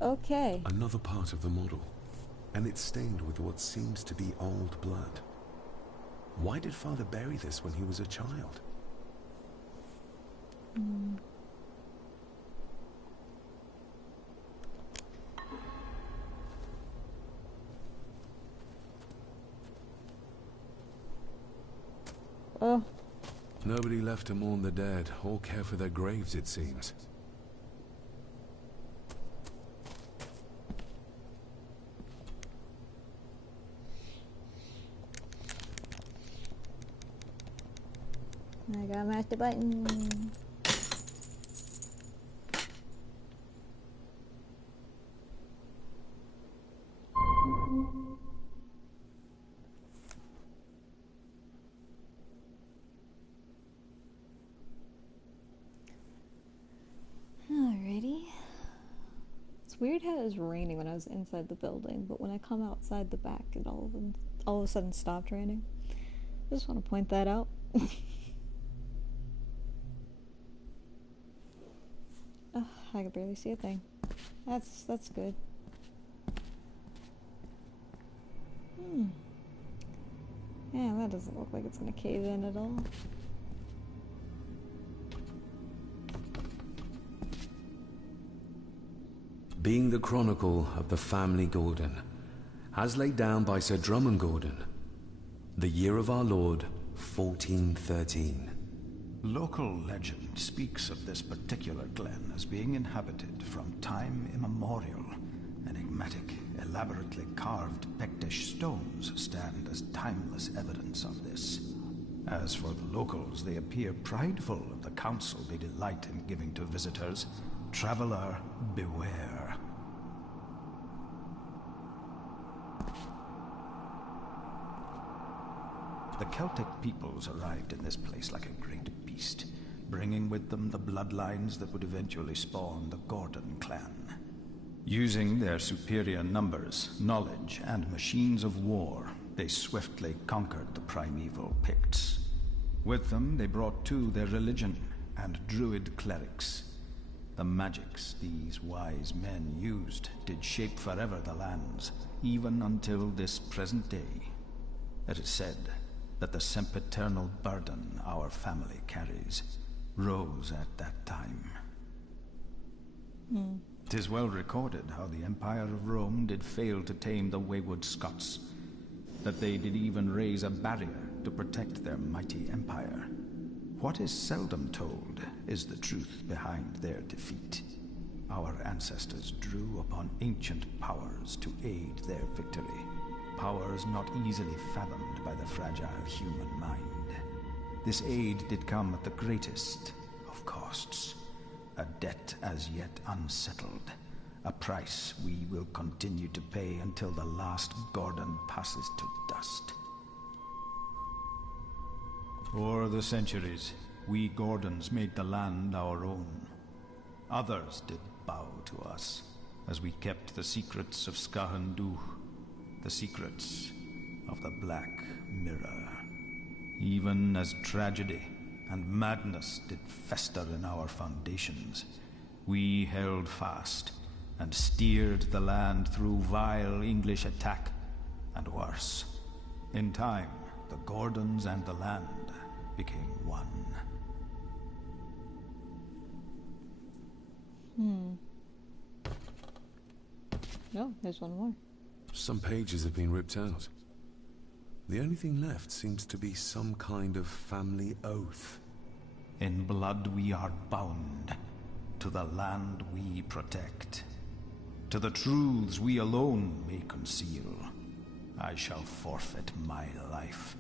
okay. Another part of the model. And it's stained with what seems to be old blood. Why did Father bury this when he was a child? Oh. Nobody left to mourn the dead or care for their graves, it seems. I gotta mash the button. It's weird how it was raining when I was inside the building, but when I come outside the back, it all of a sudden stopped raining. I just want to point that out. Oh, I can barely see a thing. That's good. Yeah, that doesn't look like it's gonna cave in at all. Being the chronicle of the family Gordon, as laid down by Sir Drummond Gordon, the year of our Lord, 1413. Local legend speaks of this particular glen as being inhabited from time immemorial. Enigmatic, elaborately carved Pictish stones stand as timeless evidence of this. As for the locals, they appear prideful of the counsel they delight in giving to visitors. Traveler, beware. The Celtic peoples arrived in this place like a great beast, bringing with them the bloodlines that would eventually spawn the Gordon clan. Using their superior numbers, knowledge, and machines of war, they swiftly conquered the primeval Picts. With them, they brought too their religion and druid clerics. The magics these wise men used did shape forever the lands, even until this present day. It is said that the sempiternal burden our family carries rose at that time. 'Tis well recorded how the Empire of Rome did fail to tame the wayward Scots, that they did even raise a barrier to protect their mighty empire. What is seldom told is the truth behind their defeat. Our ancestors drew upon ancient powers to aid their victory, powers not easily fathomed by the fragile human mind. This aid did come at the greatest of costs, a debt as yet unsettled, a price we will continue to pay until the last Gordon passes to dust. For the centuries, we Gordons made the land our own. Others did bow to us, as we kept the secrets of Skahandu, the secrets of the Black Mirror. Even as tragedy and madness did fester in our foundations, we held fast and steered the land through vile English attack and worse. In time, the Gordons and the land became one. No, there's one more. Some pages have been ripped out. The only thing left seems to be some kind of family oath. In blood we are bound to the land we protect, to the truths we alone may conceal. I shall forfeit my life,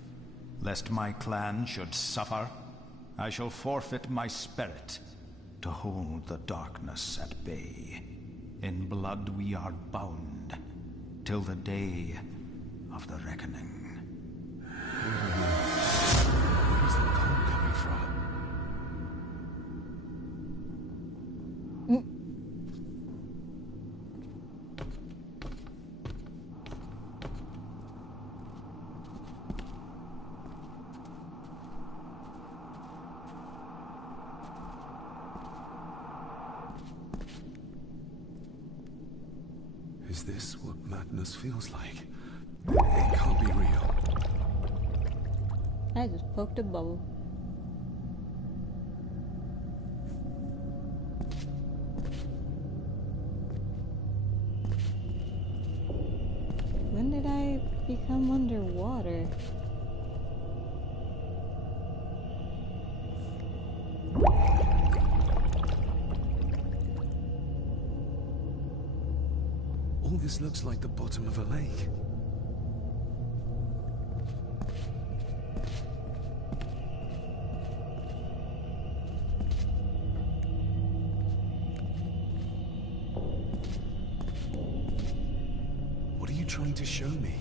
lest my clan should suffer. I shall forfeit my spirit to hold the darkness at bay. In blood we are bound till the day of the reckoning. Where's the coal coming from? Is this what madness feels like? It can't be real. I just poked a bubble. When did I become underwater? All this looks like the bottom of a lake. What are you trying to show me?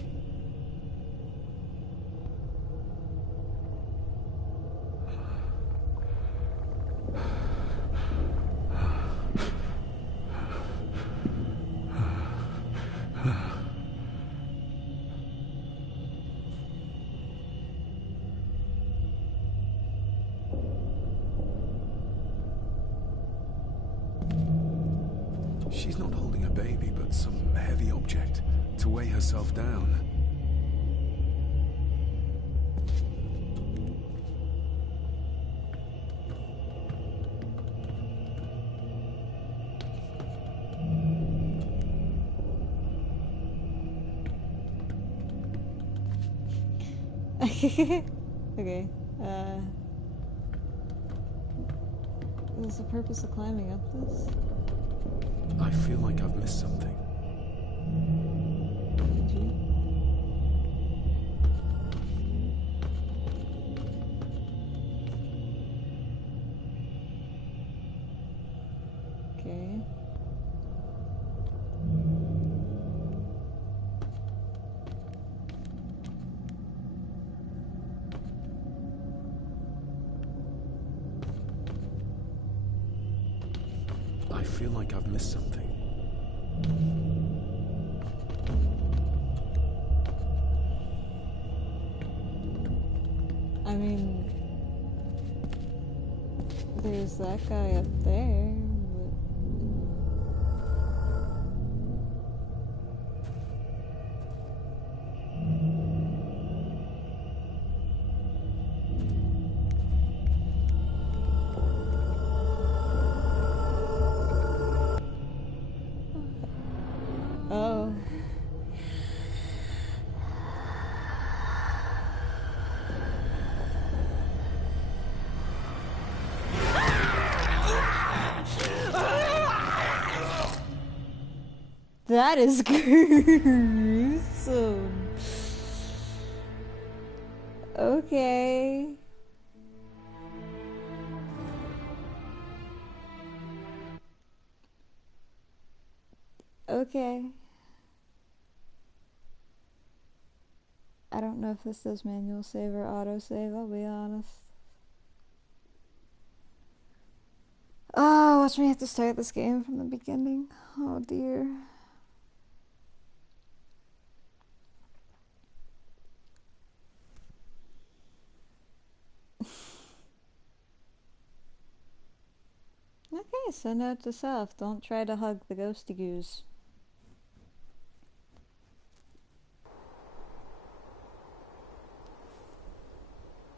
She's not holding a baby, but some heavy object to weigh herself down. Okay, what's the purpose of climbing up this? I feel like I've missed something. Did you? Okay. I feel like I've missed something. I mean, there's that guy up there, but... Oh. That is gruesome. Okay. Okay. I don't know if this does manual save or auto save, I'll be honest. Oh, watch me have to start this game from the beginning. Oh dear. Okay, so note to self, don't try to hug the ghosty goose.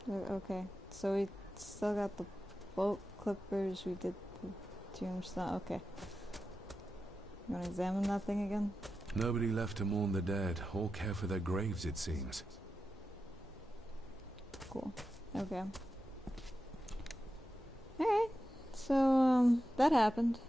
Okay, so we still got the bolt clippers, we did the tombstone, okay. You wanna examine that thing again? Nobody left to mourn the dead or care for their graves, it seems. Cool. Okay. Alright, so, that happened.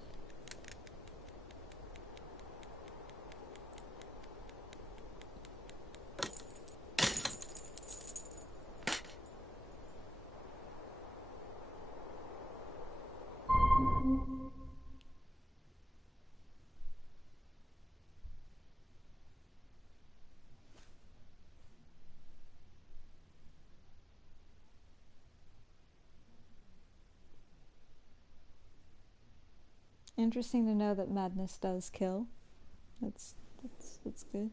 Interesting to know that madness does kill. That's good.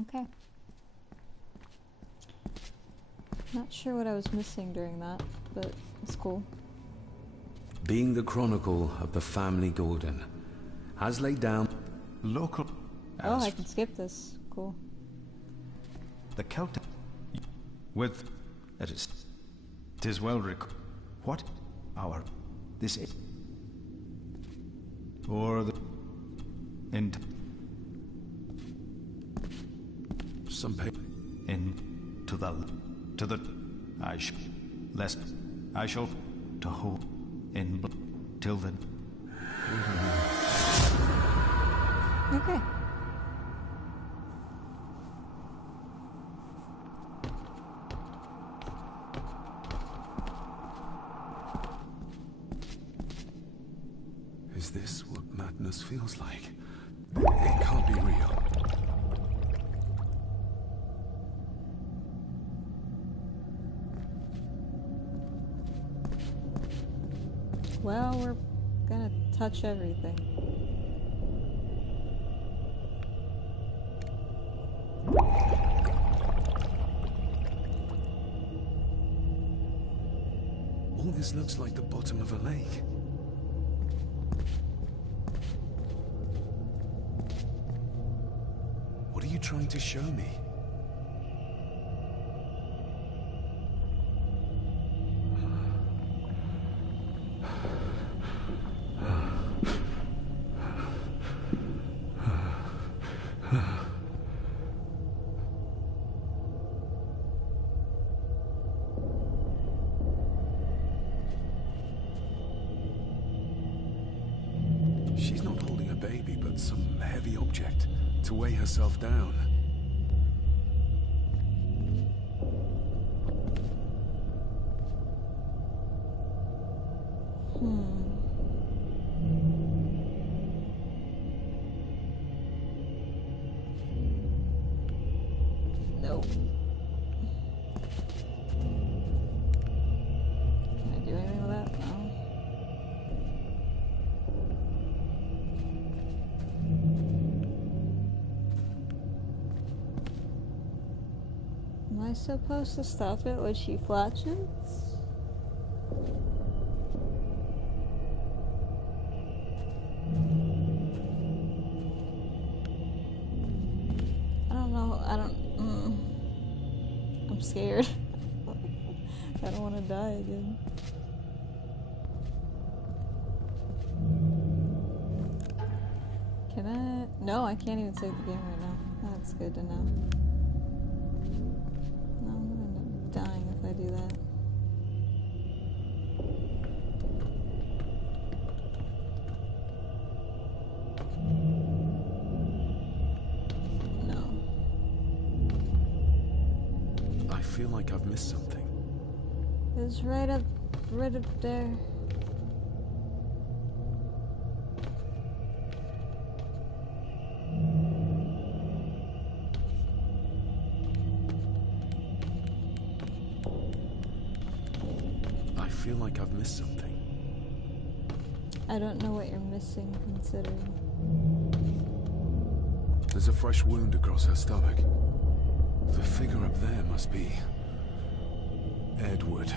Okay. Not sure what I was missing during that, but it's cool. Being the chronicle of the family Gordon has laid down local. Oh, I can skip this. Cool. The Celtic with it is well what our this is or the in some in to the lest I shall to hold in till then. Okay. Is this what madness feels like? It can't be real. Well, we're gonna touch everything. All this looks like the bottom of a lake. What are you trying to show me? She's not holding a baby, but some heavy object to weigh herself down. Nope. Can I do anything with that? No. Am I supposed to stop it when she flashes? I don't know. I'm scared. I don't want to die again. Can I? No, I can't even save the game right now. That's good to know. No, I'm gonna end up dying if I do that. No. I feel like I've missed something. It's right up there. I feel like I've missed something. I don't know what you're missing, considering. There's a fresh wound across her stomach. The figure up there must be Edward.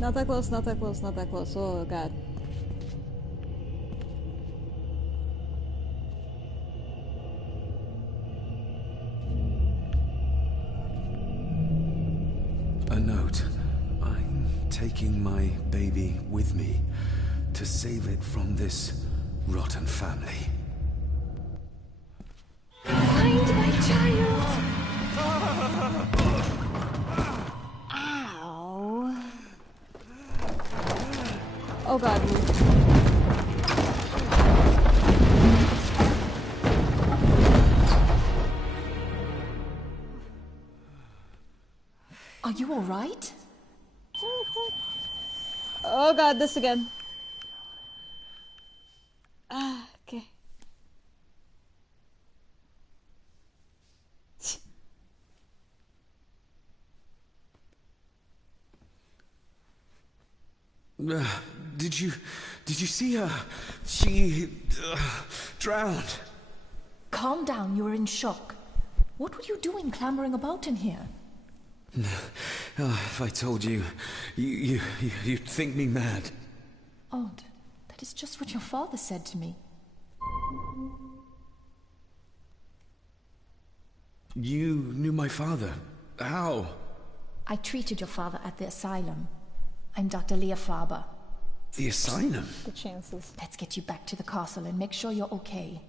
Not that close, not that close, not that close. Oh god. A note. I'm taking my baby with me to save it from this rotten family. Find my child! Ow. Oh god. Are you alright? Oh god, this again. Ah, okay. Did you see her? She drowned. Calm down, you were in shock. What were you doing clambering about in here? If I told you, you'd think me mad. Odd. That is just what your father said to me. You knew my father. How? I treated your father at the asylum. I'm Dr. Leah Faber. The asylum? The chances. Let's get you back to the castle and make sure you're okay.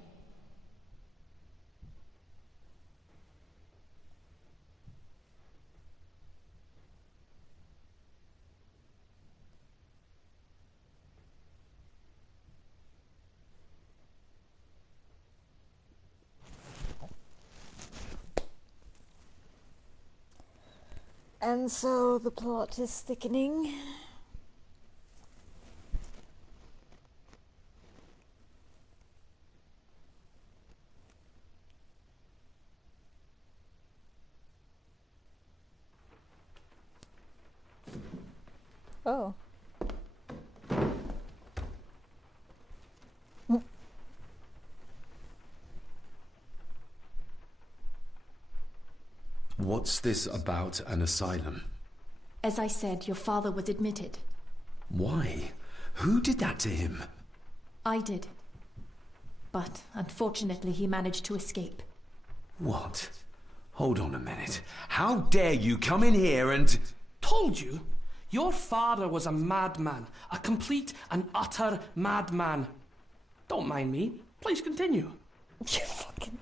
And so the plot is thickening. Oh. What's this about an asylum? As I said, your father was admitted. Why? Who did that to him? I did. But unfortunately, he managed to escape. What? Hold on a minute. How dare you come in here and... Told you? Your father was a madman. A complete and utter madman. Don't mind me. Please continue. You fucking...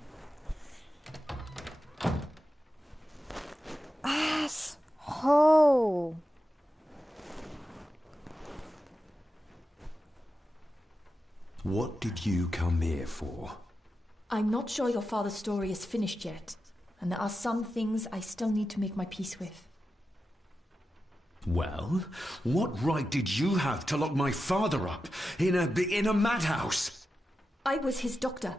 asshole. What did you come here for? I'm not sure your father's story is finished yet, and there are some things I still need to make my peace with. Well, what right did you have to lock my father up in a madhouse? I was his doctor.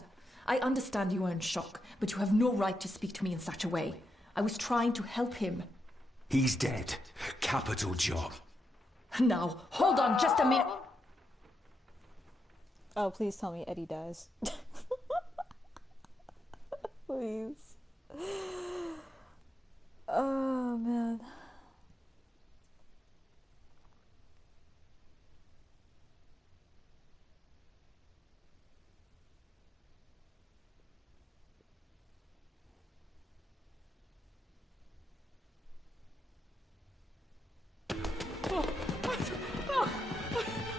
I understand you are in shock, but you have no right to speak to me in such a way. I was trying to help him. He's dead. Capital job. Now, hold on just a minute. Oh, please tell me Eddie dies. Please. Oh, man.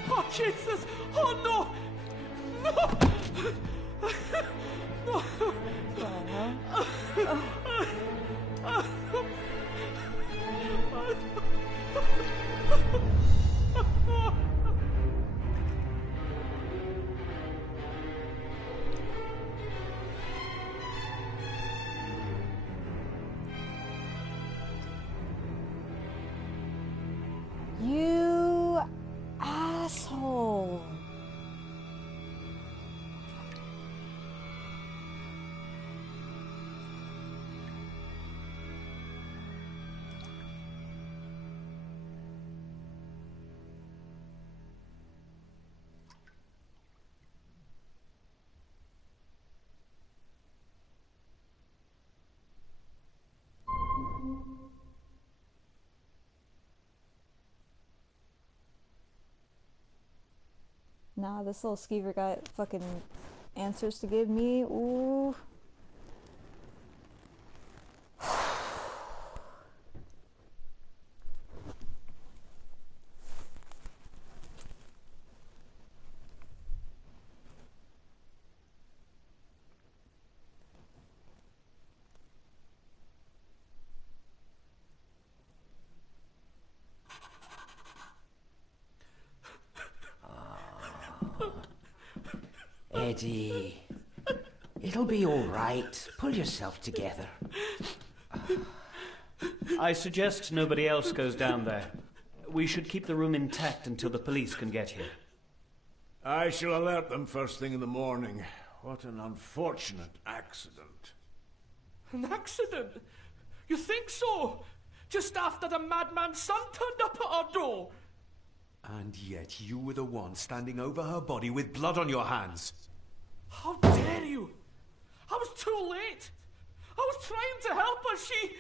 Oh, Jesus! Oh, no! No! You asshole. Nah, this little skeever got fucking answers to give me. Ooh. Eddie, it'll be all right. Pull yourself together. I suggest nobody else goes down there. We should keep the room intact until the police can get here. I shall alert them first thing in the morning. What an unfortunate accident. An accident? You think so? Just after the madman's son turned up at our door? And yet you were the one standing over her body with blood on your hands. How dare you? I was too late. I was trying to help her. She...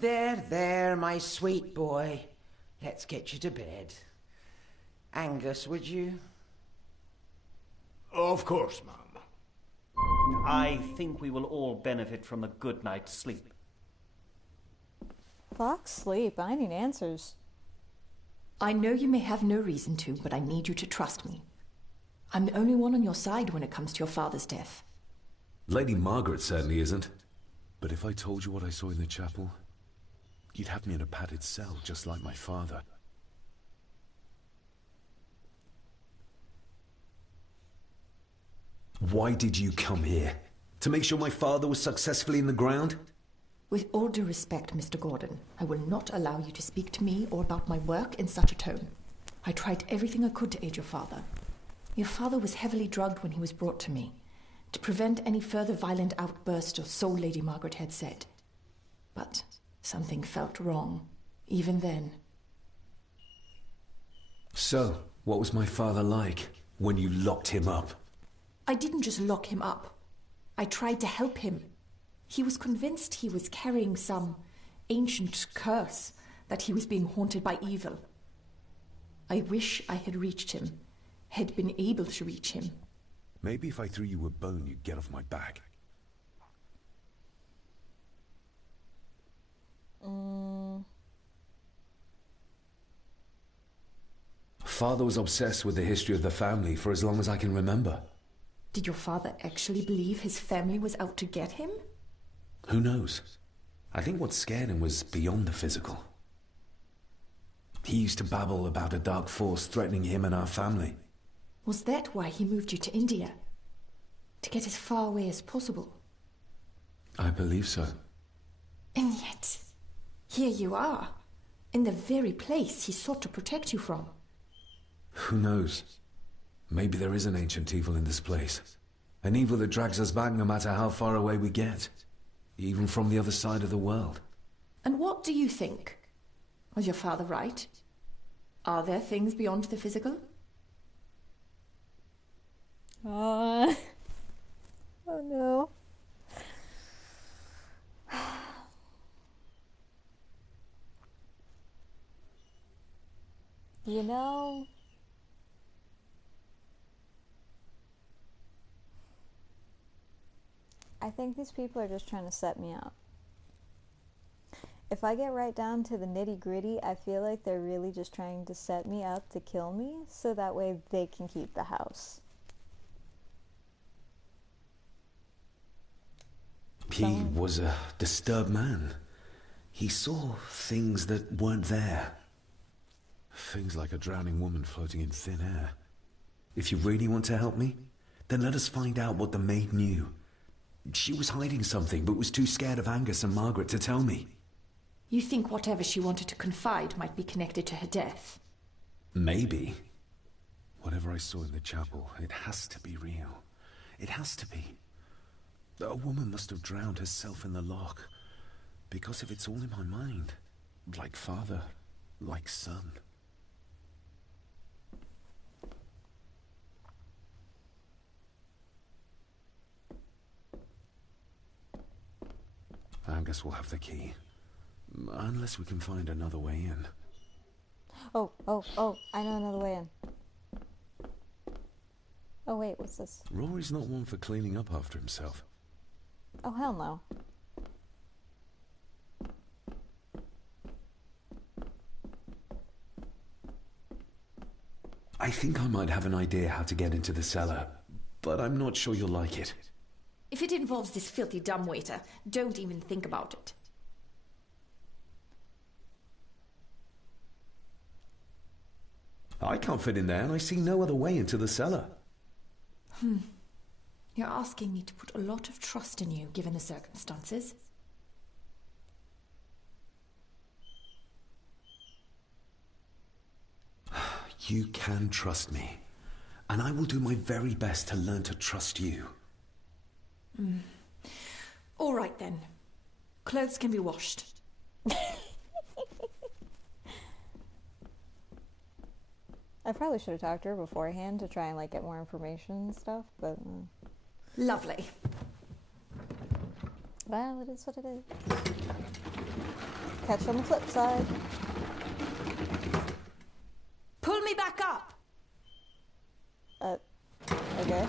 There, my sweet boy. Let's get you to bed. Angus, would you? Of course, ma'am. I think we will all benefit from a good night's sleep. Fuck sleep. I need answers. I know you may have no reason to, but I need you to trust me. I'm the only one on your side when it comes to your father's death. Lady Margaret certainly isn't. But if I told you what I saw in the chapel, you'd have me in a padded cell, just like my father. Why did you come here? To make sure my father was successfully in the ground? With all due respect, Mr. Gordon, I will not allow you to speak to me or about my work in such a tone. I tried everything I could to aid your father. Your father was heavily drugged when he was brought to me, to prevent any further violent outburst, or so Lady Margaret had said. But something felt wrong. even then. So, what was my father like when you locked him up? I didn't just lock him up. I tried to help him. He was convinced he was carrying some ancient curse, that he was being haunted by evil. I wish I had reached him, had been able to reach him. Maybe if I threw you a bone, you'd get off my back. Father was obsessed with the history of the family for as long as I can remember. Did your father actually believe his family was out to get him? Who knows? I think what scared him was beyond the physical. He used to babble about a dark force threatening him and our family. Was that why he moved you to India? To get as far away as possible? I believe so. And yet, here you are, in the very place he sought to protect you from. Who knows? Maybe there is an ancient evil in this place. An evil that drags us back no matter how far away we get. Even from the other side of the world. And what do you think? Was your father right? Are there things beyond the physical? Oh no. You know, I think these people are just trying to set me up. If I get right down to the nitty-gritty, I feel like they're really just trying to set me up to kill me, so that way they can keep the house. He was a disturbed man. He saw things that weren't there. Things like a drowning woman floating in thin air. If you really want to help me, then let us find out what the maid knew. She was hiding something, but was too scared of Angus and Margaret to tell me. You think whatever she wanted to confide might be connected to her death? Maybe. Whatever I saw in the chapel, it has to be real. It has to be. A woman must have drowned herself in the loch. Because if it's all in my mind, like father, like son. Angus will have the key. Unless we can find another way in. Oh, I know another way in. Oh wait, what's this? Rory's not one for cleaning up after himself. Oh hell no. I think I might have an idea how to get into the cellar, but I'm not sure you'll like it. If it involves this filthy dumbwaiter, don't even think about it. I can't fit in there, and I see no other way into the cellar. You're asking me to put a lot of trust in you, given the circumstances. You can trust me, and I will do my very best to learn to trust you. All right then. Clothes can be washed. I probably should have talked to her beforehand to try and like get more information and stuff, but Lovely. well, it is what it is. Catch you on the flip side. Pull me back up! Okay.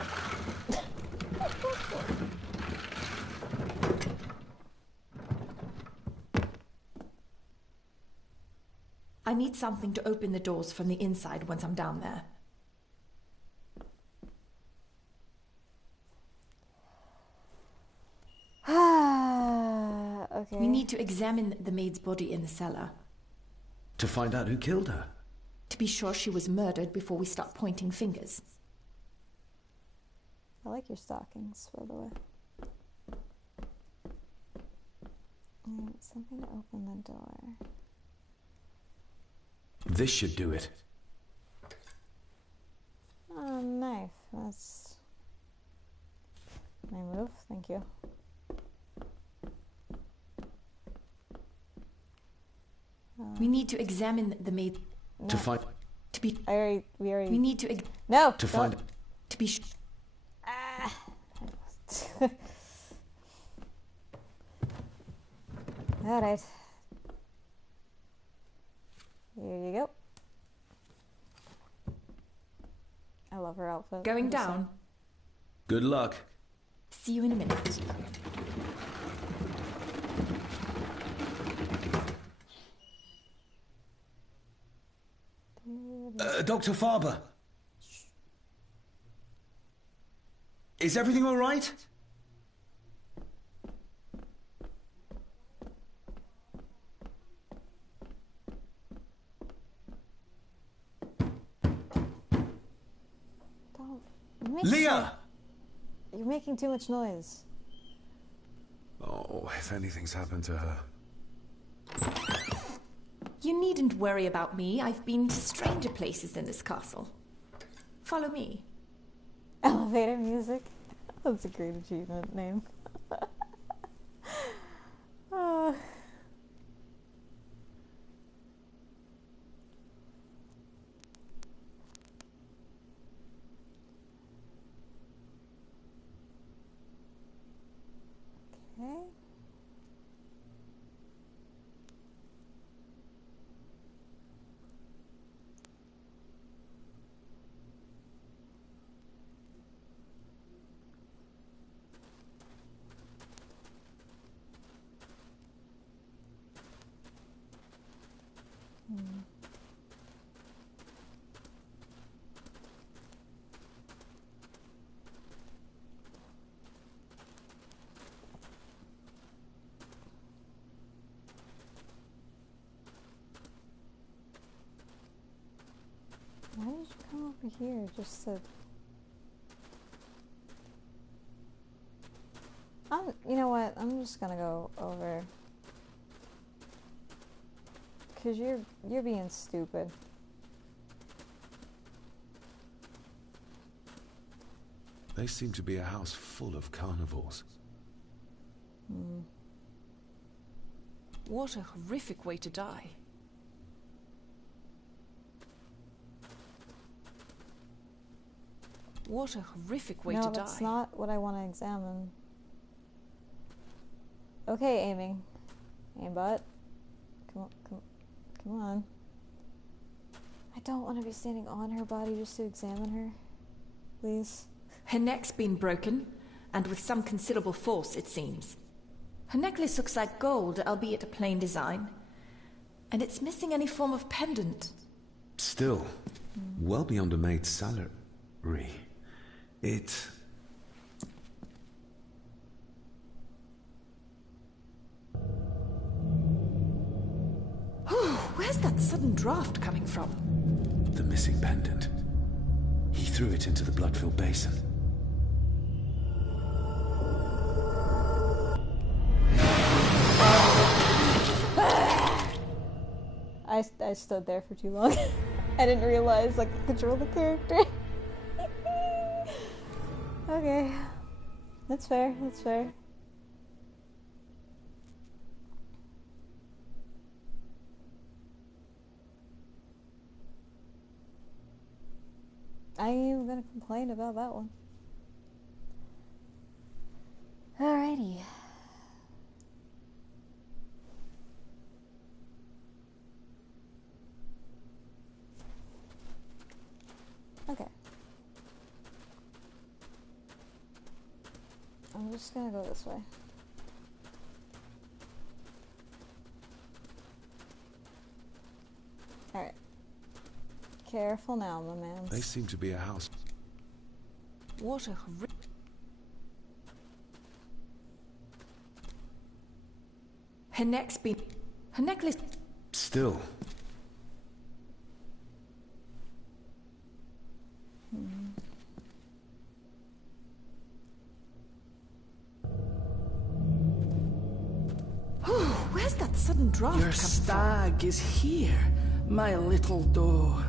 I need something to open the doors from the inside once I'm down there. Okay. We need to examine the maid's body in the cellar. To find out who killed her. To be sure she was murdered before we start pointing fingers. I like your stockings, by the way. Something to open the door. This should do it. Oh, knife. That's my move. Thank you. We need to examine the maid. To find... To be... We already... We need to... No! To find... To be... Alright. Here you go. I love her outfit. Going down. Good luck. See you in a minute. Dr. Farber. Is everything all right? Leah! You're making too much noise. Oh, if anything's happened to her. You needn't worry about me. I've been to stranger places than this castle. Follow me. Elevator music. That's a great achievement name. Oh. Okay. Why did you come over here just to... you know what? I'm just gonna go over. Cause you're being stupid. They seem to be a house full of carnivores. What a horrific way to die. What a horrific way to die. No, that's not what I want to examine. Okay, aiming. Aimbot. Come on. I don't want to be standing on her body just to examine her. Please. Her neck's been broken, and with some considerable force, it seems. Her necklace looks like gold, albeit a plain design. And it's missing any form of pendant. Still, well beyond a maid's salary. It... Where's that sudden draft coming from? The missing pendant. He threw it into the blood-filled basin. I stood there for too long. I didn't realize I could control the character. Okay. That's fair, that's fair. I ain't even gonna complain about that one. Alrighty. Okay. I'm just gonna go this way. Alright. Careful now, my man. They seem to be a house. What a Her neck's been... Her necklace... Still. Where's that sudden draft Your coming stag is here, my little doe.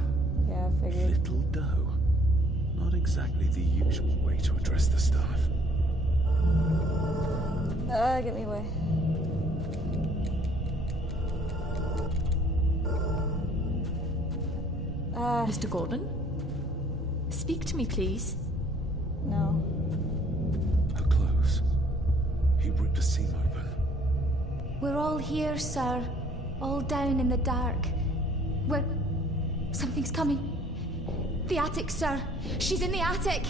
Yeah, I figured. Little doe. Not exactly the usual way to address the staff. Get me away. Mr. Gordon? Speak to me, please. No. Her clothes. He ripped a seam open. We're all here, sir. All down in the dark. We're... Something's coming. The attic, sir. She's in the attic.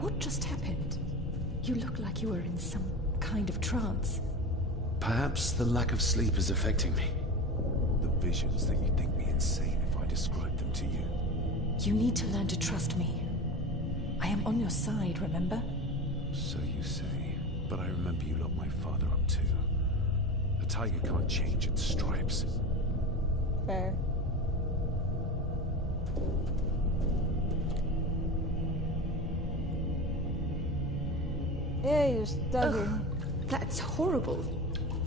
What just happened? You look like you were in some kind of trance. Perhaps the lack of sleep is affecting me. The visions that you'd think me insane if I described them to you. You need to learn to trust me. I am on your side, remember? So you say, but I remember you locked my father up too. A tiger can't change its stripes. Fair. Yeah, you're stuck here. That's horrible.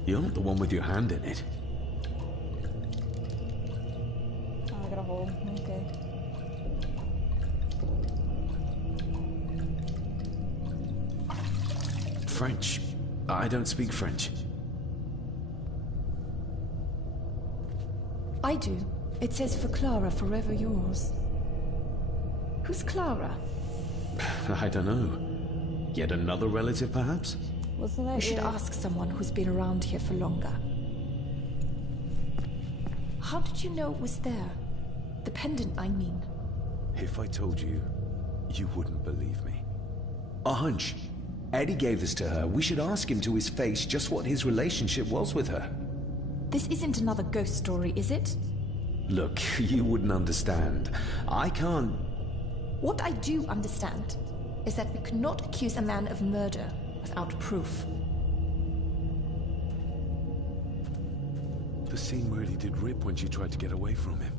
You're not the one with your hand in it. Oh, I got a hole. Okay. French. I don't speak French. I do. It says for Clara, forever yours. Who's Clara? I don't know. Yet another relative, perhaps? Wasn't that We should ask someone who's been around here for longer. How did you know it was there? The pendant, I mean. If I told you, you wouldn't believe me. A hunch. Eddie gave this to her. We should ask him to his face just what his relationship was with her. This isn't another ghost story, is it? Look, you wouldn't understand. I can't... What I do understand is that we cannot accuse a man of murder without proof. The seam really did rip when she tried to get away from him.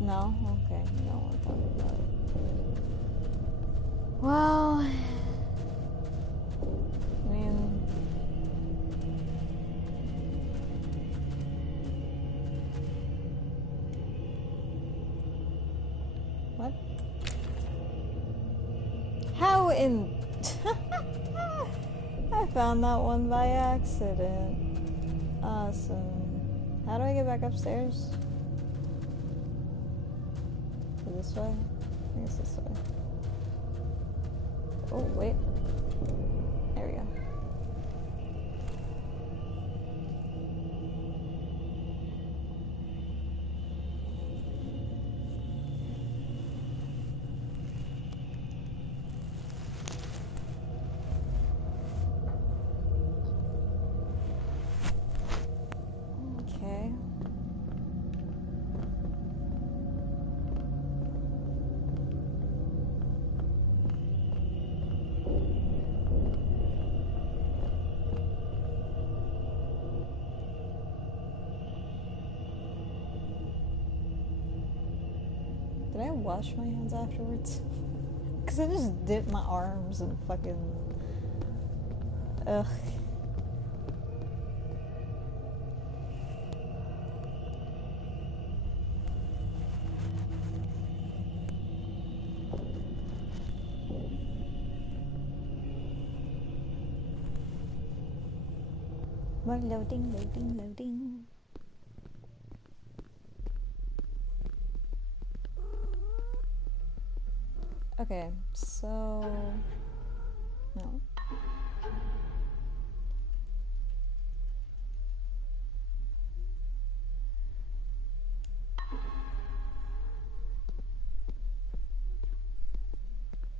No? Okay, you don't want to talk about it. Well... I mean... What? How in... I found that one by accident. Awesome. How do I get back upstairs? This way? I think it's this way. Oh, wait. There we go. Okay. Did I wash my hands afterwards? Because I just dipped my arms and fucking... Ugh. More loading, loading, loading. Okay, so... No.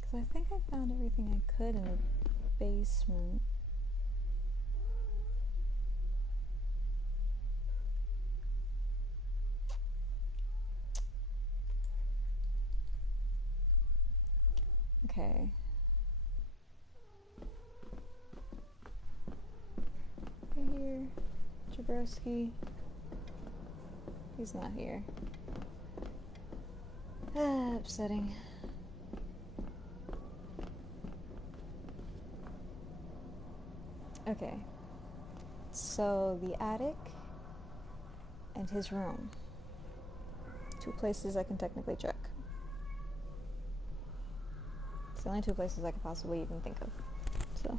Because I think I found everything I could in the basement. Okay. Over here. Jabrowski. He's not here. Upsetting. Okay. So, the attic and his room. Two places I can technically check. It's the only two places I could possibly even think of. So.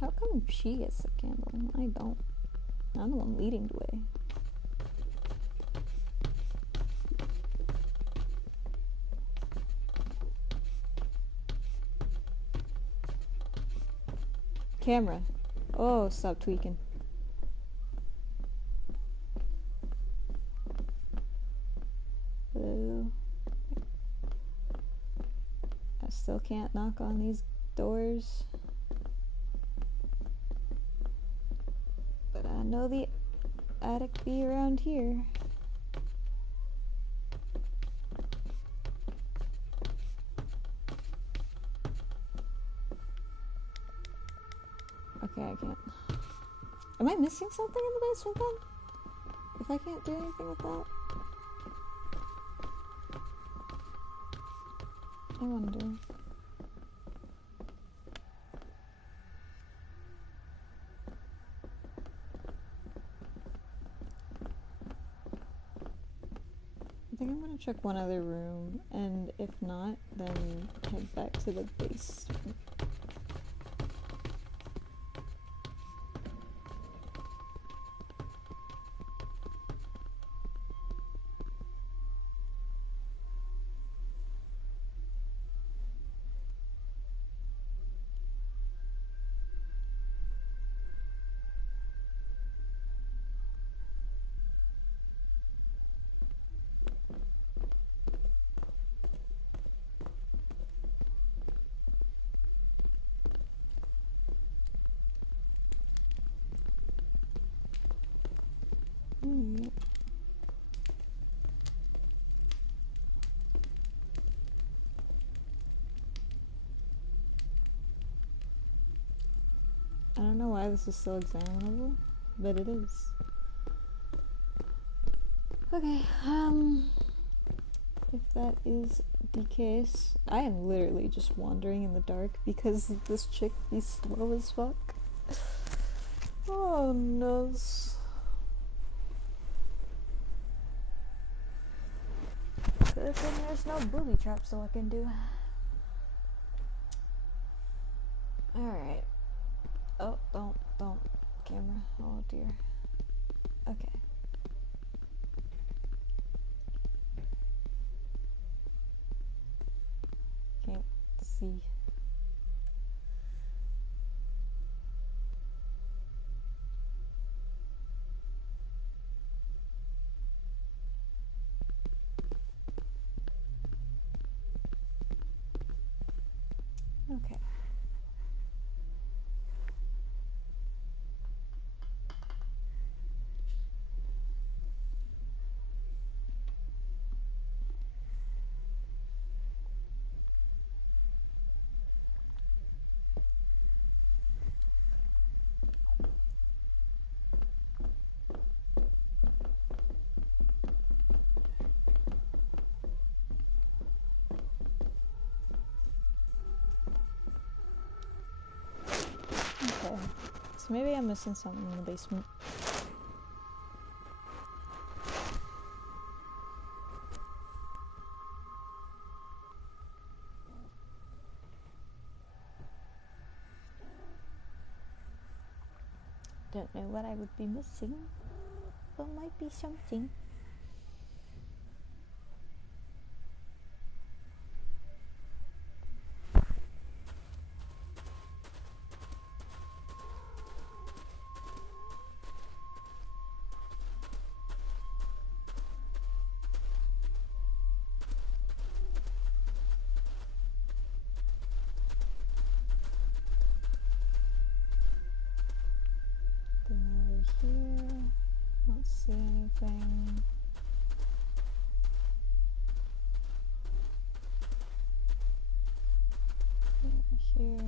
How come she gets the candle and I don't? I'm the one leading the way. Camera. Oh, stop tweaking. Hello. I still can't knock on these doors. But I know the attic be around here. Okay, I can't. Am I missing something in the basement then? If I can't do anything with that? I wonder. I think I'm gonna check one other room, and if not, then head back to the basement. I don't know why this is still examinable, but it is. Okay, if that is the case, I am literally just wandering in the dark because this chick be slow as fuck. Oh no. Good thing there's no booby traps to look into. Alright. Oh, don't, camera. Oh dear. Okay. Can't see. Okay. Okay. So maybe I'm missing something in the basement. Don't know what I would be missing, but might be something. Here, don't see anything. here.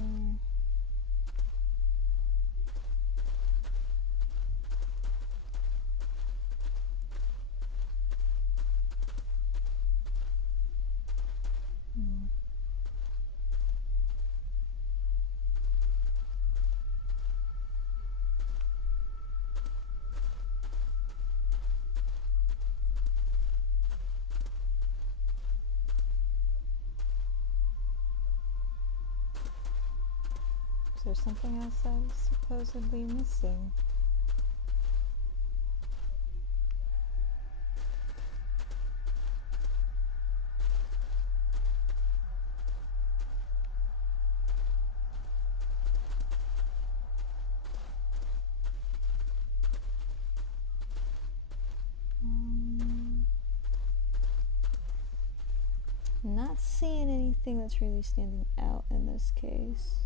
Is there something else I was supposedly missing? Not seeing anything that's really standing out in this case.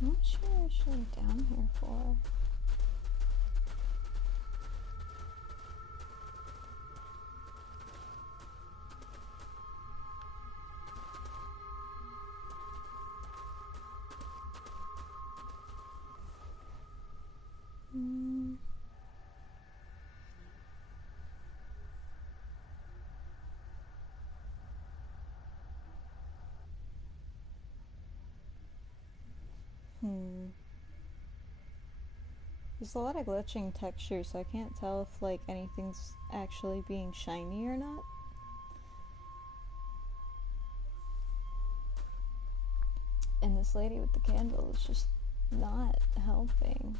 I'm not sure I'm actually down here for. There's a lot of glitching texture, so I can't tell if like anything's actually being shiny or not. And this lady with the candle is just not helping.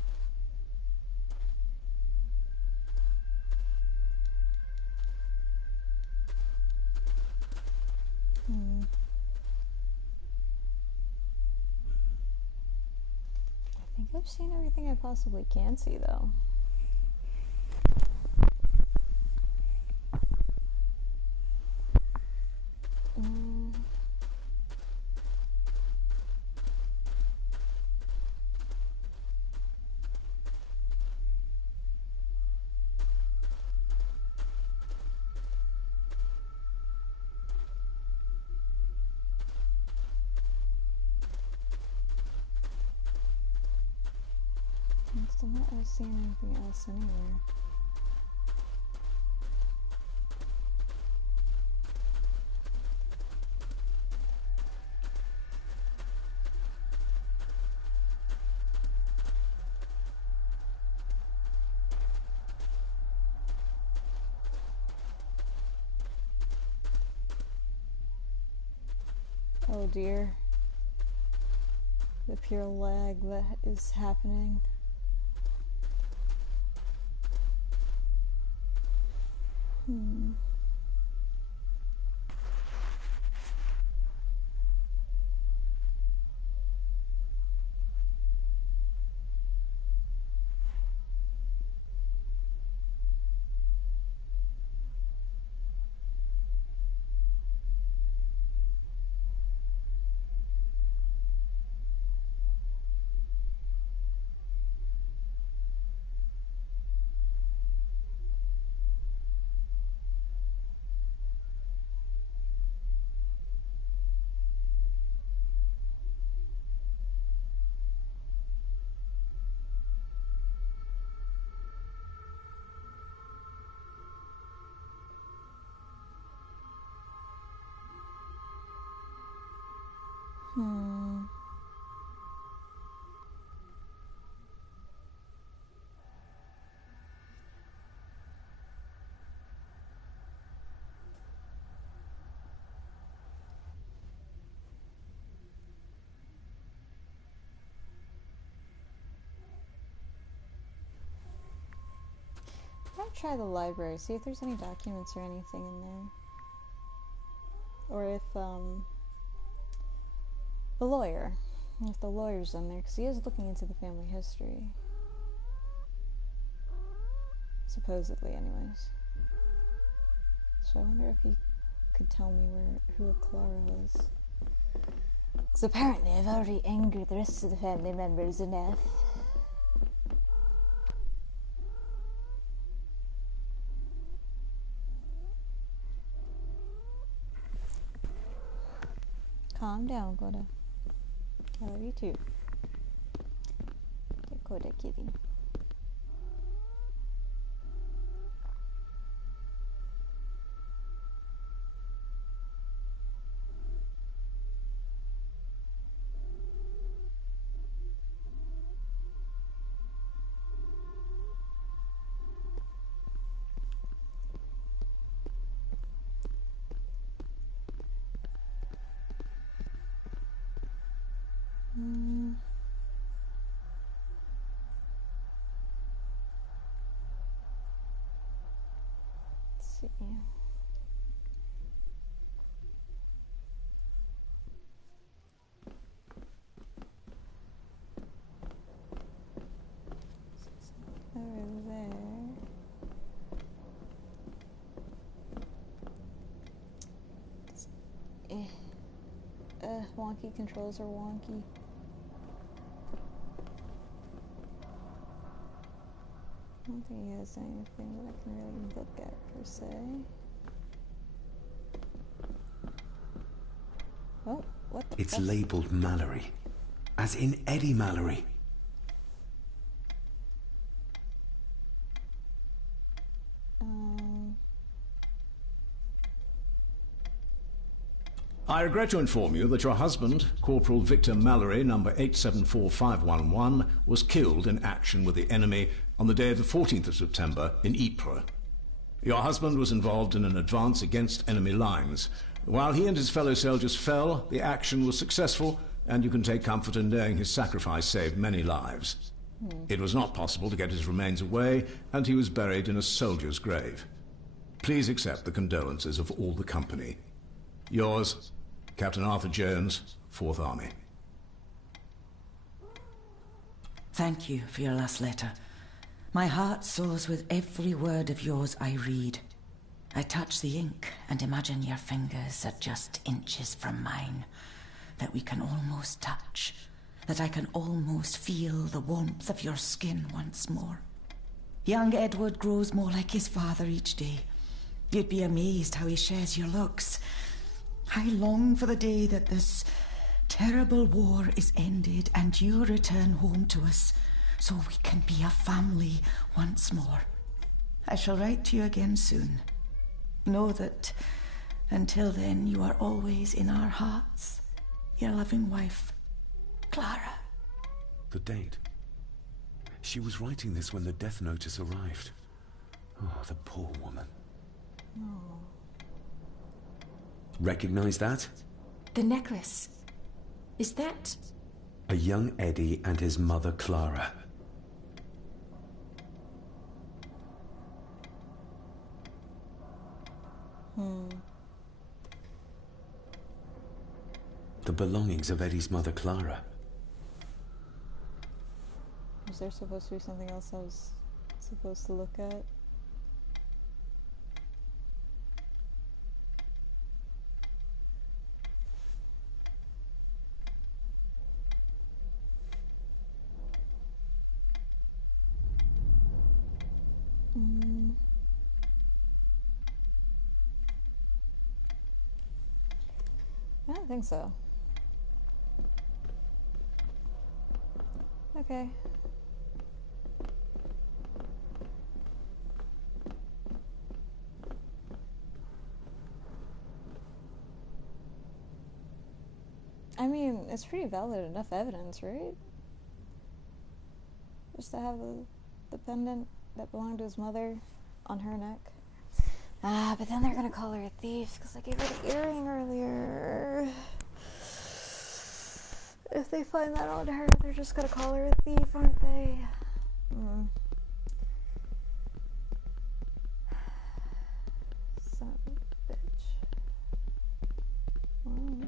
I think I've seen everything I possibly can see, though. I'm still not really seeing anything else anywhere. Oh dear. The pure lag that is happening. try the library, see if there's any documents or anything in there. Or if, the lawyer. If the lawyer's in there, because he is looking into the family history. Supposedly, anyways. So I wonder if he could tell me who Clara was. Because apparently I've already angered the rest of the family members enough. Calm down, Coda. I love you too. Coda kitty. Let's see. Over there. Wonky controls are wonky. I don't think he has anything that I can really look at per se. Oh, what the It's fuck? labeled Mallory. As in Eddie Mallory. I regret to inform you that your husband, Corporal Victor Mallory, number 874511, was killed in action with the enemy on the day of the 14th of September in Ypres. Your husband was involved in an advance against enemy lines. While he and his fellow soldiers fell, the action was successful, and you can take comfort in knowing his sacrifice saved many lives. It was not possible to get his remains away, and he was buried in a soldier's grave. Please accept the condolences of all the company. Yours, Captain Arthur Jones, 4th Army. Thank you for your last letter. My heart soars with every word of yours I read. I touch the ink and imagine your fingers are just inches from mine, that we can almost touch, that I can almost feel the warmth of your skin once more. Young Edward grows more like his father each day. You'd be amazed how he shares your looks. I long for the day that this terrible war is ended and you return home to us, so we can be a family once more. I shall write to you again soon. Know that until then you are always in our hearts. Your loving wife, Clara. The date. She was writing this when the death notice arrived. Oh, the poor woman. Oh. Recognize that? The necklace. Is that... A young Eddie and his mother Clara. The belongings of Eddie's mother Clara. Was there supposed to be something else I was supposed to look at? I don't think so. Okay. I mean, it's pretty valid enough evidence, right? Just to have the pendant that belonged to his mother on her neck. Ah, but then they're gonna call her a thief because I gave her the earring earlier. If they find that on her, they're just gonna call her a thief, aren't they?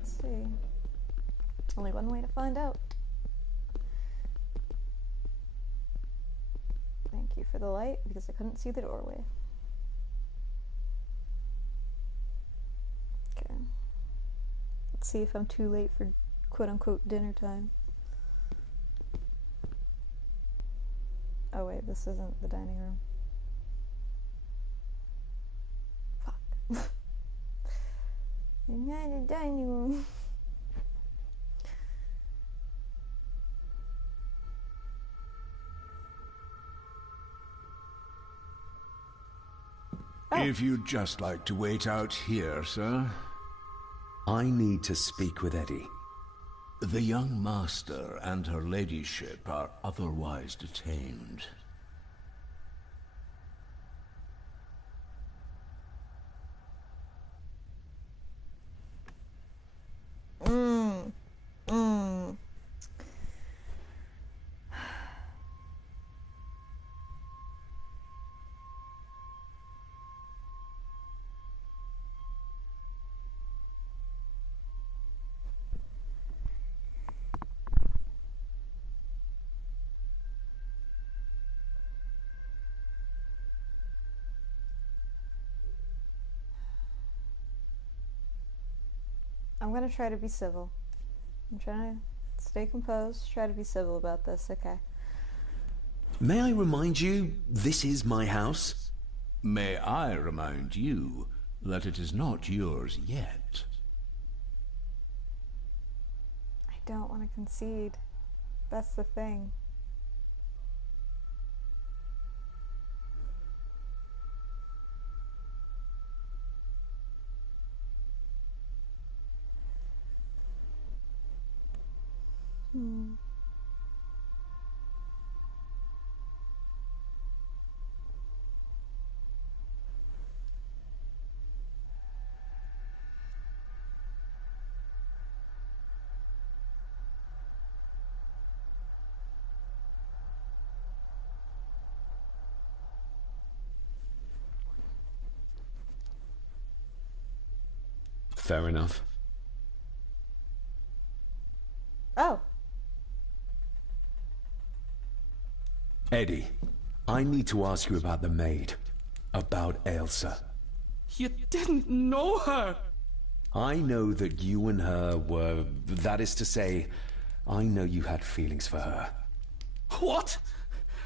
Let's see. Only one way to find out. Thank you for the light, because I couldn't see the doorway. Okay. Let's see if I'm too late for quote-unquote dinner time. Oh wait, this isn't the dining room. Fuck. I'm not in the dining room. If you'd just like to wait out here, sir. I need to speak with Eddie. The young master and her ladyship are otherwise detained. I'm gonna try to be civil. I'm trying to stay composed, try to be civil about this, okay? May I remind you, this is my house? May I remind you that it is not yours yet? I don't want to concede. That's the thing. Fair enough. Oh. Eddie, I need to ask you about the maid. About Ailsa. You didn't know her! I know that you and her were... That is to say, I know you had feelings for her. What?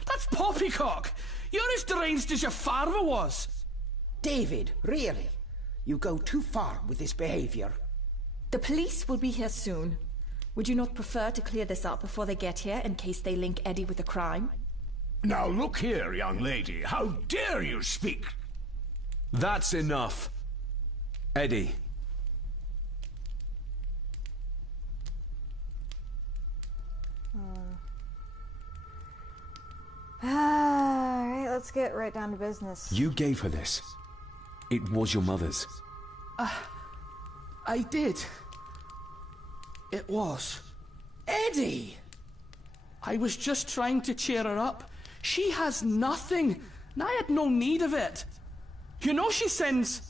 That's poppycock! You're as deranged as your father was! David, really? You go too far with this behavior. The police will be here soon. Would you not prefer to clear this up before they get here, in case they link Eddie with a crime? Now look here, young lady. How dare you speak? That's enough. Eddie. Alright, let's get right down to business. You gave her this. It was your mother's. I did. It was. Eddie! I was just trying to cheer her up. She has nothing, and I had no need of it. You know she sends...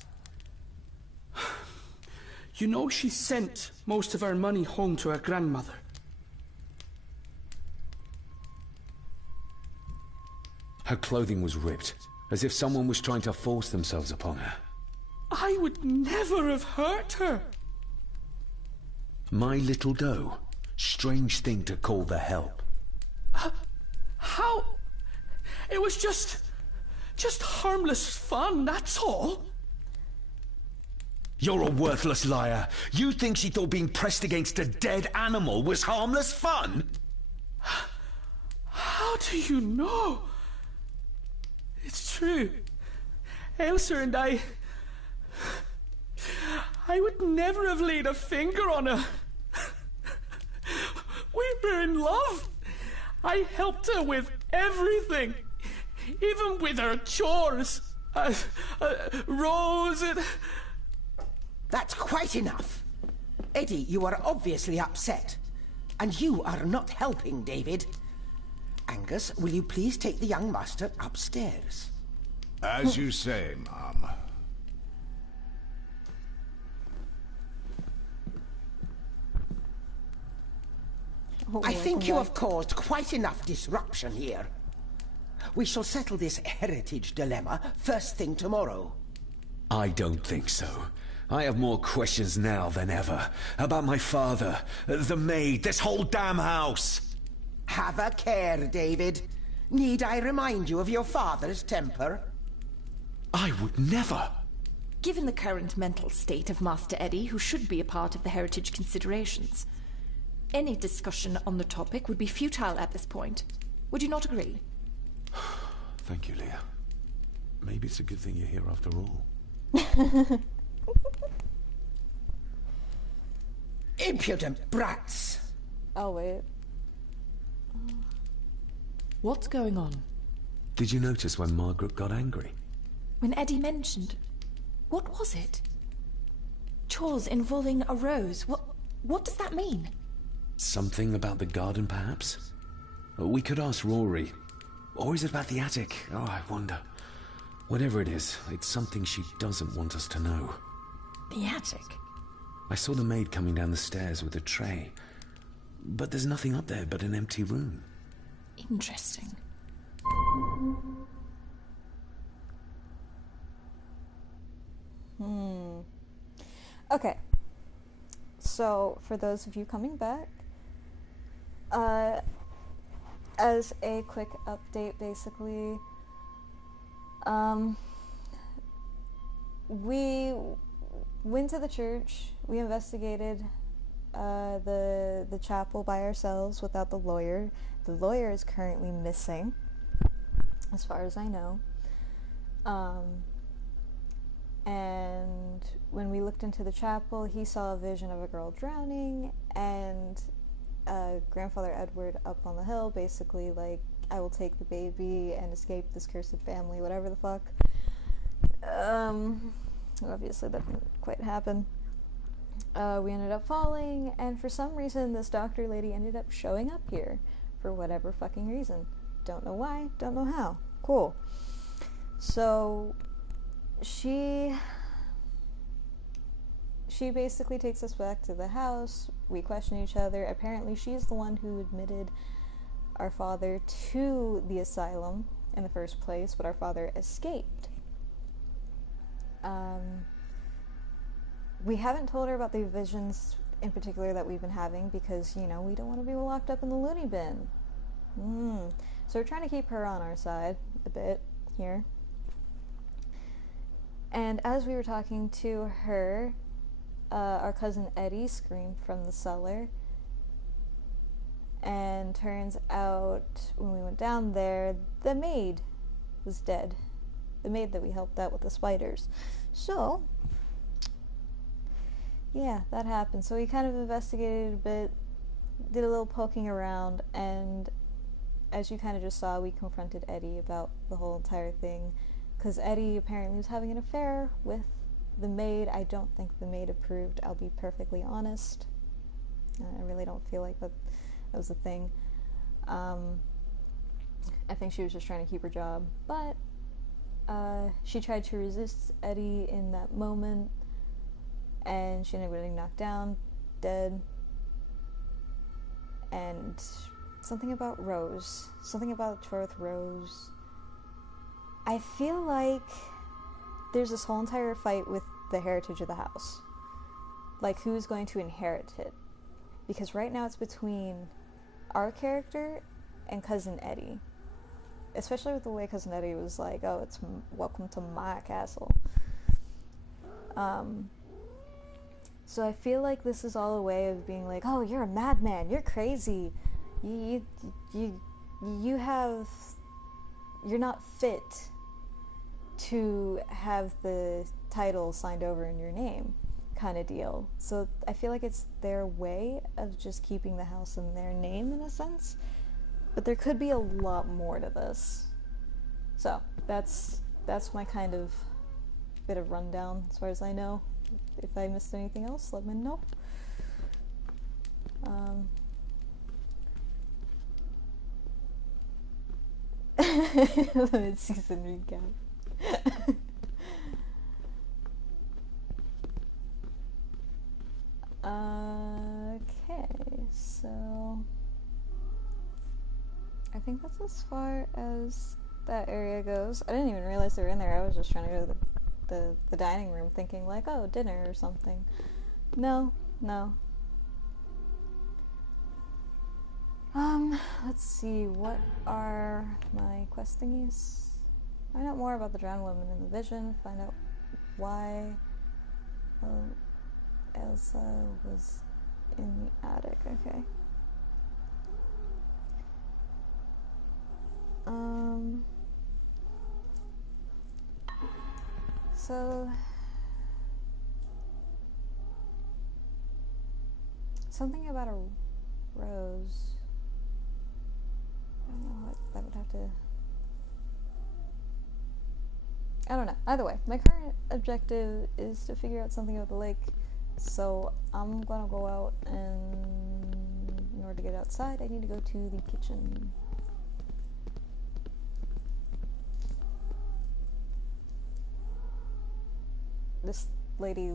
You know she sent most of her money home to her grandmother. Her clothing was ripped, as if someone was trying to force themselves upon her. I would never have hurt her. My little doe. Strange thing to call the help. How? It was just harmless fun, that's all. You're a worthless liar. You think she thought being pressed against a dead animal was harmless fun? How do you know? It's true. Ailsa and I would never have laid a finger on her. We were in love. I helped her with everything, even with her chores. Rose and... That's quite enough. Eddie, you are obviously upset. And you are not helping, David. Angus, will you please take the young master upstairs? As you say, Mom. I think you have caused quite enough disruption here. We shall settle this heritage dilemma first thing tomorrow. I don't think so. I have more questions now than ever. About my father, the maid, this whole damn house! Have a care, David. Need I remind you of your father's temper? I would never! Given the current mental state of Master Eddie, who should be a part of the heritage considerations, any discussion on the topic would be futile at this point. Would you not agree? Thank you, Leah. Maybe it's a good thing you're here after all. Impudent brats! Oh, wait. What's going on? Did you notice when Margaret got angry? When Eddie mentioned... What was it? Chores involving a rose. What does that mean? Something about the garden, perhaps? We could ask Rory. Or is it about the attic? Oh, I wonder. Whatever it is, it's something she doesn't want us to know. The attic? I saw the maid coming down the stairs with a tray. But there's nothing up there but an empty room. Interesting. Okay. So, for those of you coming back, as a quick update, basically, we went to the church, we investigated the chapel by ourselves without the lawyer. The lawyer is currently missing, as far as I know. And when we looked into the chapel, he saw a vision of a girl drowning, and Grandfather Edward up on the hill, basically like, I will take the baby and escape this cursed family, whatever the fuck. Obviously that didn't quite happen. We ended up falling, and for some reason this doctor lady ended up showing up here, for whatever fucking reason. Don't know why, don't know how. Cool. So she basically takes us back to the house. We question each other. Apparently she's the one who admitted our father to the asylum in the first place, but our father escaped. We haven't told her about the visions in particular that we've been having because, you know, we don't want to be locked up in the loony bin. So we're trying to keep her on our side a bit here. And as we were talking to her, our cousin Eddie screamed from the cellar. And turns out, when we went down there, the maid was dead. The maid that we helped out with the spiders. So, yeah, that happened. So we kind of investigated a bit, did a little poking around, and as you kind of just saw, we confronted Eddie about the whole entire thing. Because Eddie apparently was having an affair with the maid. I don't think the maid approved, I'll be perfectly honest. I really don't feel like that was a thing. I think she was just trying to keep her job. But she tried to resist Eddie in that moment, and she ended up getting knocked down, dead. And something about Rose. Something about tour with Rose. I feel like there's this whole entire fight with the heritage of the house. Like, who's going to inherit it? Because right now it's between our character and Cousin Eddie. Especially with the way Cousin Eddie was like, oh, it's welcome to my castle. So I feel like this is all a way of being like, oh, you're a madman, you're crazy. You're not fit to have the title signed over in your name, kind of deal. So I feel like it's their way of just keeping the house in their name in a sense, but there could be a lot more to this. So that's my kind of bit of rundown as far as I know. If I missed anything else, let me know. Mid-season recap. Okay, so I think that's as far as that area goes. I didn't even realize they were in there. I was just trying to go to the dining room thinking like, oh, dinner or something. No. Let's see, what are my quest thingies? Find out more about the drowned woman in the vision, find out why Elsa was in the attic, okay. So something about a rose. I don't know what that would have to... I don't know. Either way, my current objective is to figure out something about the lake. So I'm gonna go out, and in order to get outside, I need to go to the kitchen. This lady,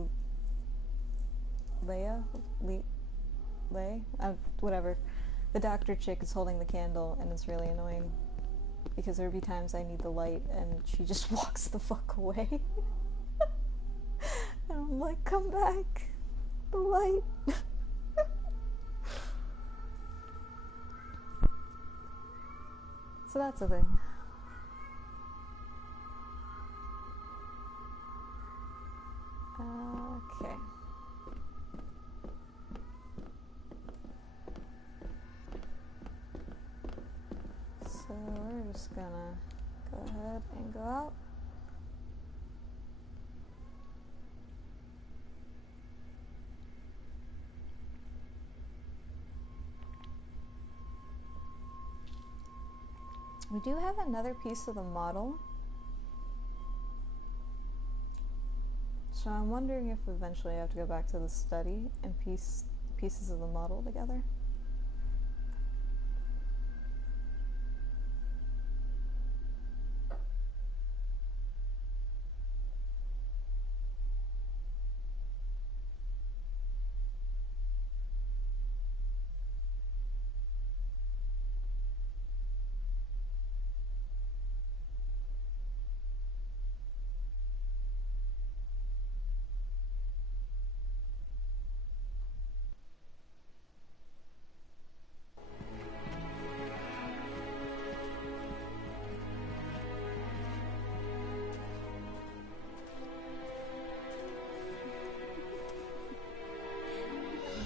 whatever. The doctor chick is holding the candle, and it's really annoying because there'll be times I need the light, and she just walks the fuck away. And I'm like, come back, the light. So that's a thing. Okay. So we're just gonna go ahead and go out. We do have another piece of the model. So I'm wondering if eventually I have to go back to the study and piece pieces of the model together.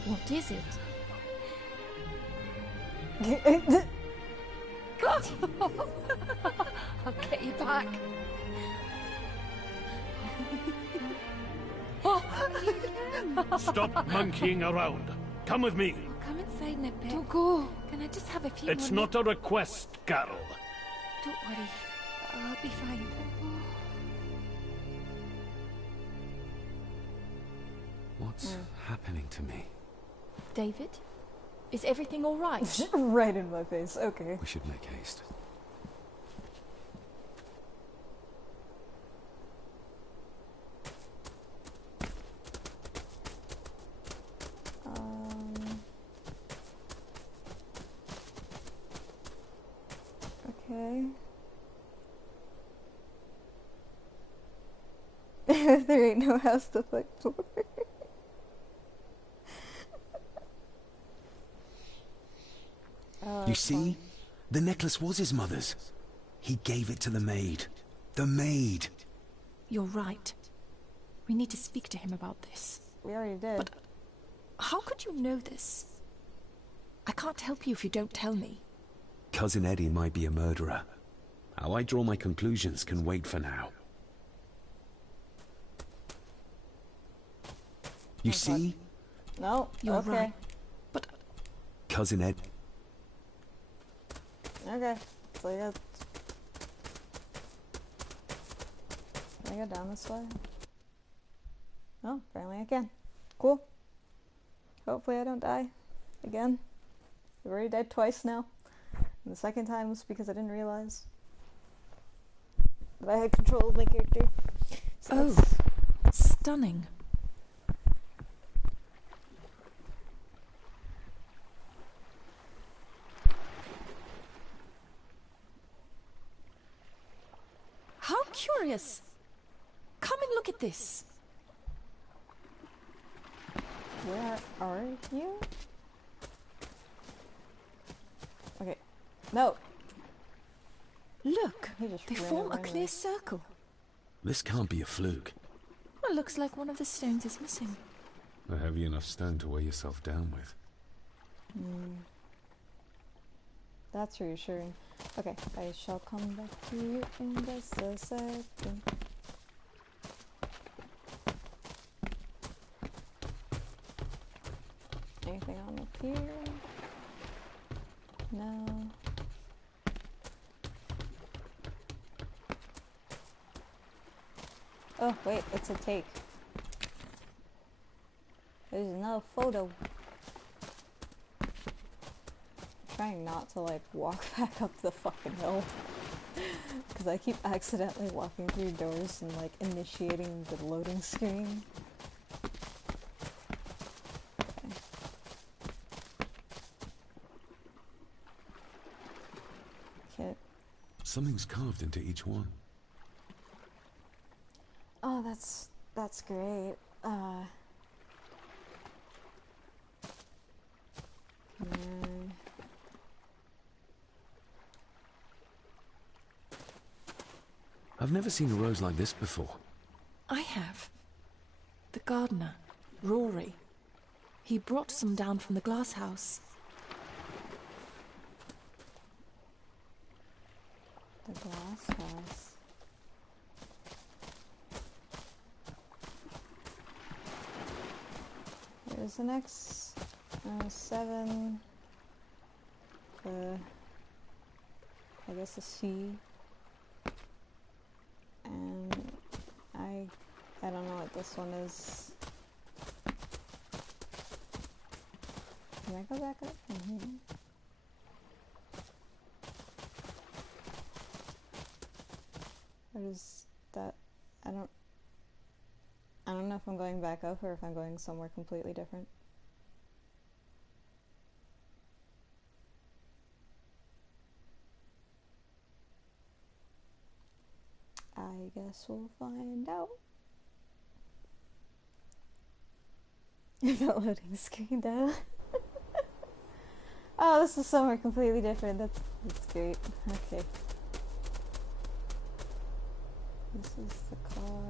What is it? I'll get you back. Stop monkeying around. Come with me. Come inside in a bit. Don't go. Can I just have a few It's more not a request, Carol. Don't worry. I'll be fine. What's happening to me? David? Is everything all right? Right in my face. Okay. We should make haste. Okay. There ain't no house to fight for. You see? The necklace was his mother's. He gave it to the maid. The maid! You're right. We need to speak to him about this. We already did. But how could you know this? I can't help you if you don't tell me. Cousin Eddie might be a murderer. How I draw my conclusions can wait for now. You see? No, you're okay. right. But Cousin Ed. Okay, so yeah. Can I go down this way? Oh, apparently I can. Cool. Hopefully I don't die again. I've already died twice now. And the second time was because I didn't realize that I had control of my character. So stunning. curious. Come and look at this. Where are you? Okay. No! Look, they form a clear circle. This can't be a fluke. Well, looks like one of the stones is missing. A heavy enough stone to weigh yourself down with. That's reassuring. Okay, I shall come back to you in just a second. Anything on up here? No. Oh, wait, it's a take. There's another photo. I'm trying not to, like, walk back up the fucking hill. Because I keep accidentally walking through doors and, like, initiating the loading screen. Okay. Something's carved into each one. Oh, that's great. I've never seen a rose like this before. I have. The gardener, Rory. He brought some down from the glass house. The glass house. There's the next 7. I guess a C. And I don't know what this one is. Can I go back up from here? What is that? I don't know if I'm going back up or if I'm going somewhere completely different. I guess we'll find out. The loading screen down. Oh, this is somewhere completely different. That's great. Okay. This is the car.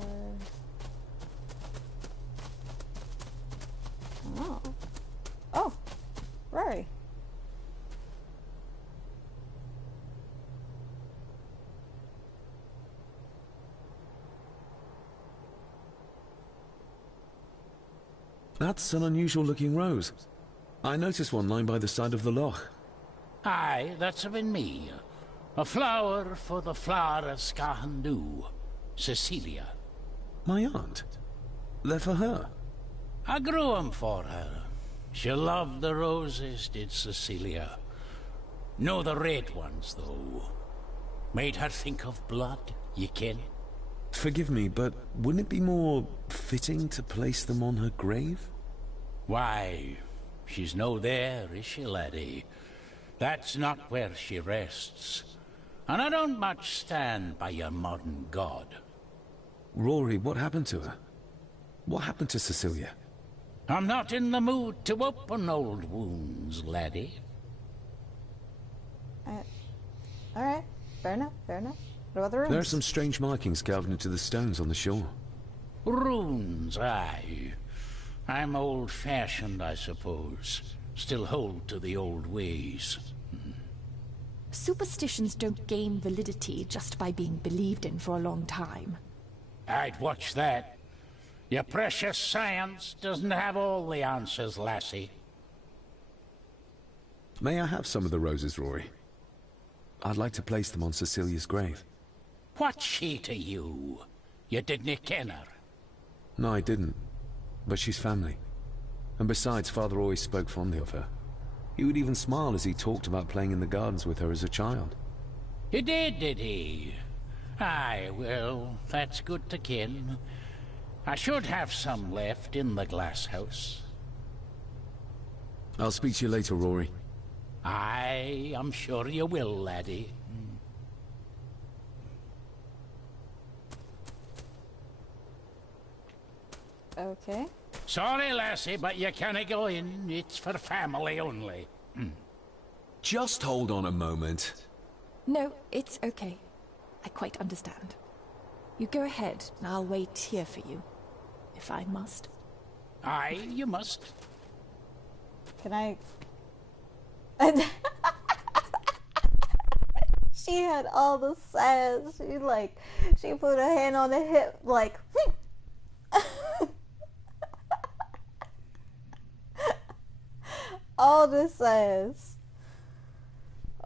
Oh. Oh! Rory. That's an unusual looking rose. I noticed one lying by the side of the loch. Aye, that's been me. A flower for the flower of Scahandu, Cecilia. My aunt? They're for her? I grew 'em for her. She loved the roses, did Cecilia. No the red ones, though. Made her think of blood, ye ken. Forgive me, but wouldn't it be more fitting to place them on her grave? Why, she's no there, is she, laddie? That's not where she rests. And I don't much stand by your modern god. Rory, what happened to her? What happened to Cecilia? I'm not in the mood to open old wounds, laddie. Alright, fair enough, fair enough. What about the runes? There are some strange markings carved into the stones on the shore. Runes, aye. I'm old-fashioned, I suppose. Still hold to the old ways. Superstitions don't gain validity just by being believed in for a long time. I'd watch that. Your precious science doesn't have all the answers, lassie. May I have some of the roses, Rory? I'd like to place them on Cecilia's grave. What's she to you? You didn't ken her? No, I didn't. But she's family. And besides, Father always spoke fondly of her. He would even smile as he talked about playing in the gardens with her as a child. He did he? Aye, well, that's good to ken. I should have some left in the glass house. I'll speak to you later, Rory. Aye, I'm sure you will, laddie. Okay. Sorry, lassie, but you can't go in. It's for family only. Just hold on a moment. No, it's okay. I quite understand. You go ahead, and I'll wait here for you, if I must. Aye, you must. Can I... She had all the sass. She put her hand on the hip, like... all the sass.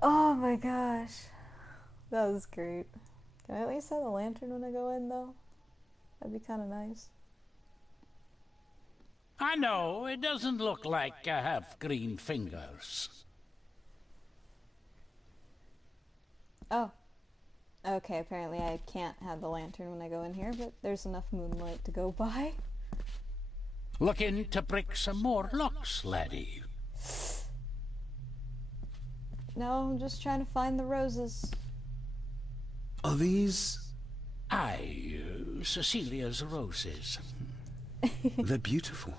Oh my gosh. That was great. Can I at least have a lantern when I go in, though? That'd be kind of nice. I know, it doesn't look like I have green fingers. Oh. Okay, apparently I can't have the lantern when I go in here, but there's enough moonlight to go by. Looking to break some more locks, laddie. No, I'm just trying to find the roses. Are these... Aye, Cecilia's roses. They're beautiful.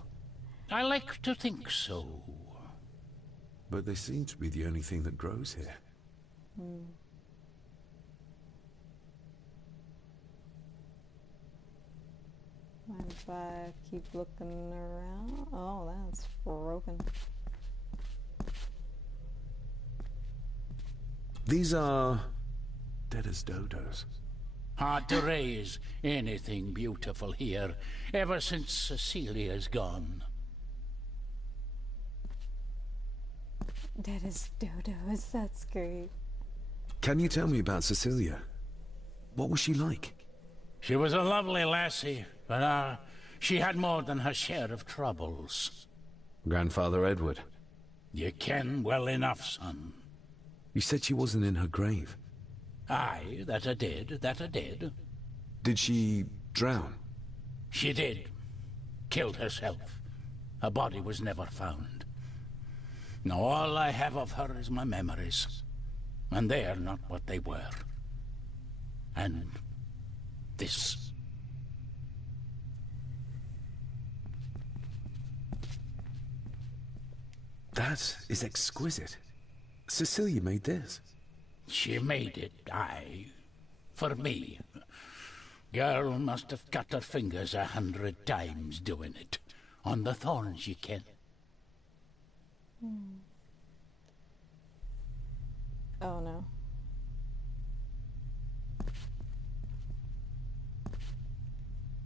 I like to think so. But they seem to be the only thing that grows here. Mind if I keep looking around? Oh, that's broken. These are... dead as dodos. Hard to raise anything beautiful here, ever since Cecilia's gone. Dead as dodos, that's great. Can you tell me about Cecilia? What was she like? She was a lovely lassie, but she had more than her share of troubles. Grandfather Edward? You ken well enough, son. You said she wasn't in her grave. Aye, that I did. Did she drown? She did. Killed herself. Her body was never found. Now all I have of her is my memories. And they are not what they were. And this. That is exquisite. Cecilia made this. She made it, aye. For me. Girl must have cut her fingers 100 times doing it. On the thorns, ye ken. Oh no.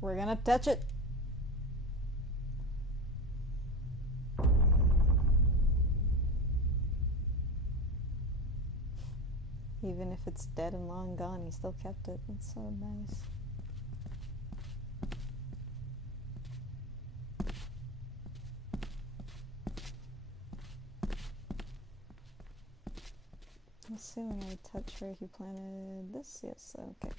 We're gonna touch it. Even if it's dead and long gone, he still kept it. That's so nice. I'm assuming I would touch where he planted this. Yes, okay.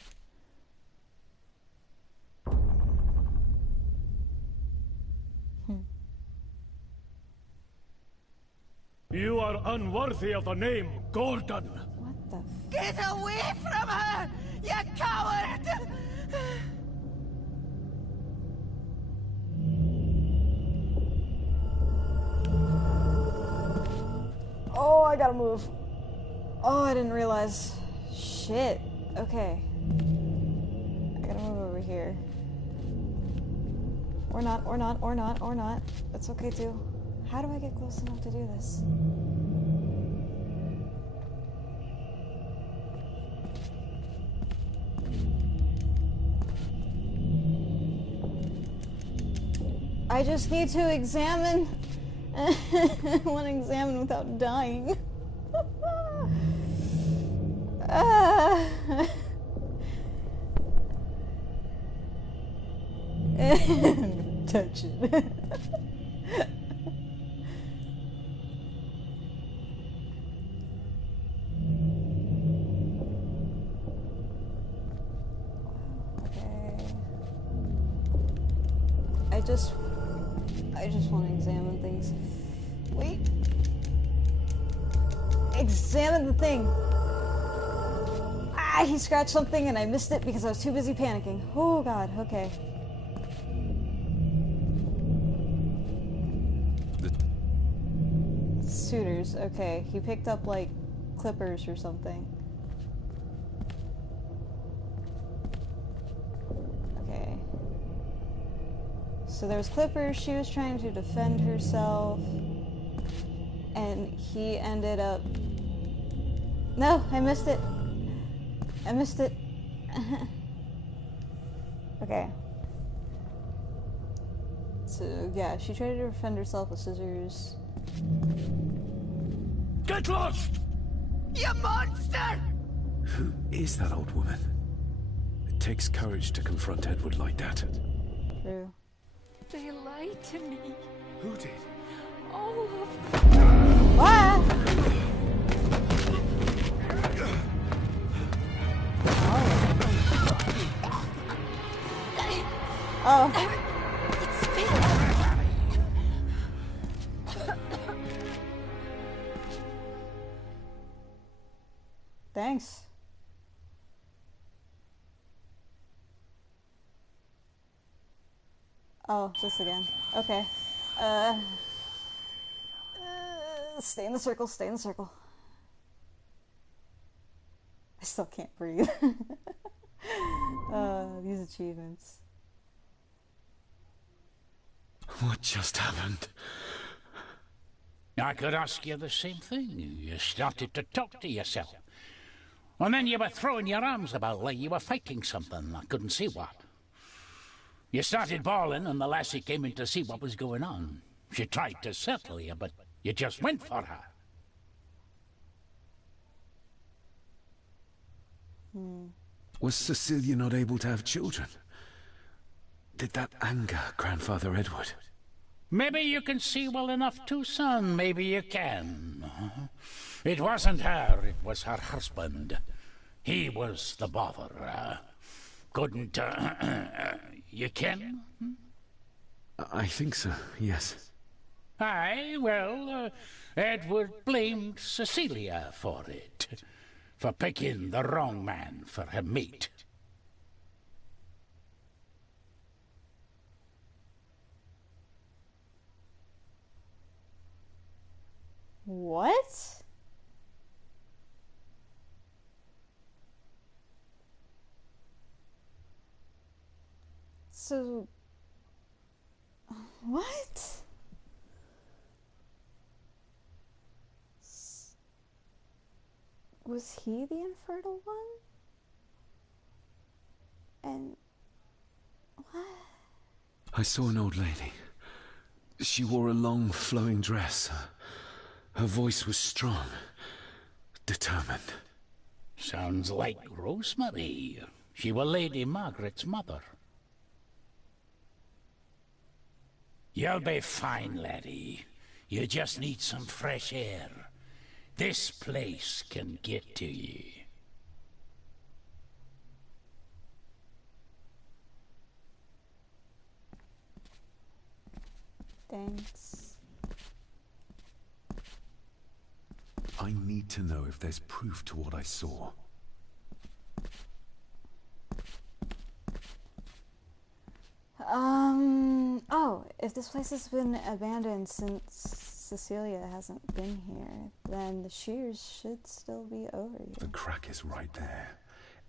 You are unworthy of the name Gordon. What the? Get away from her, you coward! Oh, I gotta move. Oh, I didn't realize. Shit. Okay. I gotta move over here. Or not, or not, or not, or not. That's okay too. How do I get close enough to do this? I just need to examine. I want to examine without dying. Touch it. I just want to examine things. Wait. Examine the thing. Ah, he scratched something and I missed it because I was too busy panicking. Oh god, okay. suitors. Okay, he picked up like clippers or something. Okay. So there's clippers, she was trying to defend herself, and he ended up... No, I missed it. I missed it. Okay. So, yeah, she tried to defend herself with scissors. Get lost! You monster! Who is that old woman? It takes courage to confront Edward like that. True. They lied to me. Who did? All of them. What? Oh. It's fake. Thanks. Oh, this again. Okay. Stay in the circle, stay in the circle. I still can't breathe. These achievements. What just happened? I could ask you the same thing. You started to talk to yourself. And then you were throwing your arms about like you were fighting something. I couldn't see what. You started bawling and the lassie came in to see what was going on. She tried to settle you, but you just went for her. Was Cecilia not able to have children? Did that anger Grandfather Edward? Maybe you can see well enough too, son. Maybe you can. It wasn't her, it was her husband. He was the bother. Couldn't, you ken? I think so, yes. Aye, well, Edward blamed Cecilia for it. For picking the wrong man for her mate. What? So... What? Was he the infertile one? And... what? I saw an old lady. She wore a long, flowing dress. Her voice was strong, determined. Sounds like Rosemary. She was Lady Margaret's mother. You'll be fine, laddie. You just need some fresh air. This place can get to you. Thanks. I need to know if there's proof to what I saw. Oh, if this place has been abandoned since Cecilia hasn't been here, then the shears should still be over here. The crack is right there.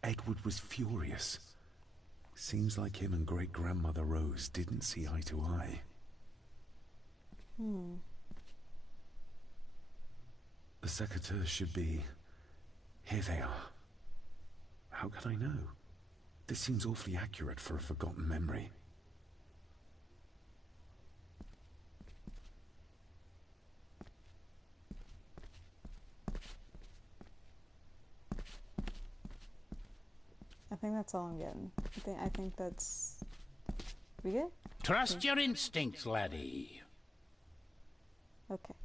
Edward was furious. Seems like him and great-grandmother Rose didn't see eye to eye. The secateurs should be... here they are. How could I know? This seems awfully accurate for a forgotten memory. I think that's all I'm getting. I think that's... We good? Trust your instincts, laddie. Okay.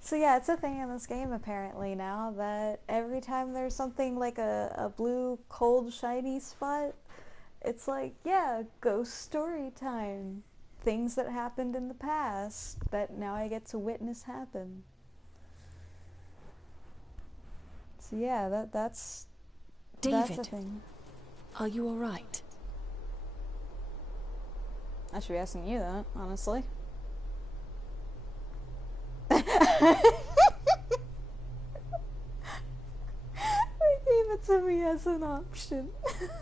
So yeah, it's a thing in this game apparently now that every time there's something like a blue, cold, shiny spot, it's like, yeah, ghost story time. Things that happened in the past that now I get to witness happen. So yeah, that's David, a thing. are you all right? I should be asking you that, honestly. They gave it to me as an option.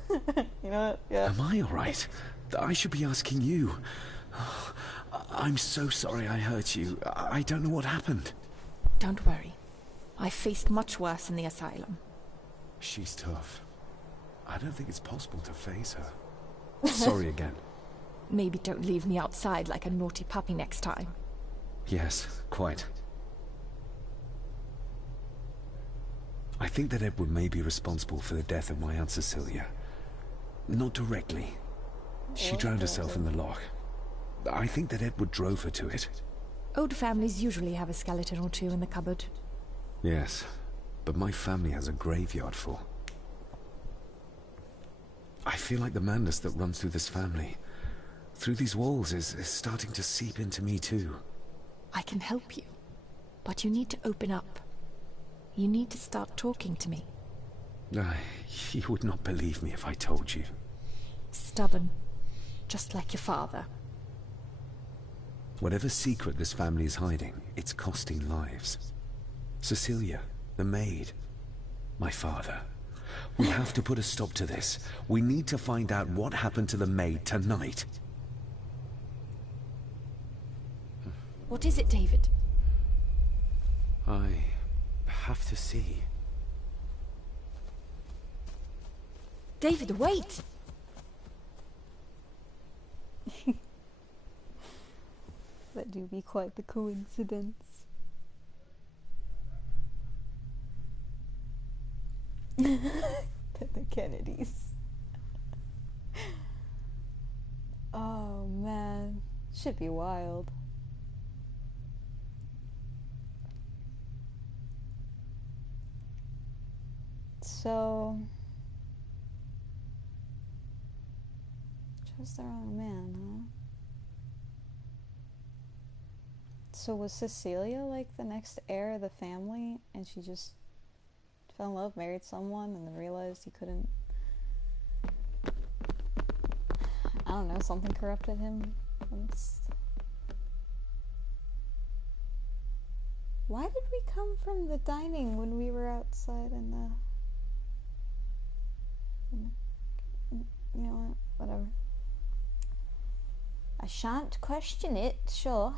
You know what? Yeah. Am I alright? I should be asking you. I'm so sorry I hurt you. I don't know what happened. Don't worry. I faced much worse in the asylum. She's tough. I don't think it's possible to face her. Sorry again. Maybe don't leave me outside like a naughty puppy next time. Yes, quite. I think that Edward may be responsible for the death of my Aunt Cecilia. Not directly. She drowned herself in the loch. I think that Edward drove her to it. Old families usually have a skeleton or two in the cupboard. Yes, but my family has a graveyard full. I feel like the madness that runs through this family, through these walls, is starting to seep into me too. I can help you, but you need to open up. You need to start talking to me. You would not believe me if I told you. Stubborn, just like your father. Whatever secret this family is hiding, it's costing lives. Cecilia, the maid, my father. We have to put a stop to this. We need to find out what happened to the maid tonight. What is it, David? I have to see. David, wait! That do be quite the coincidence. The Kennedys. Oh man, should be wild. So, chose the wrong man, huh? So was Cecilia like the next heir of the family, and she just fell in love, married someone, and then realized he couldn't... I don't know, something corrupted him? Why did we come from the dining when we were outside in the... You know what? Whatever. I shan't question it, sure.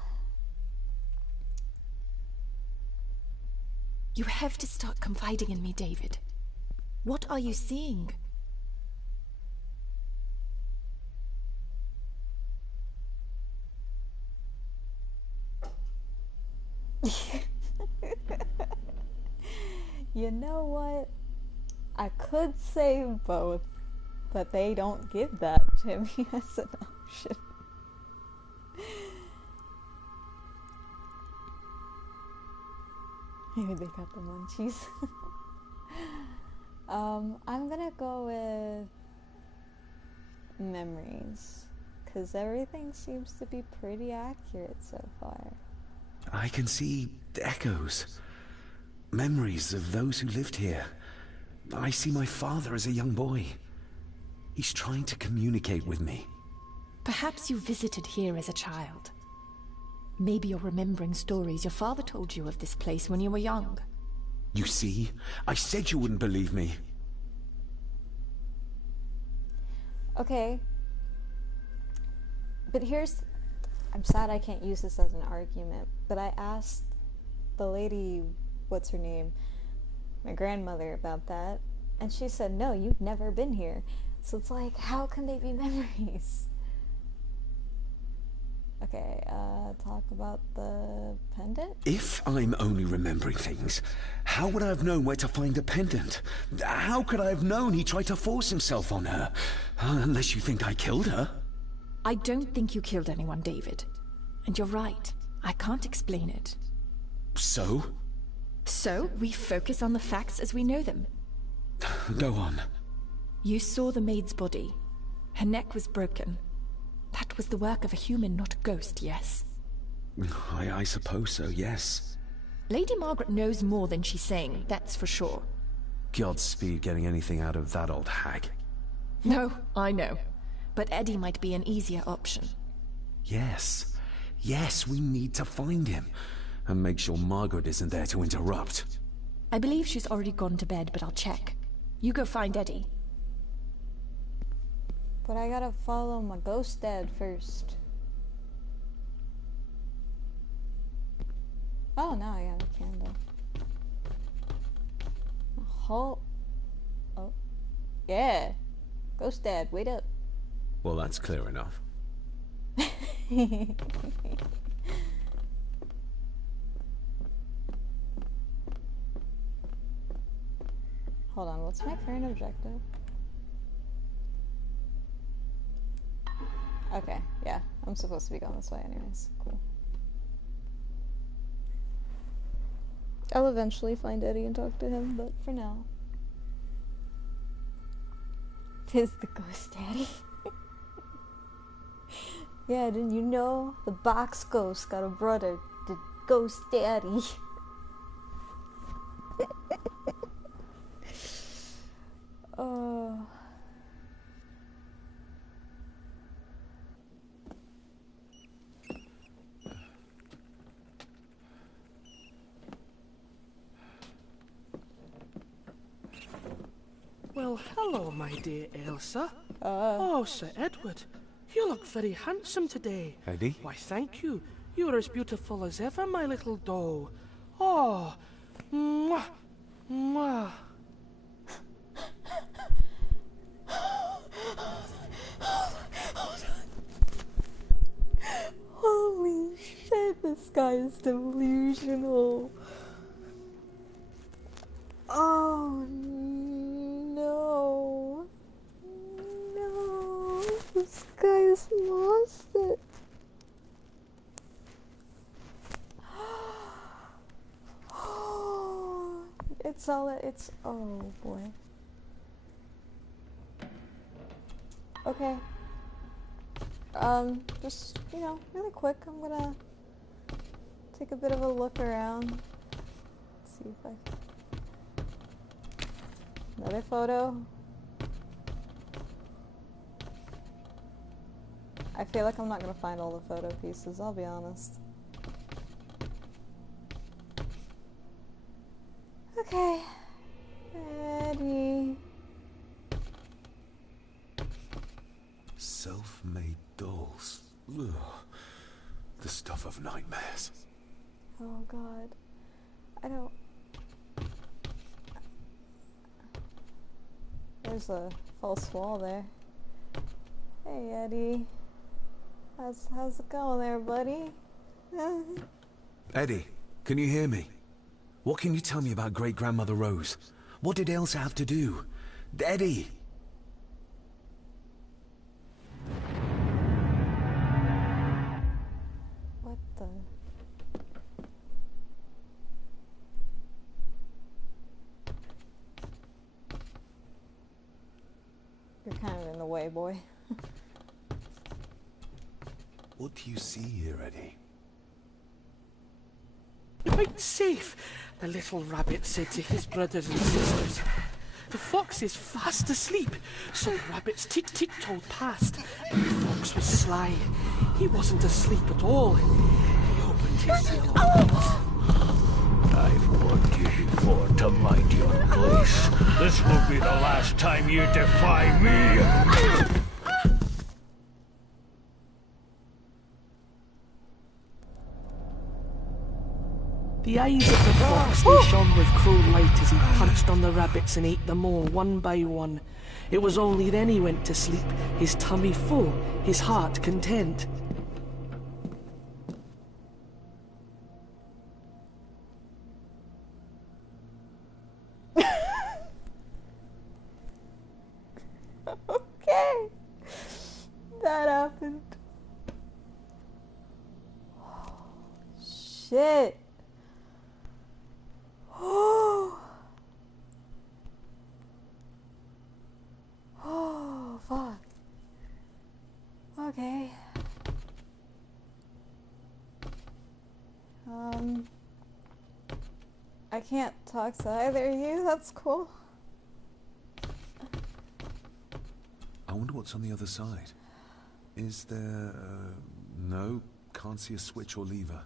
You have to start confiding in me, David. What are you seeing? You know what? I could say both, but they don't give that to me as an option. Maybe they got the munchies. I'm gonna go with memories, because everything seems to be pretty accurate so far. I can see echoes. Memories of those who lived here. I see my father as a young boy. He's trying to communicate with me. Perhaps you visited here as a child. Maybe you're remembering stories your father told you of this place when you were young. You see? I said you wouldn't believe me. Okay. But here's... I'm sad I can't use this as an argument, but I asked the lady, what's her name, my grandmother, about that, and she said, no, you've never been here. So it's like, how can they be memories? Okay, talk about the pendant? If I'm only remembering things, how would I have known where to find the pendant? How could I have known he tried to force himself on her? Unless you think I killed her. I don't think you killed anyone, David. And you're right. I can't explain it. So? So, we focus on the facts as we know them. Go on. You saw the maid's body. Her neck was broken. That was the work of a human, not a ghost, yes? I suppose so, yes. Lady Margaret knows more than she's saying, that's for sure. Godspeed getting anything out of that old hag. No, I know. But Eddie might be an easier option. Yes. Yes, we need to find him. And make sure Margaret isn't there to interrupt. I believe she's already gone to bed, but I'll check. You go find Eddie. But I gotta follow my ghost dad first. Oh, now I got a candle. Oh. Yeah. Ghost dad, wait up. Well, that's clear enough. Hold on, what's my current objective? Okay, yeah, I'm supposed to be going this way anyways. Cool. I'll eventually find Eddie and talk to him, but for now. Tis the ghost daddy. Yeah, didn't you know? The box ghost got a brother, the ghost daddy. Oh. Well, hello, my dear Elsa. Oh, Sir Edward. You look very handsome today. Eddie? Why, thank you. You are as beautiful as ever, my little doe. Oh, mwah, mwah. Holy shit, this guy is delusional. Oh no. No. This guy has lost it. Oh boy. Okay. Just, really quick, I'm gonna take a bit of a look around. Let's see if another photo. I feel like I'm not gonna find all the photo pieces, I'll be honest. Okay. Eddie. Self-made dolls. Ugh. The stuff of nightmares. Oh god. I don't... There's a false wall there. Hey Eddie. How's it going there, buddy? Eddie, can you hear me? What can you tell me about great-grandmother Rose? What did Elsa have to do? Eddie! What the... You're kind of in the way, boy. What do you see here, Eddie? Quite safe, the little rabbit said to his brothers and sisters. The fox is fast asleep, so the rabbits tiptoed past, and the fox was sly. He wasn't asleep at all. He opened his yellow eyes. I've warned you before to mind your place. This will be the last time you defy me. The eyes of the fox, they shone with cruel light as he punched on the rabbits and ate them all one by one. It was only then he went to sleep, his tummy full, his heart content. Okay. That happened. Shit. Oh, fuck. Okay. I can't talk to either of you, that's cool. I wonder what's on the other side. Is there No, can't see a switch or lever.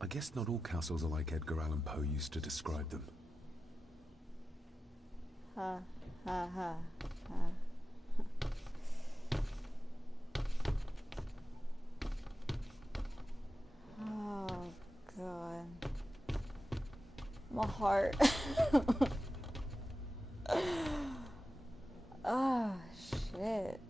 I guess not all castles are like Edgar Allan Poe used to describe them. Ha, ha, ha, ha. Oh, God. My heart. Oh, shit.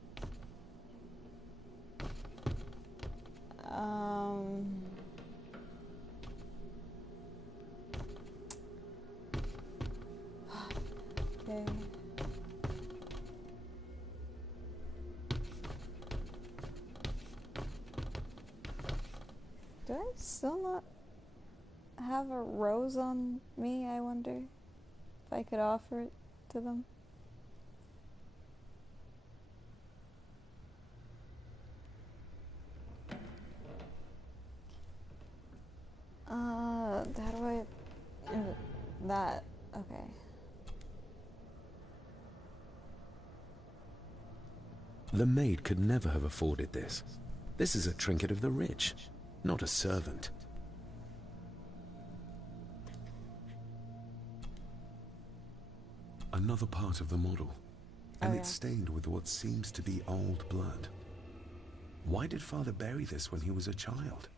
Okay. Do I still not have a rose on me, I wonder? If I could offer it to them? How do I... that. Okay. The maid could never have afforded this. This is a trinket of the rich, not a servant. Another part of the model, and Oh, it's yeah. stained with what seems to be old blood. Why did Father bury this when he was a child?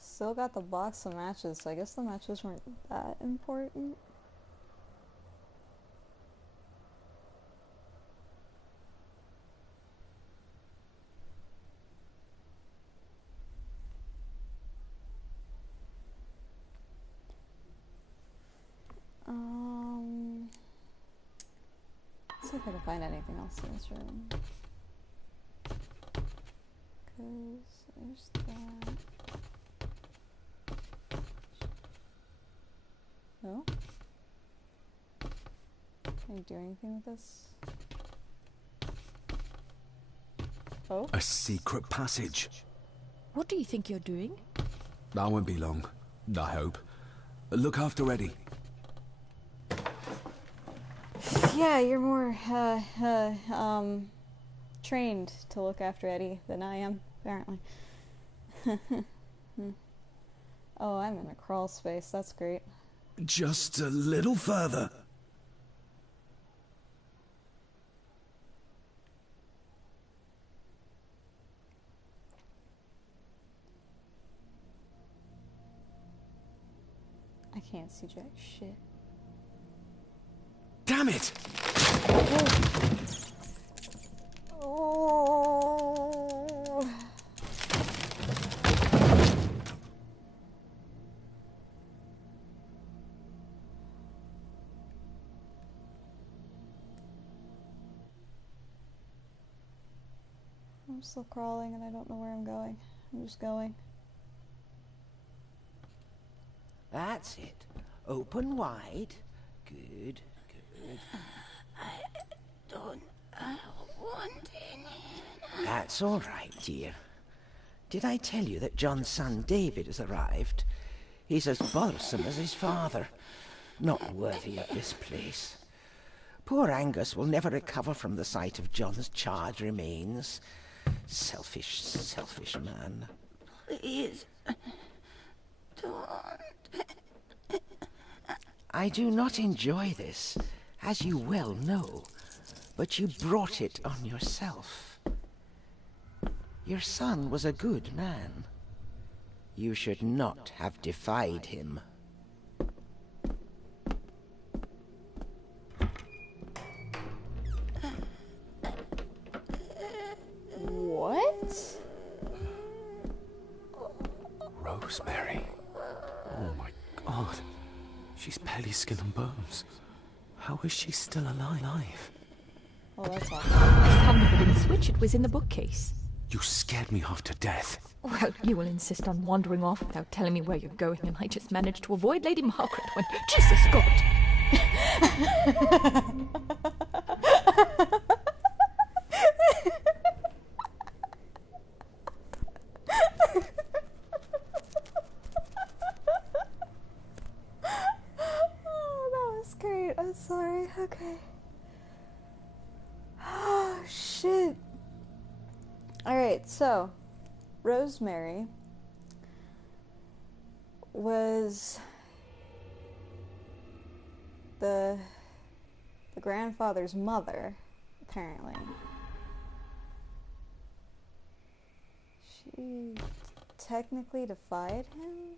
Still got the box of matches, so I guess the matches weren't that important. Let's see if I can find anything else in this room. Cause there's that. No? Can I do anything with this? Oh? A secret passage. What do you think you're doing? I won't be long, I hope. Look after Eddie. Yeah, you're more, trained to look after Eddie than I am, apparently. Oh, I'm in a crawl space, that's great. Just a little further. I can't see jack shit. Damn it! Oh. I'm still crawling and I don't know where I'm going. I'm just going. That's it. Open wide. Good, good. I don't want any. That's all right, dear. Did I tell you that John's son David has arrived? He's as bothersome as his father. Not worthy of this place. Poor Angus will never recover from the sight of John's charred remains. Selfish, selfish man. Please, don't. I do not enjoy this, as you well know, but you brought it on yourself. Your son was a good man. You should not have defied him. What? Rosemary. Oh my God. She's barely skin and bones. How is she still alive? Oh, that's awesome. I found the wooden switch. It was in the bookcase. You scared me half to death. Well, you will insist on wandering off without telling me where you're going, and I just managed to avoid Lady Margaret when... Jesus God! Alright, so Rosemary was the grandfather's mother, apparently. She technically defied him?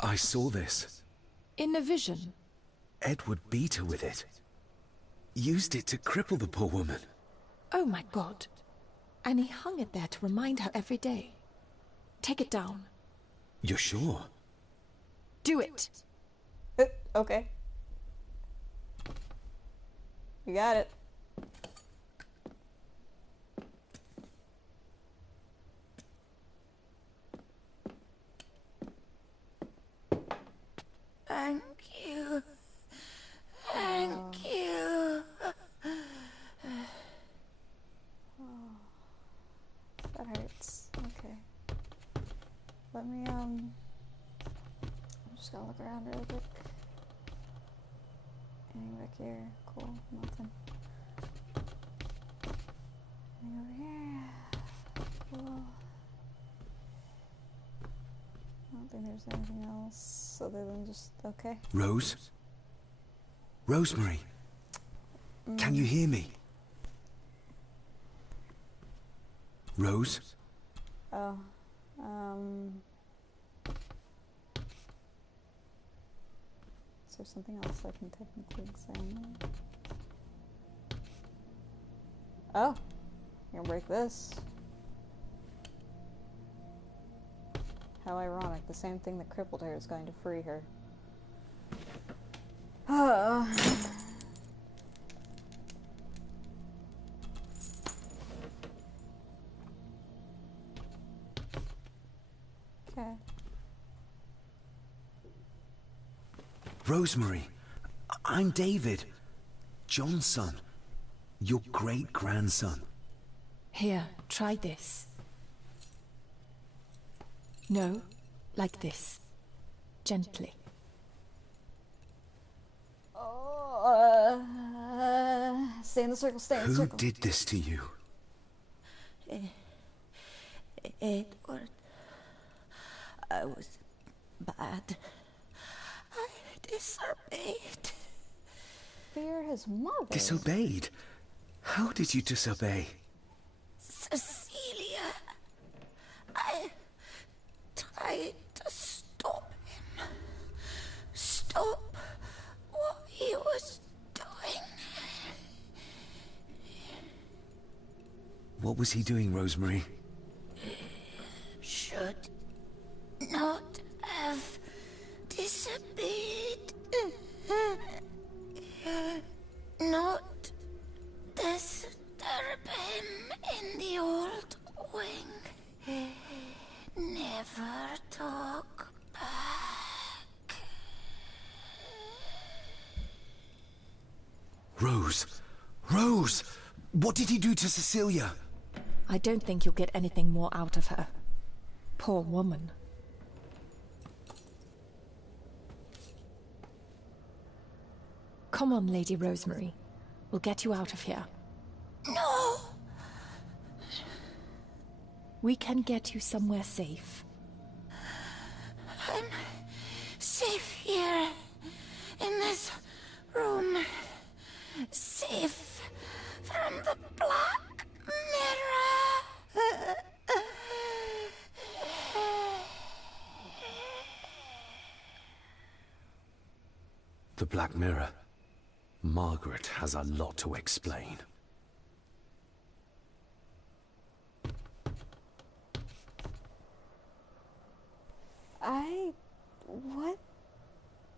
I saw this. In a vision. Edward beat her with it. Used it to cripple the poor woman. Oh my god. And he hung it there to remind her every day. Take it down. You're sure? Do it. Okay. You got it. Thank you. Thank you. That hurts. Okay. Let me, I'm just gonna look around real quick. Anything back here? Cool. Nothing. Anything over here? Cool. I don't think there's anything else other than just, okay. Rose? Rosemary? Can you hear me? Rose? Oh. Is there something else I can technically examine? Oh. You're gonna break this. How ironic. The same thing that crippled her is going to free her. Okay. Rosemary, I'm David. John's son. Your great-grandson. Here, try this. No, like this. Gently. Stay in the circle, stay in the circle. Who did this to you? Edward. I was bad. I disobeyed. Fear his mother. Disobeyed? How did you disobey? Cecilia. I tried to stop him. Stop what he was doing. What was he doing, Rosemary? Should not have disobeyed. Not disturb him in the old wing. Never talk back. Rose! Rose! What did he do to Cecilia? I don't think you'll get anything more out of her. Poor woman. Come on, Lady Rosemary. We'll get you out of here. No! We can get you somewhere safe. I'm safe here. In this room. Safe from the Black Mirror. The Black Mirror. Margaret has a lot to explain. What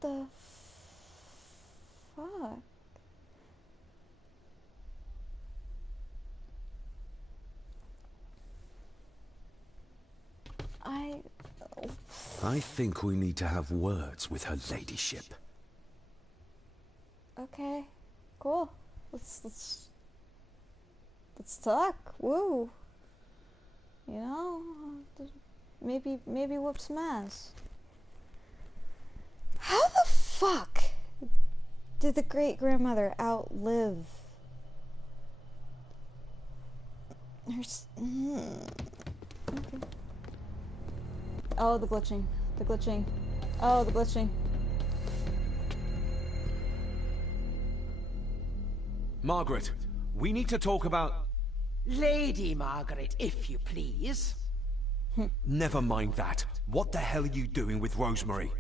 the fuck? I think we need to have words with her ladyship. Okay, cool. Let's talk. Woo. You know, maybe whoop some ass. How the fuck did the great grandmother outlive Okay. Oh, the glitching. The glitching. Oh, the glitching. Margaret, we need to talk about... Lady Margaret, if you please. Never mind that. What the hell are you doing with Rosemary?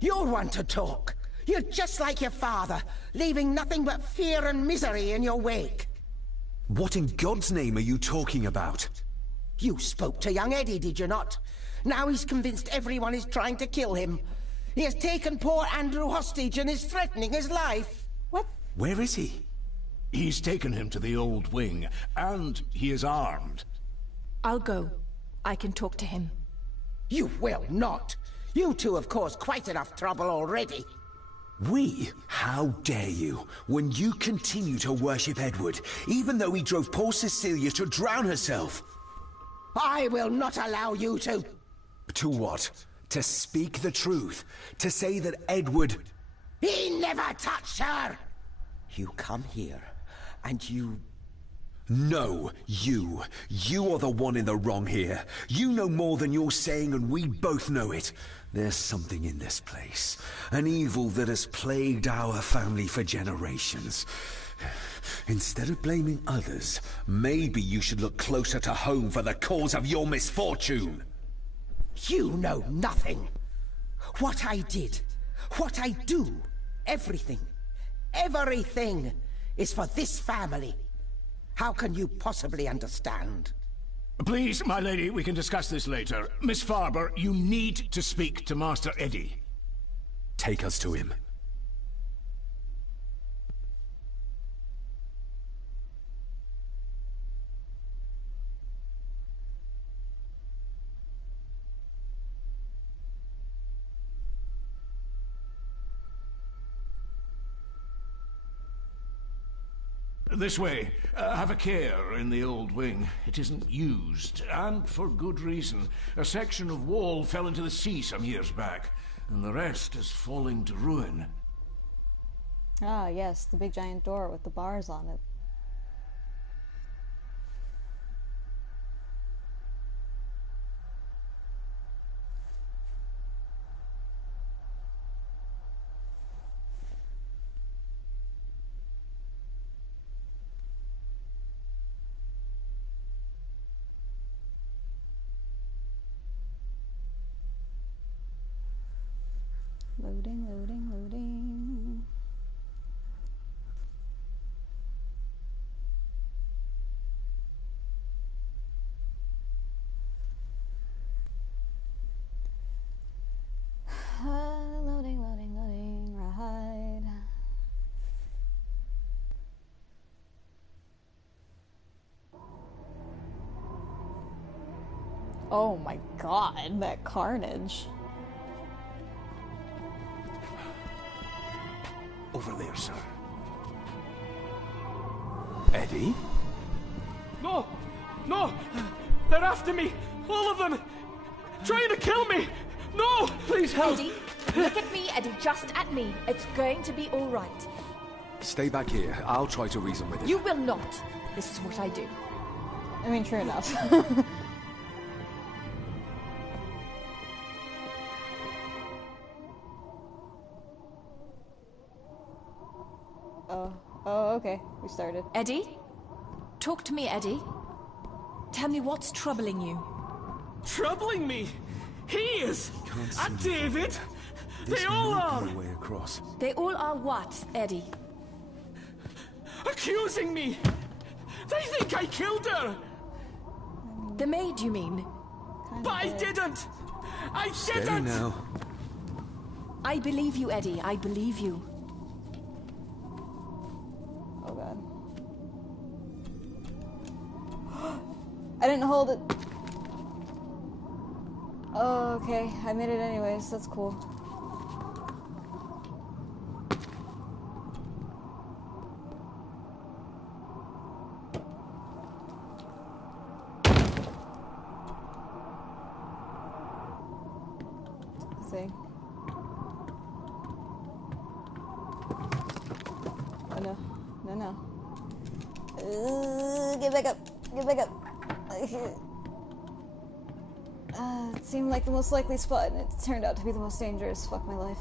You'll want to talk. You're just like your father, leaving nothing but fear and misery in your wake. What in God's name are you talking about? You spoke to young Eddie, did you not? Now he's convinced everyone is trying to kill him. He has taken poor Andrew hostage and is threatening his life. What? Where is he? He's taken him to the old wing, and he is armed. I'll go. I can talk to him. You will not. You two have caused quite enough trouble already. We? How dare you, when you continue to worship Edward, even though he drove poor Cecilia to drown herself? I will not allow you to... To what? To speak the truth? To say that Edward... He never touched her! You come here, and you... No, you. You are the one in the wrong here. You know more than you're saying, and we both know it. There's something in this place. An evil that has plagued our family for generations. Instead of blaming others, maybe you should look closer to home for the cause of your misfortune. You know nothing. What I did, what I do, everything is for this family. How can you possibly understand? Please, my lady, we can discuss this later. Miss Farber, you need to speak to Master Eddie. Take us to him. This way. Have a care in the old wing. It isn't used, and for good reason. A section of wall fell into the sea some years back, and the rest is falling to ruin. Ah, yes, the big giant door with the bars on it. Loading, loading, loading. Loading, loading, loading, right. Oh my god, that carnage. Over there, sir. Eddie? No! No! They're after me! All of them! Trying to kill me! No! Please help! Eddie, look at me, Eddie, just at me. It's going to be all right. Stay back here. I'll try to reason with him. You will not. This is what I do. I mean, true enough. Oh, okay. We started. Eddie? Talk to me, Eddie. Tell me what's troubling you. Troubling me? He is! And David! This They all might are! be a way across. They all are what, Eddie? Accusing me! They think I killed her! The maid, you mean? But I didn't! I Steady didn't! now. I believe you, Eddie. I believe you. Oh god. I didn't hold it. Oh, okay. I made it anyways. That's cool. Let's see. Oh no. No, no. Get back up. Get back up. It seemed like the most likely spot, and it turned out to be the most dangerous. Fuck my life.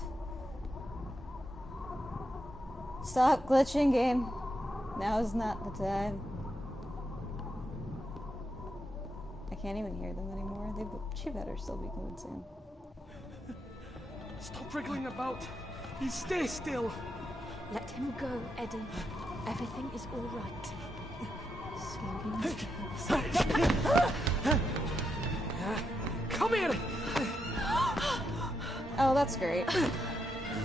Stop glitching, game. Now is not the time. I can't even hear them anymore. She better still be going soon. Stop wriggling about. You stay still. Let him go, Eddie. Everything is all right. Come here! Oh, that's great.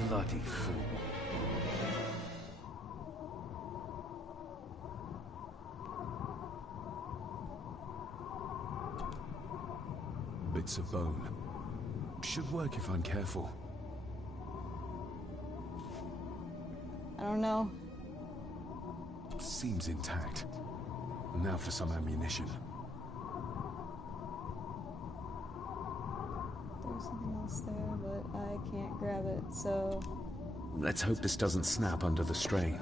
Bloody fool. Bits of bone. Should work if I'm careful. I don't know. Seems intact. Now for some ammunition. There's something else there, but I can't grab it, so... Let's hope this doesn't snap under the strain.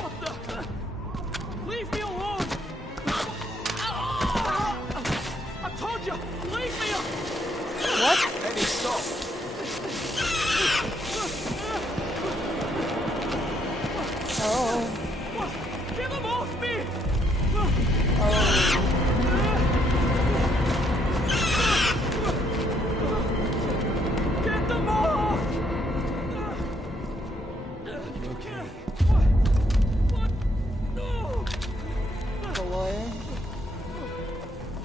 What the? Leave me alone! I told you! Leave me alone! What? Eddie, stop! Oh. What? Get them off me! Get them off! Okay. What? No! The lawyer?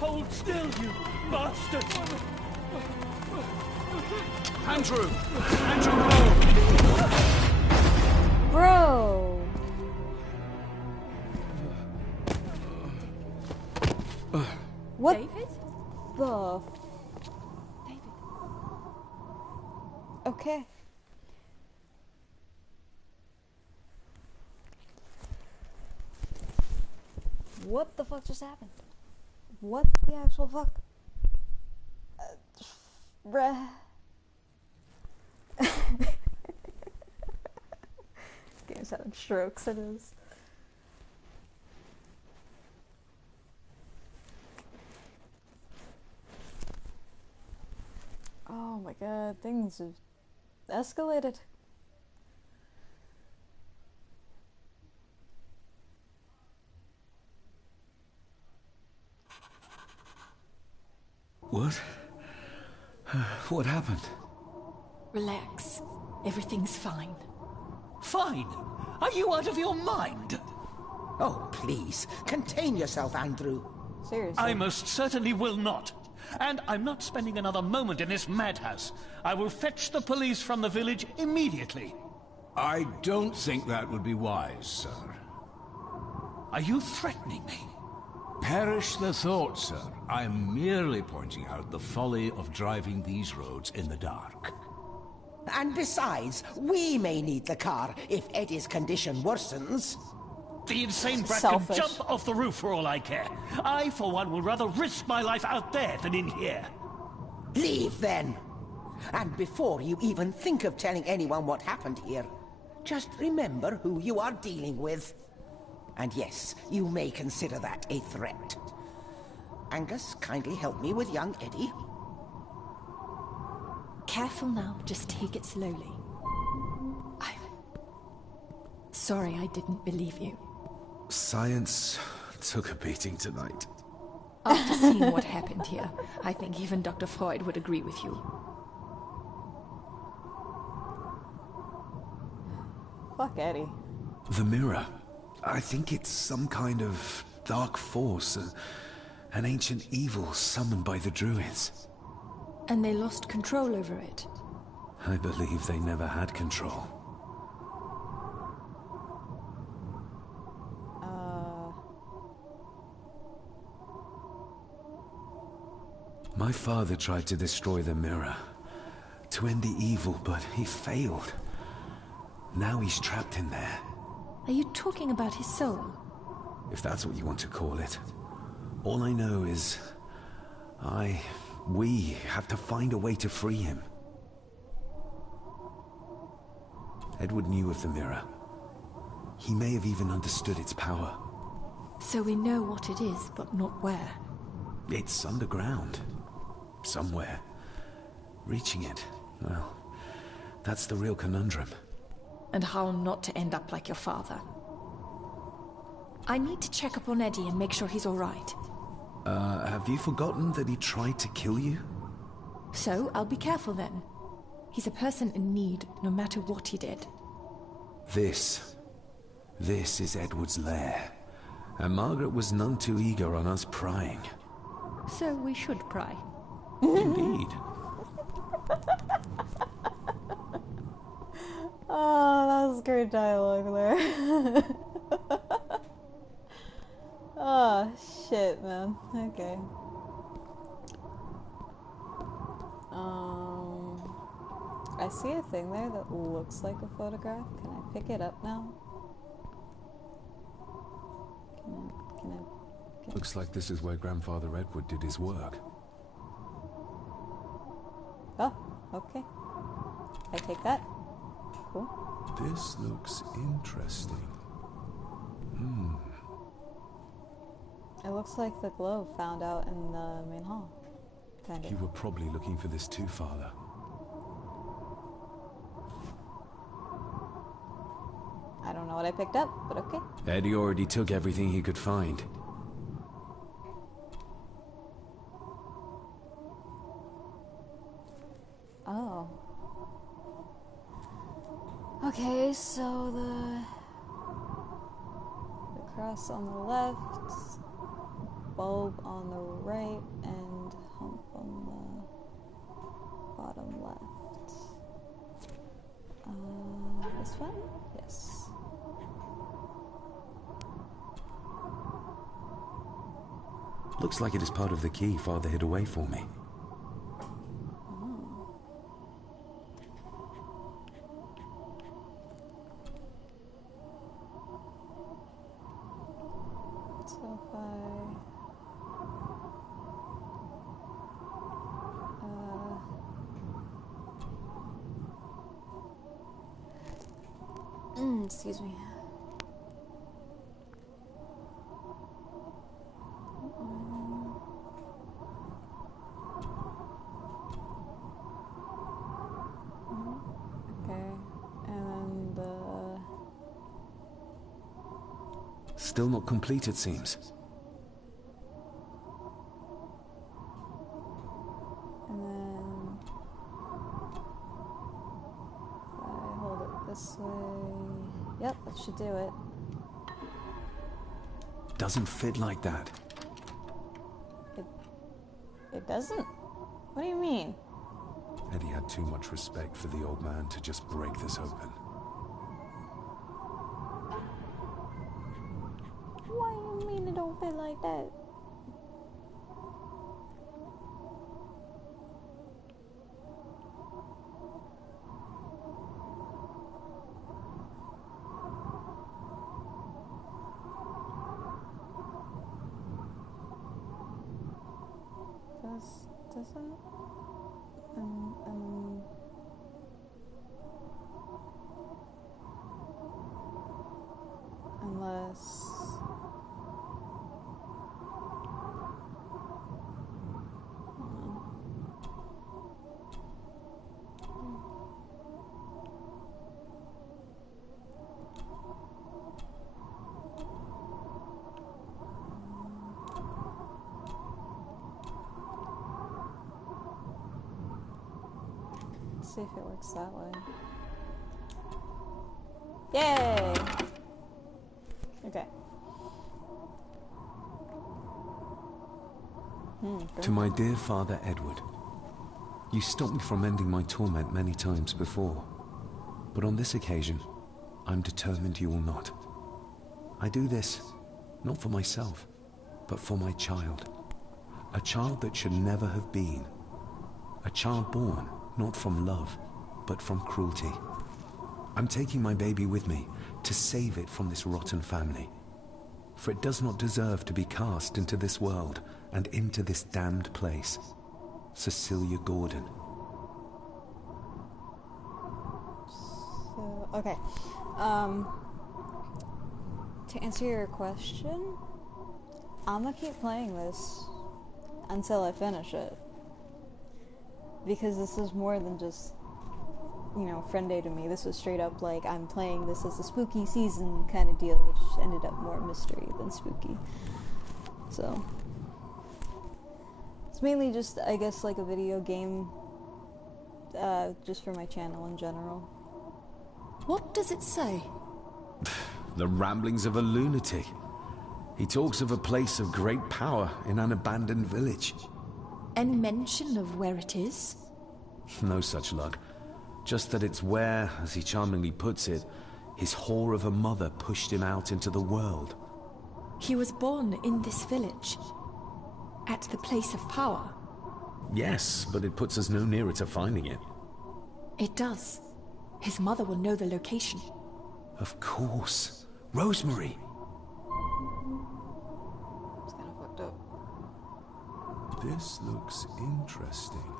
Hold still, you bastard! Andrew! Andrew, no! Bro! What David? the... Okay. What the fuck just happened? What the actual fuck? Bruh. Game's having strokes, it is. Oh my god, things have escalated. What? What happened? Relax. Everything's fine. Fine? Are you out of your mind? Oh, please, contain yourself, Andrew. Seriously. I most certainly will not. And I'm not spending another moment in this madhouse. I will fetch the police from the village immediately. I don't think that would be wise, sir. Are you threatening me? Perish the thought, sir. I'm merely pointing out the folly of driving these roads in the dark. And besides, we may need the car if Eddie's condition worsens. The insane brat can jump off the roof for all I care. I, for one, will rather risk my life out there than in here. Leave, then. And before you even think of telling anyone what happened here, just remember who you are dealing with. And yes, you may consider that a threat. Angus, kindly help me with young Eddie. Careful now, just take it slowly. I'm sorry I didn't believe you. Science took a beating tonight. After seeing what happened here, I think even Dr. Freud would agree with you. Fuck Eddie. The mirror. I think it's some kind of dark force, an ancient evil summoned by the druids. And they lost control over it. I believe they never had control. My father tried to destroy the mirror, to end the evil, but he failed. Now he's trapped in there. Are you talking about his soul? If that's what you want to call it. All I know is... we have to find a way to free him. Edward knew of the mirror. He may have even understood its power. So we know what it is, but not where. It's underground. Somewhere. Reaching it, well, that's the real conundrum. And how not to end up like your father. I need to check up on Eddie and make sure he's all right. Have you forgotten that he tried to kill you? So, I'll be careful then. He's a person in need, no matter what he did. This is Edward's lair. And Margaret was none too eager on us prying. So we should pry. Indeed. Oh, that was great dialogue there. Oh, shit, man. Okay. I see a thing there that looks like a photograph. Can I pick it up now? Can I... Looks like this is where Grandfather Edward did his work. Oh, okay. I take that. Cool. This looks interesting. It looks like the glove found out in the main hall. Kind of. You were probably looking for this too, Father. I don't know what I picked up, but okay. Eddie already took everything he could find. Oh. Okay, so the cross on the left, bulb on the right, and hump on the bottom left. This one? Yes. Looks like it is part of the key Father hid away for me. So if excuse me. Okay, and Still not complete, it seems. and then if I hold it this way, yep, that should do it. Doesn't fit like that. It doesn't? What do you mean? Eddie had too much respect for the old man to just break this open. What do you mean it don't fit like that? Doesn't? Unless... see if it works that way. Yay! Okay. To my dear Father Edward, you stopped me from ending my torment many times before, but on this occasion, I'm determined you will not. I do this, not for myself, but for my child. A child that should never have been. A child born not from love, but from cruelty. I'm taking my baby with me to save it from this rotten family. For it does not deserve to be cast into this world and into this damned place. Cecilia Gordon. So... Okay. To answer your question, I'm gonna keep playing this until I finish it. Because this is more than just, you know, friend day to me. This was straight up like, I'm playing this as a spooky season kind of deal, which ended up more mystery than spooky. So, it's mainly just, I guess, like a video game, just for my channel in general. What does it say? The ramblings of a lunatic. He talks of a place of great power in an abandoned village. Any mention of where it is? No such luck. Just that it's where, as he charmingly puts it, his whore of a mother pushed him out into the world. He was born in this village. At the place of power. Yes, but it puts us no nearer to finding it. It does. His mother will know the location. Of course. Rosemary. It's kind of fucked up. This looks interesting.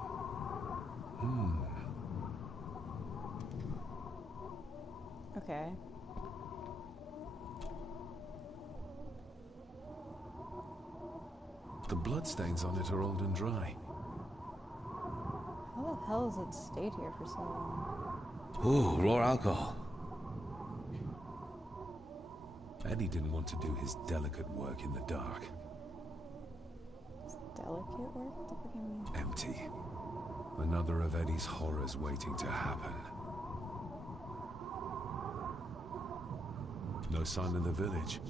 Okay. The bloodstains on it are old and dry. How the hell has it stayed here for so long? Ooh, raw alcohol. Eddie didn't want to do his delicate work in the dark. Delicate work? What the fuck do you mean? Empty. Another of Eddie's horrors waiting to happen. No sign of the village.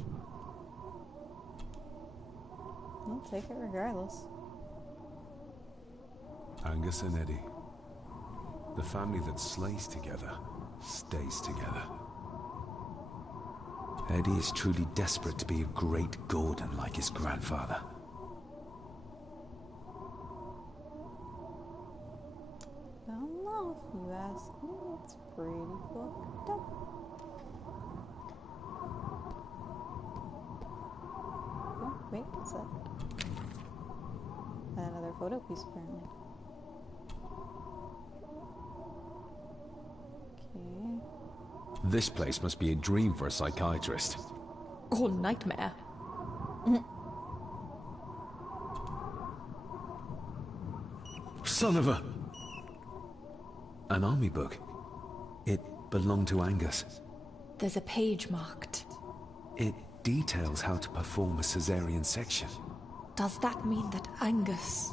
I'll take it regardless. Angus and Eddie. The family that slays together, stays together. Eddie is truly desperate to be a great Gordon like his grandfather. I don't know if you ask me. It's pretty fucked up. Oh, wait, what's that? Another photo piece, apparently. Okay. This place must be a dream for a psychiatrist. Or nightmare. Son of a... An army book. It belonged to Angus. There's a page marked. It details how to perform a cesarean section. Does that mean that Angus...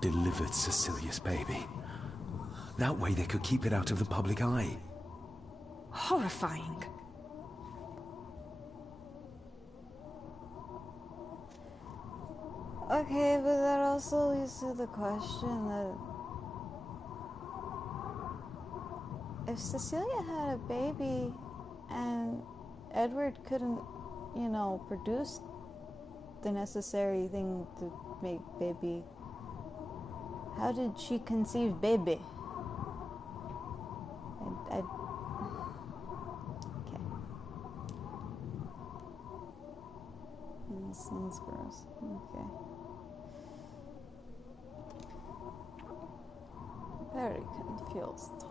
Delivered Cecilia's baby. That way they could keep it out of the public eye. Horrifying. Okay, but that also leads to the question that if Cecilia had a baby and Edward couldn't, you know, produce the necessary thing to make baby, how did she conceive baby? Okay. This sounds gross. Okay. Very confused.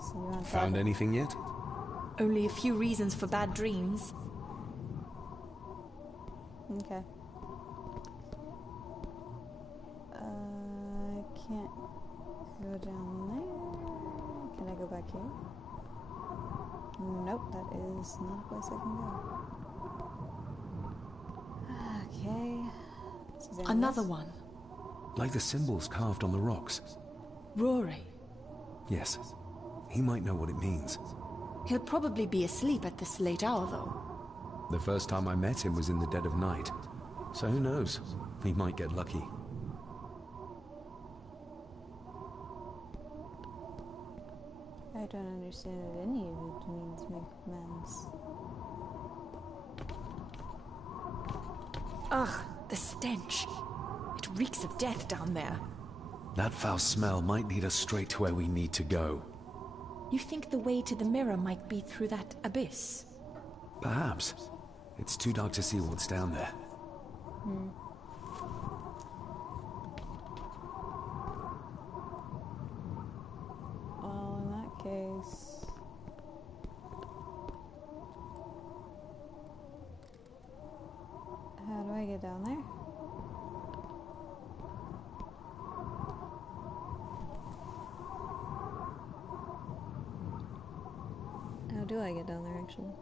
So you want Found that? anything yet? Only a few reasons for bad dreams. Okay. I can't go down there. Can I go back here? Nope, that is not a place I can go. Okay. Is there Another else? one. Like the symbols carved on the rocks. Rory. Yes. He might know what it means. He'll probably be asleep at this late hour, though. The first time I met him was in the dead of night. So who knows? We might get lucky. I don't understand what any of it means, make amends. Ugh, the stench. It reeks of death down there. That foul smell might lead us straight to where we need to go. You think the way to the mirror might be through that abyss? Perhaps. It's too dark to see what's down there. Well, in that case. How do I get down there? How do I get down there, actually?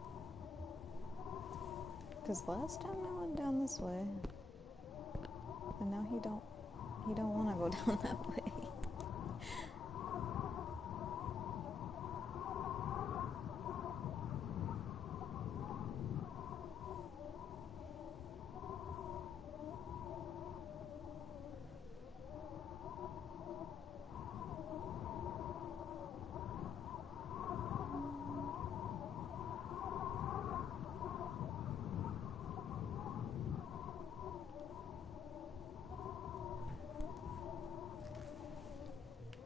Because last time I went down this way, and now he don't want to go down that way.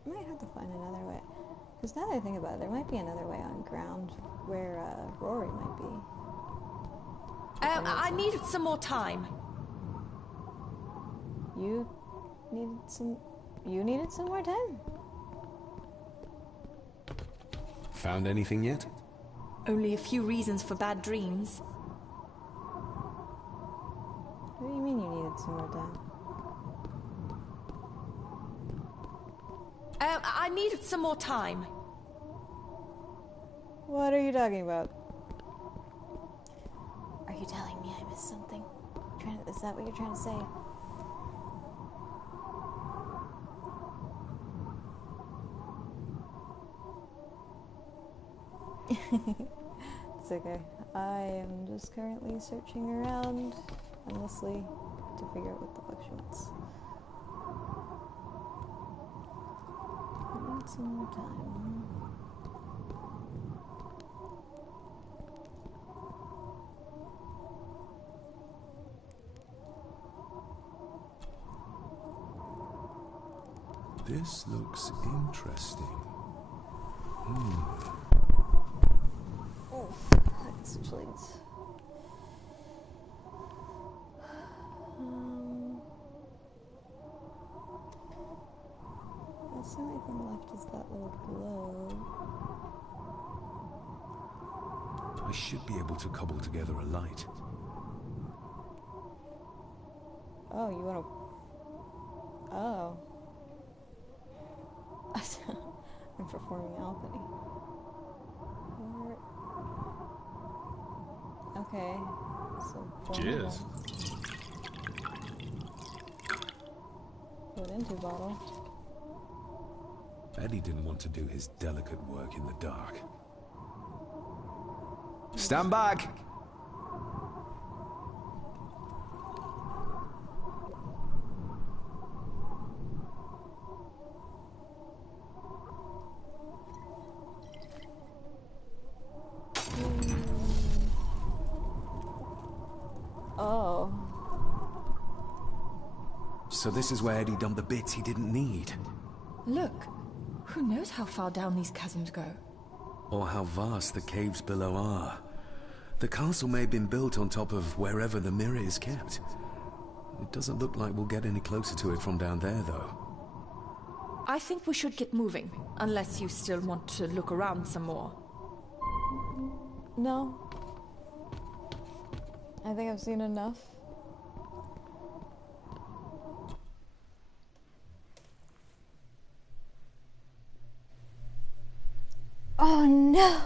Might have to find another way. Because now that I think about it, there might be another way on ground where Rory might be. I needed some more time. You needed some more time? Found anything yet? Only a few reasons for bad dreams. What do you mean you needed some more time? I needed some more time. What are you talking about? Are you telling me I missed something? Is that what you're trying to say? It's okay. I am just currently searching around endlessly to figure out what the fuck she wants. I need some more time. This looks interesting. Oh, that's Twigs. That's the only thing left is that little globe. I should be able to cobble together a light. Oh, you wanna... Oh. I'm performing alchemy. Okay. So cheers. Put into bottle. Eddie didn't want to do his delicate work in the dark. Stand back! Oh. So this is where Eddie dumped the bits he didn't need. Look, who knows how far down these chasms go? Or how vast the caves below are. The castle may have been built on top of wherever the mirror is kept. It doesn't look like we'll get any closer to it from down there, though. I think we should get moving, unless you still want to look around some more. No. I think I've seen enough. Oh no!